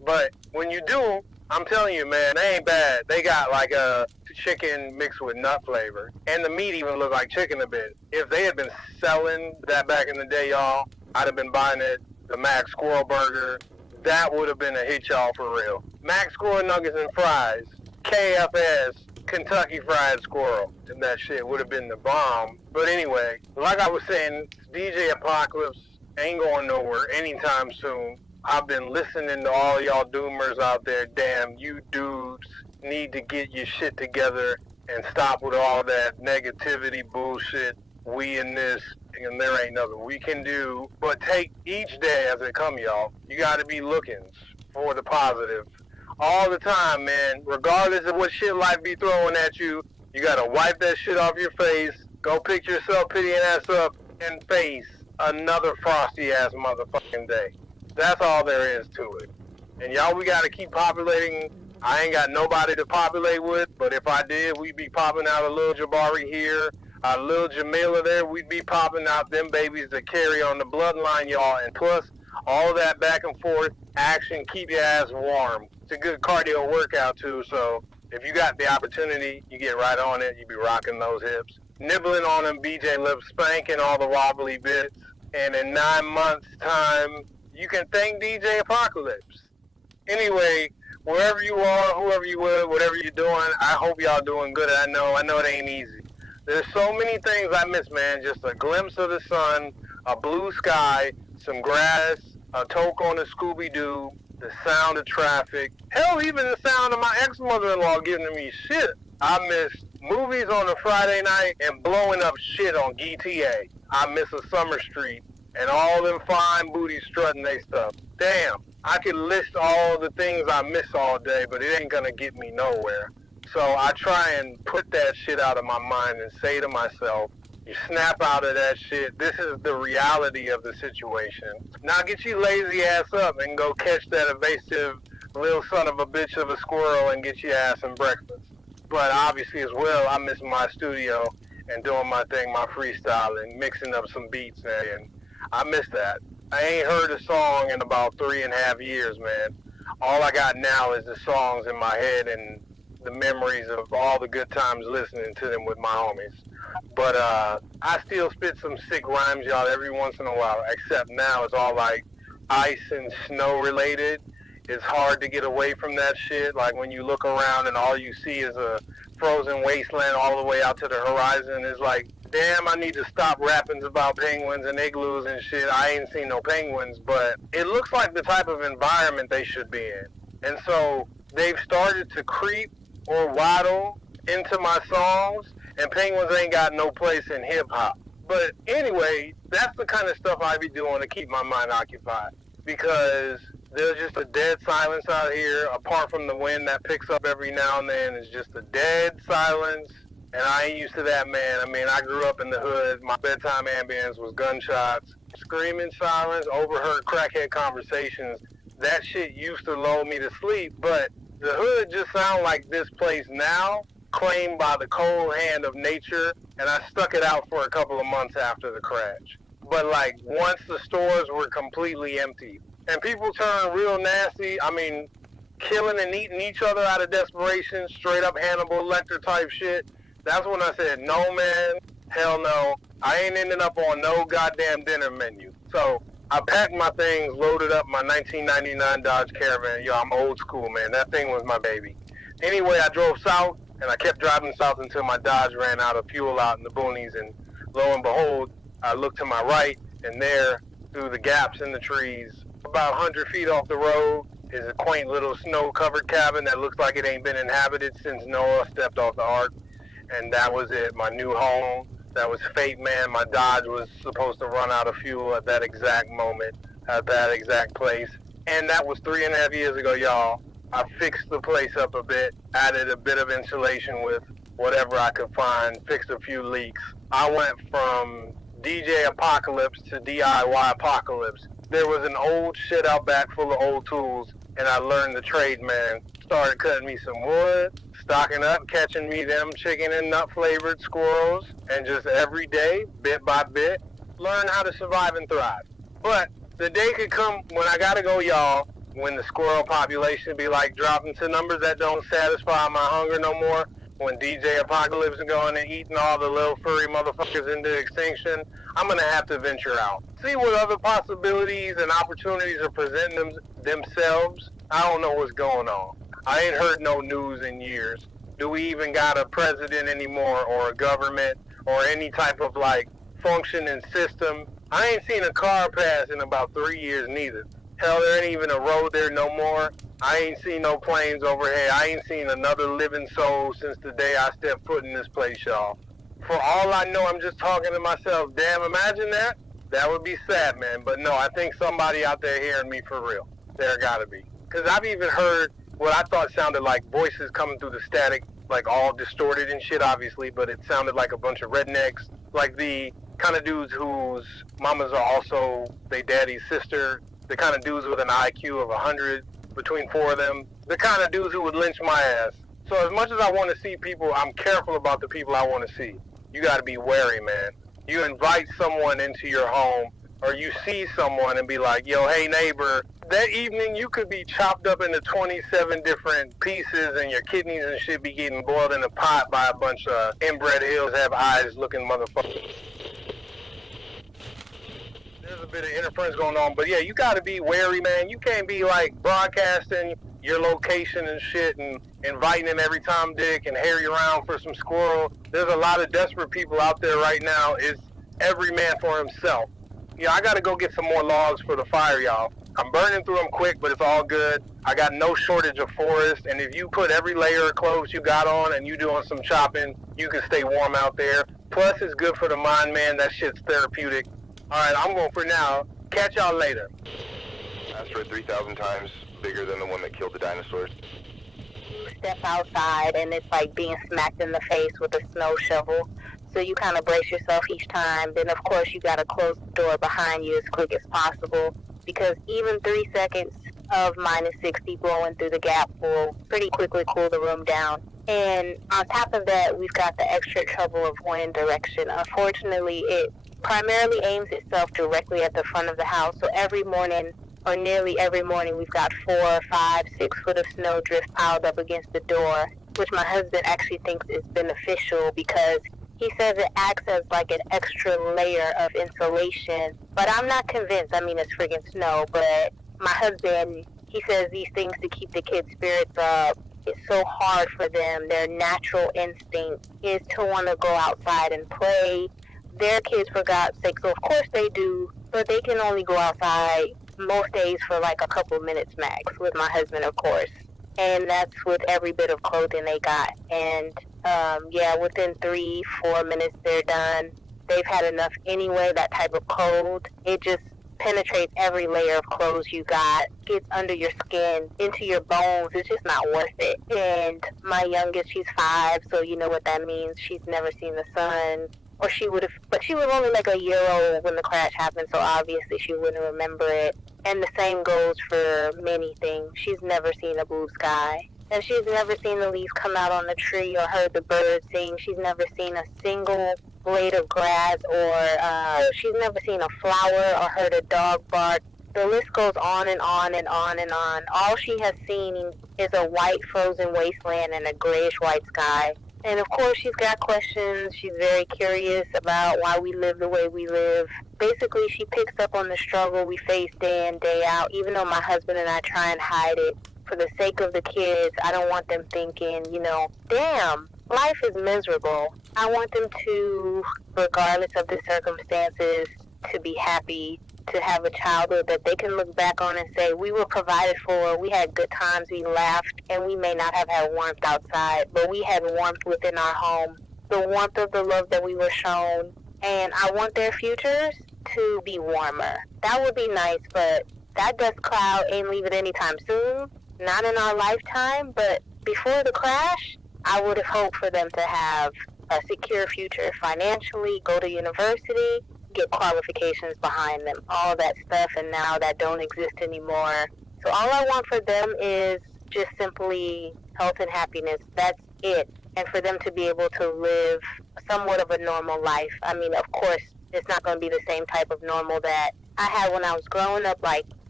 But when you do, I'm telling you, man, they ain't bad. They got like a chicken mixed with nut flavor. And the meat even looked like chicken a bit. If they had been selling that back in the day, y'all, I'd have been buying it. The Mac Squirrel Burger, that would have been a hit, y'all, for real. Mac Squirrel Nuggets and Fries, KFS, Kentucky Fried Squirrel. And that shit would have been the bomb. But anyway, like I was saying, DJ Apocalypse ain't going nowhere anytime soon. I've been listening to all y'all doomers out there. Damn, you dudes need to get your shit together and stop with all that negativity bullshit. We in this, and there ain't nothing we can do. But take each day as it come, y'all. You got to be looking for the positive all the time, man. Regardless of what shit life be throwing at you, you got to wipe that shit off your face. Go pick your self-pitying ass up and face another frosty-ass motherfucking day. That's all there is to it. And y'all, we got to keep populating. I ain't got nobody to populate with, but if I did, we'd be popping out a little Jabari here, a little Jamila there. We'd be popping out them babies that carry on the bloodline, y'all. And plus, all that back and forth action, keep your ass warm. It's a good cardio workout, too. So if you got the opportunity, you get right on it. You be rocking those hips. Nibbling on them BJ lips, spanking all the wobbly bits. And in 9 months' time, you can thank DJ Apocalypse. Anyway, wherever you are, whoever you with, whatever you're doing, I hope y'all doing good. I know it ain't easy. There's so many things I miss, man. Just a glimpse of the sun, a blue sky, some grass, a toke on a Scooby-Doo, the sound of traffic. Hell, even the sound of my ex-mother-in-law giving me shit. I miss movies on a Friday night and blowing up shit on GTA. I miss a Summer Street and all them fine booties strutting they stuff. Damn, I could list all the things I miss all day, but it ain't gonna get me nowhere. So I try and put that shit out of my mind and say to myself, you snap out of that shit. This is the reality of the situation. Now get your lazy ass up and go catch that evasive little son of a bitch of a squirrel and get your ass some breakfast. But obviously as well, I miss my studio and doing my thing, my freestyling, mixing up some beats, and I miss that. I ain't heard a song in about 3.5 years, man. All I got now is the songs in my head and the memories of all the good times listening to them with my homies. But I still spit some sick rhymes, y'all, every once in a while, except now it's all like ice and snow related. It's hard to get away from that shit. Like when you look around and all you see is a frozen wasteland all the way out to the horizon, it's like, damn, I need to stop rapping about penguins and igloos and shit. I ain't seen no penguins, but it looks like the type of environment they should be in. And so they've started to creep or waddle into my songs, and penguins ain't got no place in hip-hop. But anyway, that's the kind of stuff I be doing to keep my mind occupied, because there's just a dead silence out here, apart from the wind that picks up every now and then. It's just a dead silence, and I ain't used to that, man. I mean, I grew up in the hood. My bedtime ambience was gunshots, screaming silence, overheard crackhead conversations. That shit used to lull me to sleep, but the hood just sound like this place now, claimed by the cold hand of nature, and I stuck it out for a couple of months after the crash. But like, once the stores were completely empty, and people turn real nasty, I mean, killing and eating each other out of desperation, straight up Hannibal Lecter type shit, that's when I said, no man, hell no, I ain't ending up on no goddamn dinner menu. So I packed my things, loaded up my 1999 Dodge Caravan. Yo, I'm old school, man. That thing was my baby. Anyway, I drove south, and I kept driving south until my Dodge ran out of fuel out in the boonies, and lo and behold, I looked to my right, and there, through the gaps in the trees, about 100 feet off the road, is a quaint little snow-covered cabin that looks like it ain't been inhabited since Noah stepped off the ark. And that was it, my new home. That was fate, man. My Dodge was supposed to run out of fuel at that exact moment, at that exact place. And that was 3.5 years ago, y'all. I fixed the place up a bit, added a bit of insulation with whatever I could find, fixed a few leaks. I went from DJ Apocalypse to DIY Apocalypse. There was an old shit out back full of old tools, and I learned the trade, man. Started cutting me some wood, stocking up, catching me them chicken and nut flavored squirrels, and just every day, bit by bit, learn how to survive and thrive. But the day could come when I gotta go, y'all, when the squirrel population be like dropping to numbers that don't satisfy my hunger no more, when DJ Apocalypse is going and eating all the little furry motherfuckers into extinction, I'm going to have to venture out. See what other possibilities and opportunities are presenting themselves. I don't know what's going on. I ain't heard no news in years. Do we even got a president anymore, or a government, or any type of like functioning system? I ain't seen a car pass in about 3 years neither. Hell, there ain't even a road there no more. I ain't seen no planes overhead. I ain't seen another living soul since the day I stepped foot in this place, y'all. For all I know, I'm just talking to myself. Damn, imagine that. That would be sad, man. But no, I think somebody out there hearing me for real. There gotta be. Because I've even heard what I thought sounded like voices coming through the static, like all distorted and shit, obviously, but it sounded like a bunch of rednecks. Like the kind of dudes whose mamas are also their daddy's sister. The kind of dudes with an IQ of 100 between four of them. The kind of dudes who would lynch my ass. So as much as I want to see people, I'm careful about the people I want to see. You got to be wary, man. You invite someone into your home, or you see someone and be like, yo, hey, neighbor, that evening you could be chopped up into 27 different pieces and your kidneys and shit be getting boiled in a pot by a bunch of inbred hills have eyes looking motherfuckers. There's a bit of interference going on, but yeah, you got to be wary, man. You can't be like broadcasting your location and shit and inviting him every time dick and Harry around for some squirrel. There's a lot of desperate people out there right now. It's every man for himself. Yeah, I got to go get some more logs for the fire, y'all. I'm burning through them quick, but it's all good. I got no shortage of forest, and if you put every layer of clothes you got on and you doing some chopping, you can stay warm out there. Plus, it's good for the mind, man. That shit's therapeutic. All right, I'm going for now. Catch y'all later. Asteroid 3,000 times bigger than the one that killed the dinosaurs. Step outside and it's like being smacked in the face with a snow shovel. So you kind of brace yourself each time. Then, of course, you got to close the door behind you as quick as possible, because even 3 seconds of minus 60 blowing through the gap will pretty quickly cool the room down. And on top of that, we've got the extra trouble of wind direction. Unfortunately, it primarily aims itself directly at the front of the house. So every morning, or nearly every morning, we've got 4, 5, 6 foot of snow drift piled up against the door, which my husband actually thinks is beneficial because he says it acts as like an extra layer of insulation. But I'm not convinced. I mean, it's friggin' snow, but my husband, he says these things to keep the kids' spirits up. It's so hard for them. Their natural instinct is to want to go outside and play. Their kids, for God's sake, so of course they do, but they can only go outside most days for like a couple minutes max with my husband, of course. And that's with every bit of clothing they got. And yeah, within 3-4 minutes they're done. They've had enough anyway. That type of cold, it just penetrates every layer of clothes you got, gets under your skin, into your bones. It's just not worth it. And my youngest, she's 5, so you know what that means. She's never seen the sun. Or she would have, but she was only like a year old when the crash happened, so obviously she wouldn't remember it. And the same goes for many things. She's never seen a blue sky. And she's never seen the leaves come out on the tree or heard the birds sing. She's never seen a single blade of grass, or she's never seen a flower or heard a dog bark. The list goes on and on and on and on. All she has seen is a white frozen wasteland and a grayish-white sky. And of course, she's got questions. She's very curious about why we live the way we live. Basically, she picks up on the struggle we face day in, day out, even though my husband and I try and hide it. For the sake of the kids, I don't want them thinking, you know, damn, life is miserable. I want them to, regardless of the circumstances, to be happy, to have a childhood that they can look back on and say, we were provided for, we had good times, we laughed, and we may not have had warmth outside, but we had warmth within our home, the warmth of the love that we were shown. And I want their futures to be warmer. That would be nice, but that dust cloud ain't leaving anytime soon, not in our lifetime. But before the crash, I would have hoped for them to have a secure future financially, go to university, get qualifications behind them, all that stuff, and now that don't exist anymore. So all I want for them is just simply health and happiness. That's it. And for them to be able to live somewhat of a normal life. I mean, of course, it's not going to be the same type of normal that I had when I was growing up. Like,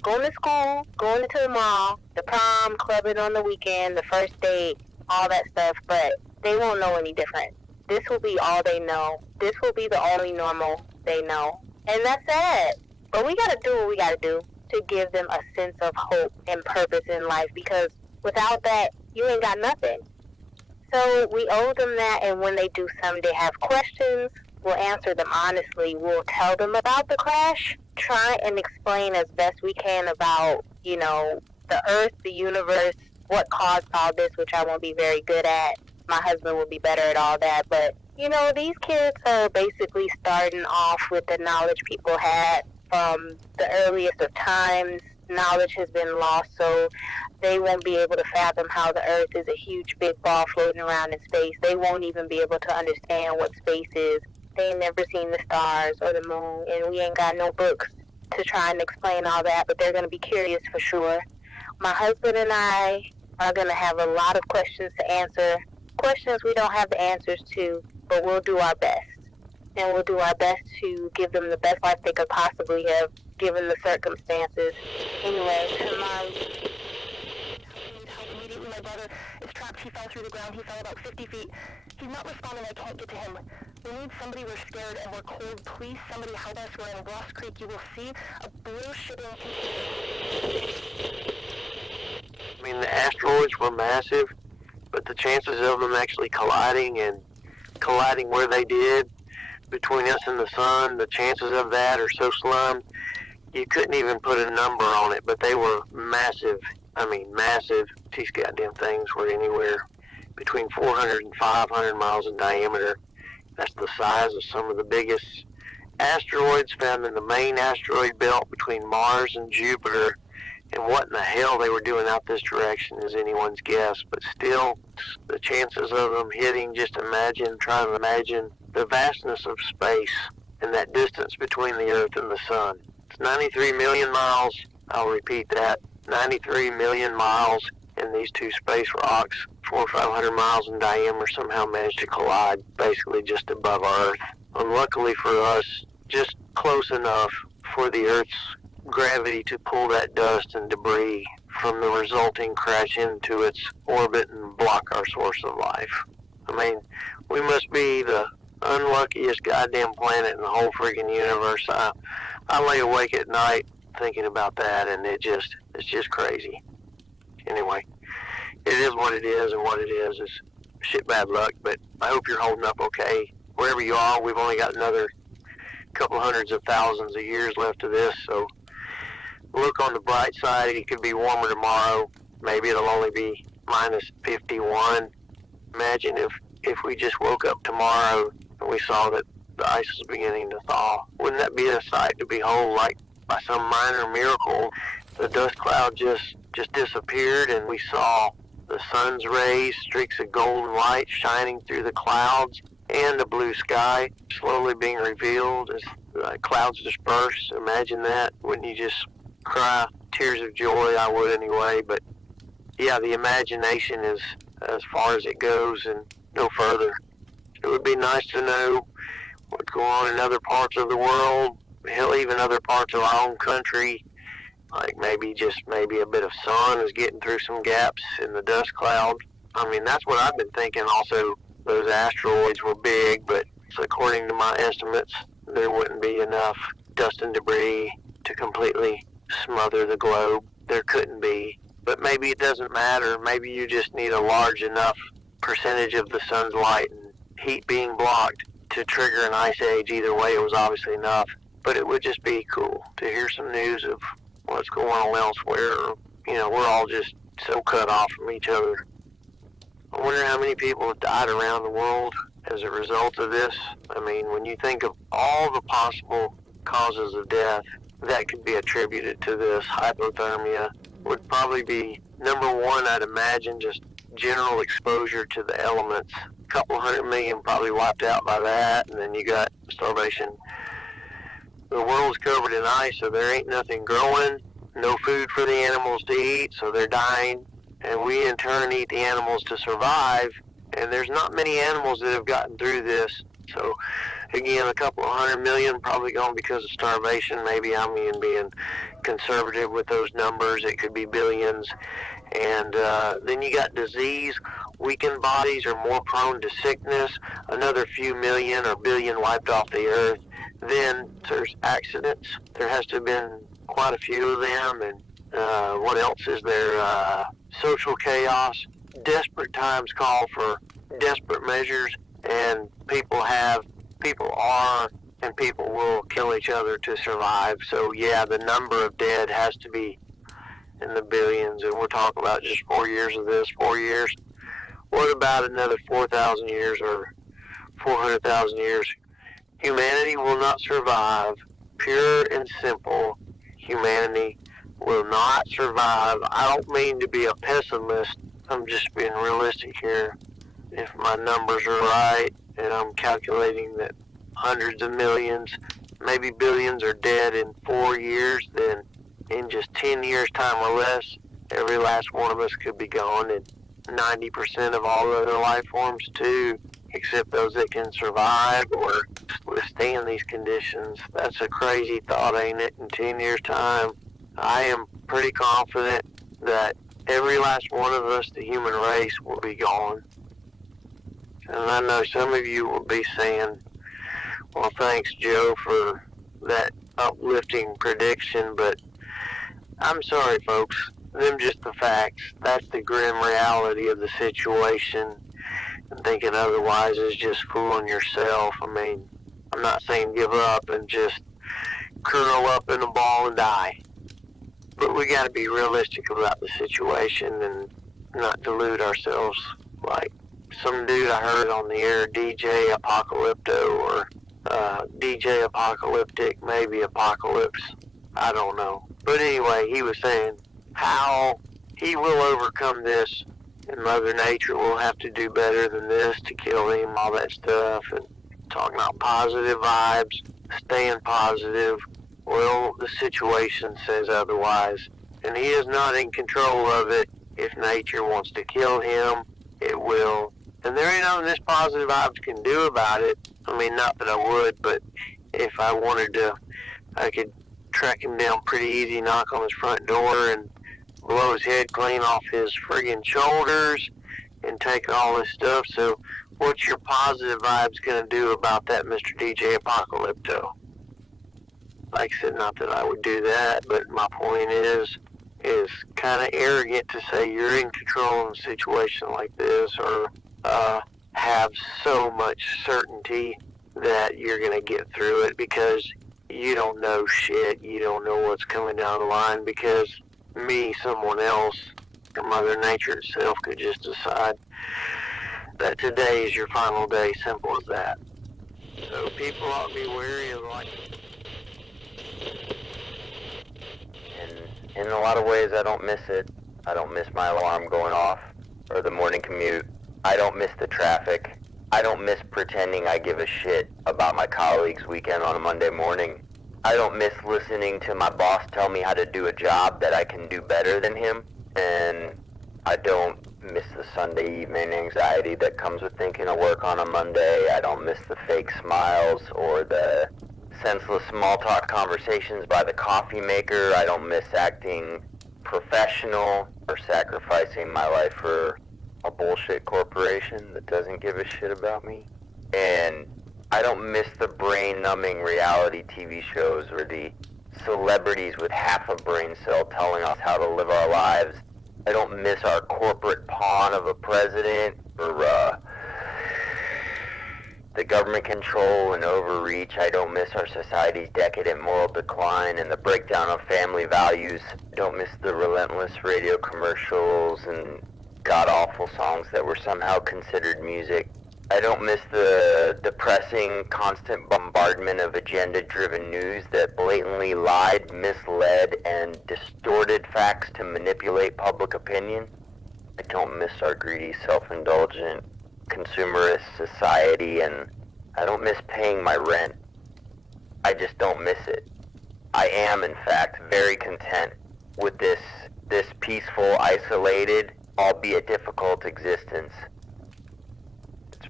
going to school, going to the mall, the prom, clubbing on the weekend, the first date, all that stuff, but they won't know any different. This will be all they know. This will be the only normal they know. And that's sad. But we gotta do what we gotta do to give them a sense of hope and purpose in life, because without that, you ain't got nothing. So we owe them that, and when they do someday have questions, we'll answer them honestly. We'll tell them about the crash, try and explain as best we can about, the earth, the universe, what caused all this, which I won't be very good at. My husband will be better at all that. But, these kids are basically starting off with the knowledge people had from the earliest of times. Knowledge has been lost, so they won't be able to fathom how the earth is a huge big ball floating around in space. They won't even be able to understand what space is. They ain't never seen the stars or the moon, and we ain't got no books to try and explain all that, but they're going to be curious for sure. My husband and I are going to have a lot of questions to answer, questions we don't have the answers to, but we'll do our best. And we'll do our best to give them the best life they could possibly have, given the circumstances. Anyway, immediately my brother is trapped. He fell through the ground. He fell about 50 feet. He's not responding. I can't get to him. We need somebody. We're scared and we're cold. Please, somebody help us. We're in Ross Creek. You will see a blue shipping container. I mean, the asteroids were massive, but the chances of them actually colliding where they did between us and the sun, the chances of that are so slim, you couldn't even put a number on it, but they were massive. I mean, massive. These goddamn things were anywhere between 400 and 500 miles in diameter. That's the size of some of the biggest asteroids found in the main asteroid belt between Mars and Jupiter. And what in the hell they were doing out this direction is anyone's guess. But still, the chances of them hitting, try to imagine the vastness of space and that distance between the Earth and the Sun. It's 93 million miles. I'll repeat that. 93 million miles, and these two space rocks, 400 or 500 miles in diameter, somehow managed to collide basically just above Earth. Unluckily for us, just close enough for the Earth's gravity to pull that dust and debris from the resulting crash into its orbit and block our source of life. I mean, we must be the unluckiest goddamn planet in the whole freaking universe. I lay awake at night thinking about that, and it's just crazy. Anyway, it is what it is, and what it is shit bad luck, but I hope you're holding up okay. Wherever you are, we've only got another couple hundreds of thousands of years left of this, so look on the bright side. It could be warmer tomorrow. Maybe it'll only be minus 51. Imagine if we just woke up tomorrow and we saw that the ice is beginning to thaw. Wouldn't that be a sight to behold? Like by some minor miracle, the dust cloud just disappeared and we saw the sun's rays, streaks of golden light shining through the clouds, and a blue sky slowly being revealed as the clouds disperse. Imagine that. Wouldn't you just cry tears of joy? I would anyway. But yeah, the imagination is as far as it goes and no further. It would be nice to know what's going on in other parts of the world, hell, even other parts of our own country. Like maybe a bit of sun is getting through some gaps in the dust cloud. I mean, that's what I've been thinking. Also, those asteroids were big, but according to my estimates, there wouldn't be enough dust and debris to completely smother the globe. There couldn't be. But maybe it doesn't matter. Maybe you just need a large enough percentage of the sun's light and heat being blocked to trigger an ice age. Either way, it was obviously enough. But it would just be cool to hear some news of what's going on elsewhere. You know, we're all just so cut off from each other. I wonder how many people have died around the world as a result of this. I mean, when you think of all the possible causes of death that could be attributed to this, hypothermia would probably be number one. I'd imagine just general exposure to the elements. A couple 100 million probably wiped out by that, and then you got starvation. The world's covered in ice, so there ain't nothing growing, no food for the animals to eat, so they're dying, and we in turn eat the animals to survive, and there's not many animals that have gotten through this. So Again, a couple of 100 million probably gone because of starvation. Maybe I'm being conservative with those numbers. It could be billions. And then you got disease. Weakened bodies are more prone to sickness. Another few million or billion wiped off the earth. Then there's accidents. There has to have been quite a few of them. And what else is there? Social chaos. Desperate times call for desperate measures. And people are, and people will kill each other to survive. So yeah, the number of dead has to be in the billions, and we're talking about just 4 years of this, 4 years. What about another 4,000 years or 400,000 years? Humanity will not survive. Pure and simple, humanity will not survive. I don't mean to be a pessimist. I'm just being realistic here. If my numbers are right, and I'm calculating that hundreds of millions, maybe billions are dead in 4 years, then in just 10 years' time or less, every last one of us could be gone, and 90% of all other life forms too, except those that can survive or withstand these conditions. That's a crazy thought, ain't it? In 10 years' time, I am pretty confident that every last one of us, the human race, will be gone. And I know some of you will be saying, well, thanks, Joe, for that uplifting prediction, but I'm sorry, folks. Them just the facts. That's the grim reality of the situation. And thinking otherwise is just fooling yourself. I mean, I'm not saying give up and just curl up in a ball and die. But we got to be realistic about the situation and not delude ourselves. Like some dude I heard on the air, DJ Apocalypto, or DJ Apocalyptic, maybe Apocalypse. I don't know. But anyway, he was saying how he will overcome this, and Mother Nature will have to do better than this to kill him, all that stuff, and talking about positive vibes, staying positive. Well, the situation says otherwise, and he is not in control of it. If nature wants to kill him, it will. And there ain't nothing this positive vibes can do about it. I mean, not that I would, but if I wanted to, I could track him down pretty easy, knock on his front door, and blow his head clean off his friggin' shoulders and take all this stuff. So what's your positive vibes going to do about that, Mr. DJ Apocalypto? Like I said, not that I would do that, but my point is kind of arrogant to say you're in control of a situation like this, or have so much certainty that you're going to get through it, because you don't know shit. You don't know what's coming down the line, because me, someone else, or Mother Nature itself could just decide that today is your final day. Simple as that. So people ought to be wary of And in a lot of ways, I don't miss it. I don't miss my alarm going off or the morning commute. I don't miss the traffic. I don't miss pretending I give a shit about my colleagues' weekend on a Monday morning. I don't miss listening to my boss tell me how to do a job that I can do better than him. And I don't miss the Sunday evening anxiety that comes with thinking of work on a Monday. I don't miss the fake smiles or the senseless small talk conversations by the coffee maker. I don't miss acting professional or sacrificing my life for a bullshit corporation that doesn't give a shit about me. And I don't miss the brain-numbing reality TV shows or the celebrities with half a brain cell telling us how to live our lives. I don't miss our corporate pawn of a president or the government control and overreach. I don't miss our society's decadent moral decline and the breakdown of family values. I don't miss the relentless radio commercials and god-awful songs that were somehow considered music. I don't miss the depressing, constant bombardment of agenda-driven news that blatantly lied, misled, and distorted facts to manipulate public opinion. I don't miss our greedy, self-indulgent, consumerist society, and I don't miss paying my rent. I just don't miss it. I am, in fact, very content with this peaceful, isolated, albeit difficult existence. It's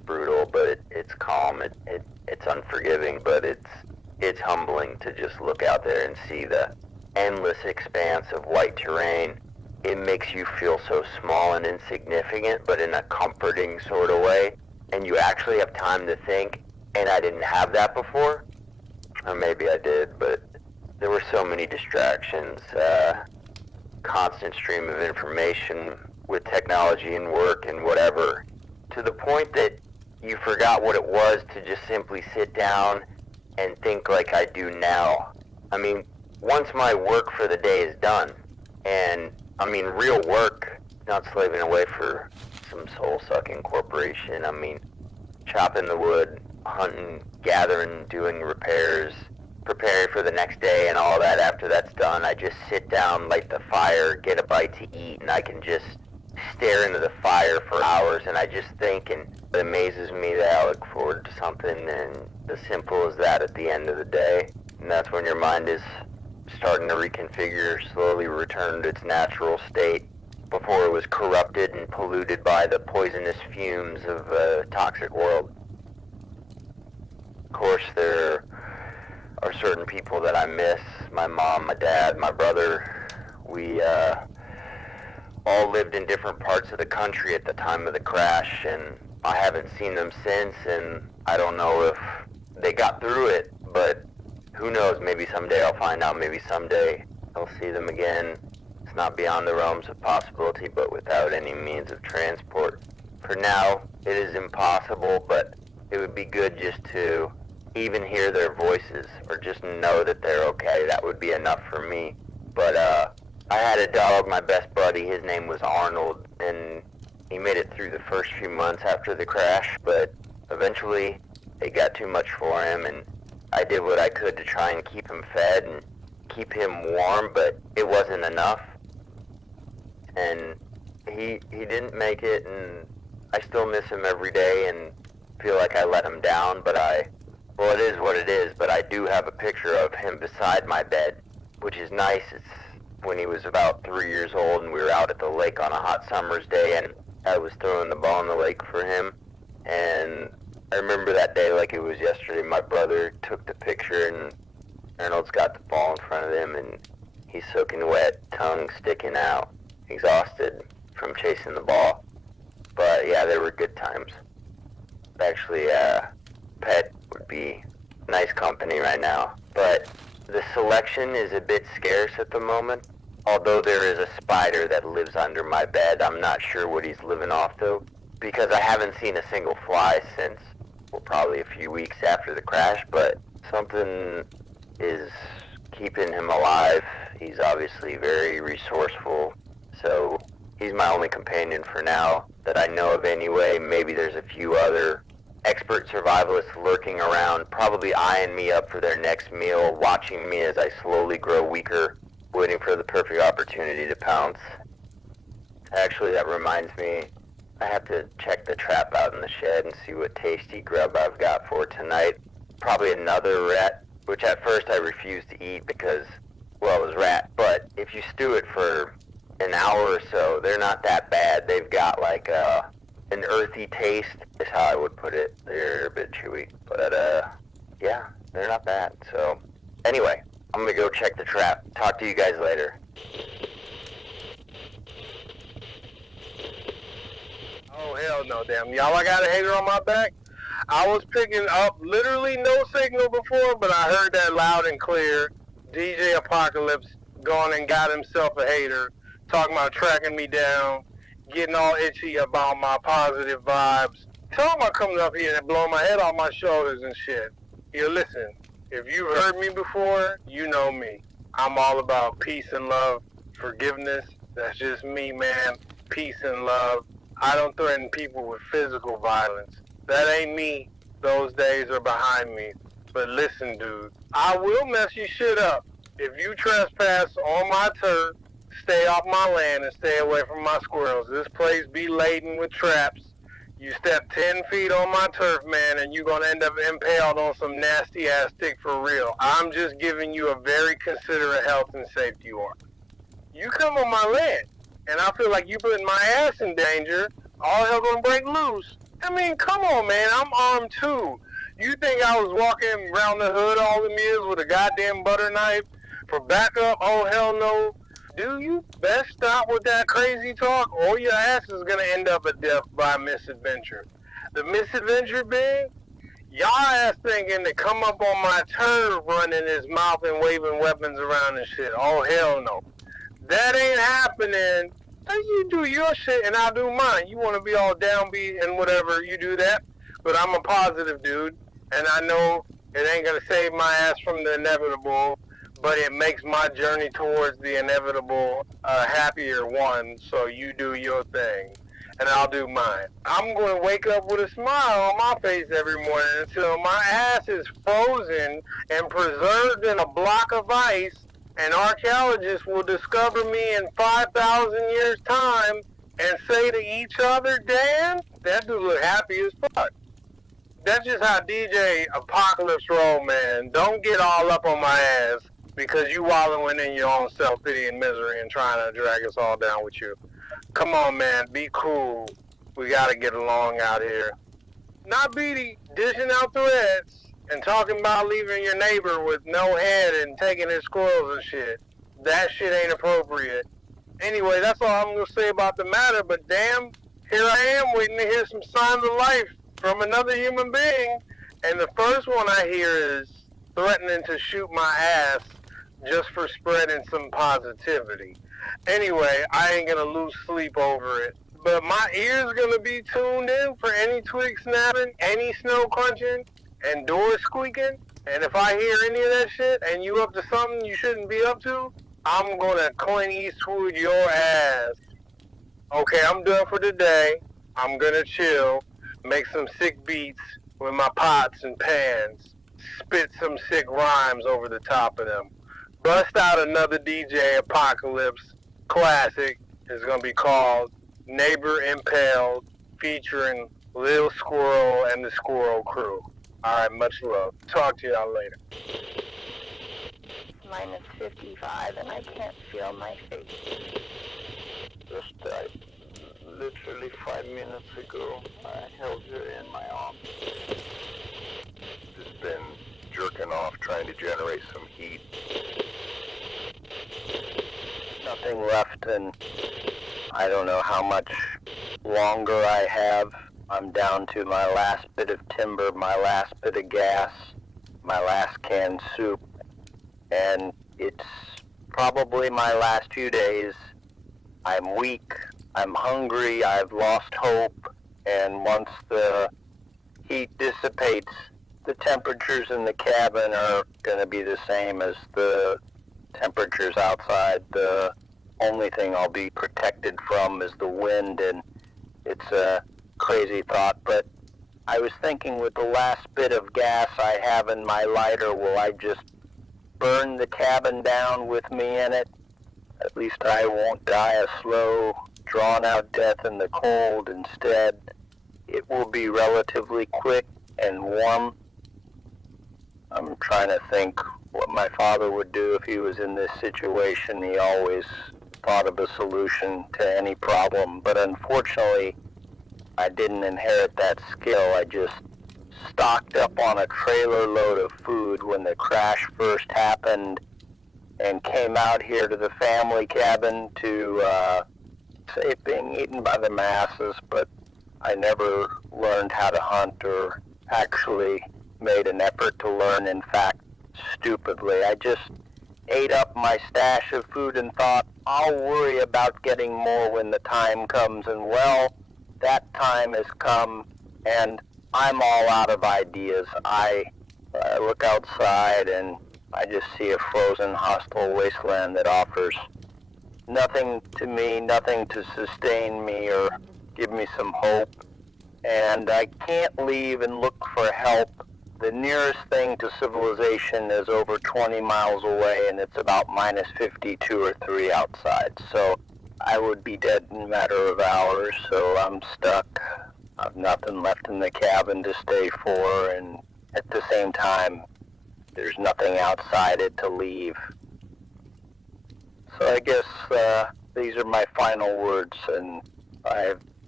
brutal, but it's calm. It's unforgiving, but it's humbling to just look out there and see the endless expanse of white terrain. It makes you feel so small and insignificant, but in a comforting sort of way. And you actually have time to think, and I didn't have that before. Or maybe I did, but there were so many distractions, constant stream of information with technology and work and whatever, to the point that you forgot what it was to just simply sit down and think like I do now. I mean, once my work for the day is done, and I mean real work, not slaving away for some soul-sucking corporation. I mean, chopping the wood, hunting, gathering, doing repairs, preparing for the next day and all that. After that's done, I just sit down, light the fire, get a bite to eat, and I can just stare into the fire for hours, and I just think, and it amazes me that I look forward to something and as simple as that at the end of the day. And that's when your mind is starting to reconfigure, slowly return to its natural state before it was corrupted and polluted by the poisonous fumes of a toxic world. Of course, there are certain people that I miss. My mom, my dad, my brother. We all lived in different parts of the country at the time of the crash, and I haven't seen them since, and I don't know if they got through it, but who knows, maybe someday I'll find out, maybe someday I'll see them again. It's not beyond the realms of possibility, but without any means of transport. For now, it is impossible, but it would be good just to even hear their voices, or just know that they're okay. That would be enough for me. But I had a dog, my best buddy, his name was Arnold, and he made it through the first few months after the crash, but eventually it got too much for him, and I did what I could to try and keep him fed and keep him warm, but it wasn't enough. And he didn't make it, and I still miss him every day and feel like I let him down, but well, it is what it is, but I do have a picture of him beside my bed, which is nice. It's when he was about 3 years old, and we were out at the lake on a hot summer's day, and I was throwing the ball in the lake for him. And I remember that day like it was yesterday. My brother took the picture, and Arnold's got the ball in front of him, and he's soaking wet, tongue sticking out, exhausted from chasing the ball. But yeah, there were good times. Actually, Pet would be nice company right now. But the selection is a bit scarce at the moment. Although there is a spider that lives under my bed, I'm not sure what he's living off though, because I haven't seen a single fly since, well, probably a few weeks after the crash, but something is keeping him alive. He's obviously very resourceful, so he's my only companion for now that I know of anyway. Maybe there's a few other expert survivalists lurking around, probably eyeing me up for their next meal, watching me as I slowly grow weaker, waiting for the perfect opportunity to pounce. Actually, that reminds me, I have to check the trap out in the shed and see what tasty grub I've got for tonight. Probably another rat, which at first I refused to eat because, well, it was rat. But if you stew it for an hour or so, they're not that bad. They've got like an earthy taste, is how I would put it. They're a bit chewy, but yeah, they're not bad. So anyway, I'm gonna go check the trap. Talk to you guys later. Oh, hell no, damn. Y'all, I got a hater on my back? I was picking up literally no signal before, but I heard that loud and clear. DJ Apocalypse gone and got himself a hater, talking about tracking me down, getting all itchy about my positive vibes. Talking about coming up here and blowing my head off my shoulders and shit. Yo, listen, if you've heard me before, you know me. I'm all about peace and love, forgiveness. That's just me, man. Peace and love. I don't threaten people with physical violence. That ain't me. Those days are behind me. But listen, dude, I will mess your shit up. If you trespass on my turf, stay off my land and stay away from my squirrels. This place be laden with traps. You step 10 feet on my turf, man, and you're going to end up impaled on some nasty-ass stick for real. I'm just giving you a very considerate health and safety warning. You come on my land, and I feel like you putting my ass in danger, all hell gonna break loose. I mean, come on, man. I'm armed too. You think I was walking around the hood all them years with a goddamn butter knife for backup? Oh, hell no. Do you best stop with that crazy talk or your ass is going to end up at death by misadventure. The misadventure being, y'all ass thinking to come up on my turd running his mouth and waving weapons around and shit. Oh, hell no. That ain't happening. You do your shit and I'll do mine. You want to be all downbeat and whatever, you do that. But I'm a positive dude, and I know it ain't going to save my ass from the inevitable, but it makes my journey towards the inevitable a happier one, so you do your thing, and I'll do mine. I'm going to wake up with a smile on my face every morning until my ass is frozen and preserved in a block of ice, and archaeologists will discover me in 5,000 years' time and say to each other, damn, that dude look happy as fuck. That's just how DJ Apocalypse roll, man. Don't get all up on my ass because you wallowing in your own self-pity and misery and trying to drag us all down with you. Come on, man. Be cool. We got to get along out here. Not Beatty dishing out threats and talking about leaving your neighbor with no head and taking his squirrels and shit. That shit ain't appropriate. Anyway, that's all I'm going to say about the matter, but damn, here I am waiting to hear some signs of life from another human being, and the first one I hear is threatening to shoot my ass just for spreading some positivity. Anyway, I ain't gonna lose sleep over it, but my ears gonna be tuned in for any twig snapping, any snow crunching, and doors squeaking, and if I hear any of that shit and you up to something you shouldn't be up to, I'm gonna Clint Eastwood your ass. Okay, I'm done for today. I'm gonna chill. Make some sick beats with my pots and pans. Spit some sick rhymes over the top of them. Bust out another DJ Apocalypse classic. It's going to be called Neighbor Impaled, featuring Lil Squirrel and the Squirrel Crew. All right, much love. Talk to y'all later. Minus 55 and I can't feel my face. Just literally 5 minutes ago, I held her in my arms. Just been jerking off, trying to generate some heat. Nothing left, and I don't know how much longer I have. I'm down to my last bit of timber, my last bit of gas, my last canned soup, and it's probably my last few days. I'm weak. I'm hungry, I've lost hope, and once the heat dissipates, the temperatures in the cabin are going to be the same as the temperatures outside. The only thing I'll be protected from is the wind, and it's a crazy thought, but I was thinking with the last bit of gas I have in my lighter, will I just burn the cabin down with me in it? At least I won't die a slow, drawn-out death in the cold. Instead, it will be relatively quick and warm. I'm trying to think what my father would do if he was in this situation. He always thought of a solution to any problem, but unfortunately, I didn't inherit that skill. I just stocked up on a trailer load of food when the crash first happened and came out here to the family cabin to save being eaten by the masses, but I never learned how to hunt or actually made an effort to learn. In fact, stupidly, I just ate up my stash of food and thought, I'll worry about getting more when the time comes, and well, that time has come, and I'm all out of ideas. I look outside and I just see a frozen, hostile wasteland that offers nothing to me, nothing to sustain me or give me some hope. And I can't leave and look for help. The nearest thing to civilization is over 20 miles away, and it's about minus 52 or 3 outside. So I would be dead in a matter of hours, so I'm stuck. I've nothing left in the cabin to stay for, and at the same time, there's nothing outside it to leave. So I guess these are my final words, and I have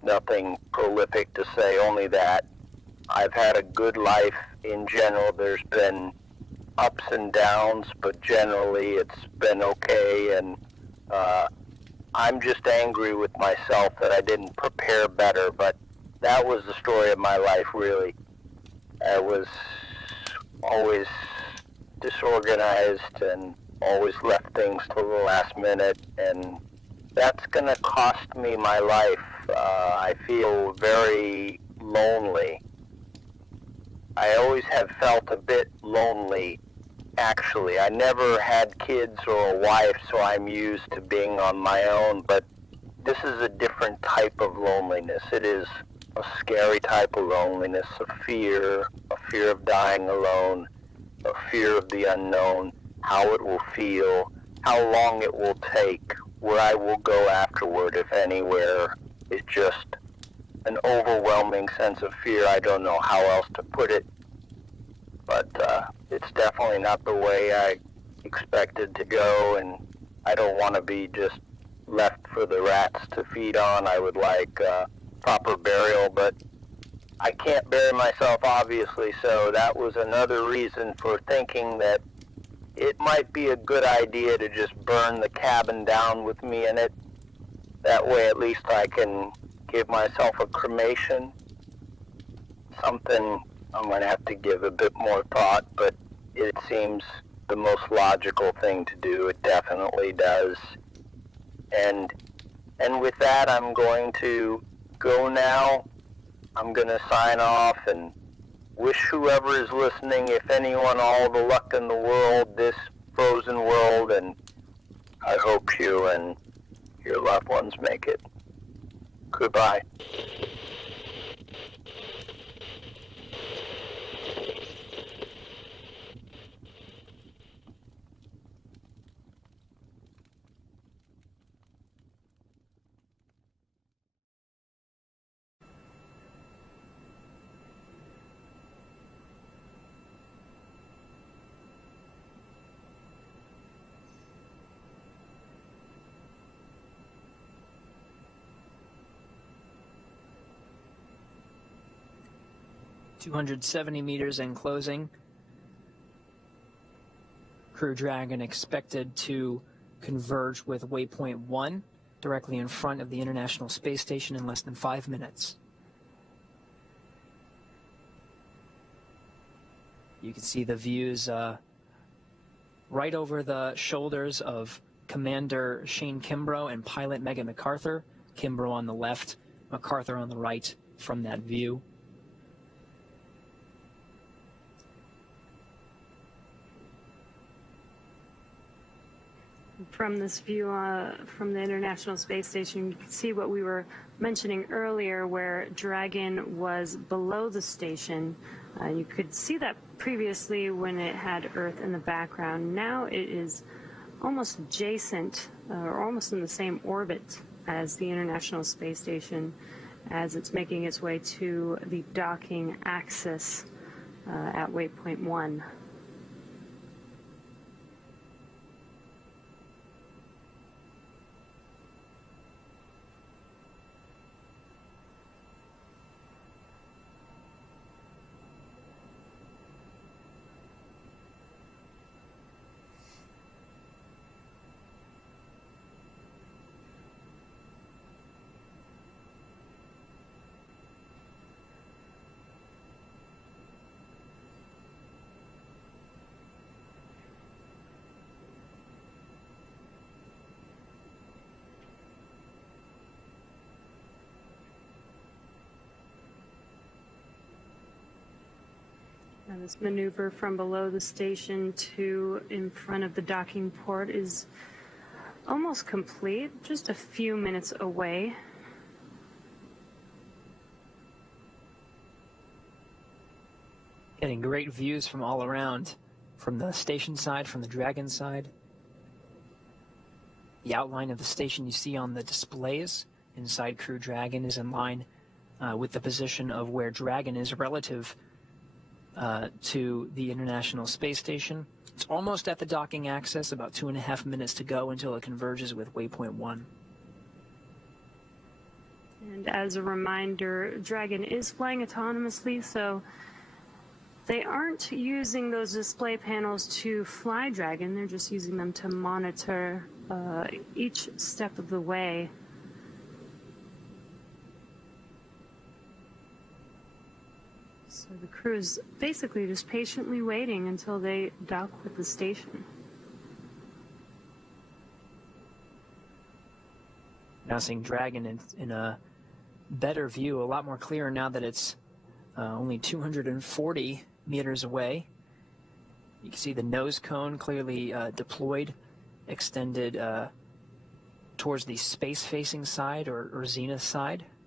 nothing prolific to say, only that I've had a good life in general. There's been ups and downs, but generally it's been okay, and I'm just angry with myself that I didn't prepare better, but that was the story of my life, really. I was always disorganized and always left things till the last minute, and that's going to cost me my life. I feel very lonely. I always have felt a bit lonely, actually. I never had kids or a wife, so I'm used to being on my own, but this is a different type of loneliness. It is a scary type of loneliness, a fear of dying alone, a fear of the unknown, how it will feel, how long it will take, where I will go afterward, if anywhere. It's just an overwhelming sense of fear. I don't know how else to put it, but it's definitely not the way I expected to go, and I don't want to be just left for the rats to feed on. I would like proper burial, but I can't bury myself, obviously, so that was another reason for thinking that it might be a good idea to just burn the cabin down with me in it. That way at least I can give myself a cremation. Something I'm going to have to give a bit more thought, but it seems the most logical thing to do. It definitely does. And with that, I'm going to go now. I'm going to sign off and wish whoever is listening, if anyone, all the luck in the world, this frozen world, and I hope you and your loved ones make it. Goodbye. 270 meters in closing. Crew Dragon expected to converge with waypoint 1 directly in front of the International Space Station in less than 5 minutes. You can see the views right over the shoulders of Commander Shane Kimbrough and pilot Megan MacArthur. Kimbrough on the left, MacArthur on the right from that view. From this view from the International Space Station, you can see what we were mentioning earlier, where Dragon was below the station. You could see that previously when it had Earth in the background. Now it is almost adjacent, or almost in the same orbit as the International Space Station, as it's making its way to the docking axis at waypoint 1. And this maneuver from below the station to in front of the docking port is almost complete, just a few minutes away. Getting great views from all around, from the station side, from the Dragon side. The outline of the station you see on the displays inside Crew Dragon is in line with the position of where Dragon is relative to the International Space Station. It's almost at the docking axis, about 2.5 minutes to go until it converges with waypoint 1. And as a reminder, Dragon is flying autonomously, so they aren't using those display panels to fly Dragon. They're just using them to monitor each step of the way. So the crew is basically just patiently waiting until they dock with the station. Now seeing Dragon in a better view, a lot more clear now that it's only 240 meters away. You can see the nose cone clearly deployed, extended towards the space-facing side or zenith side.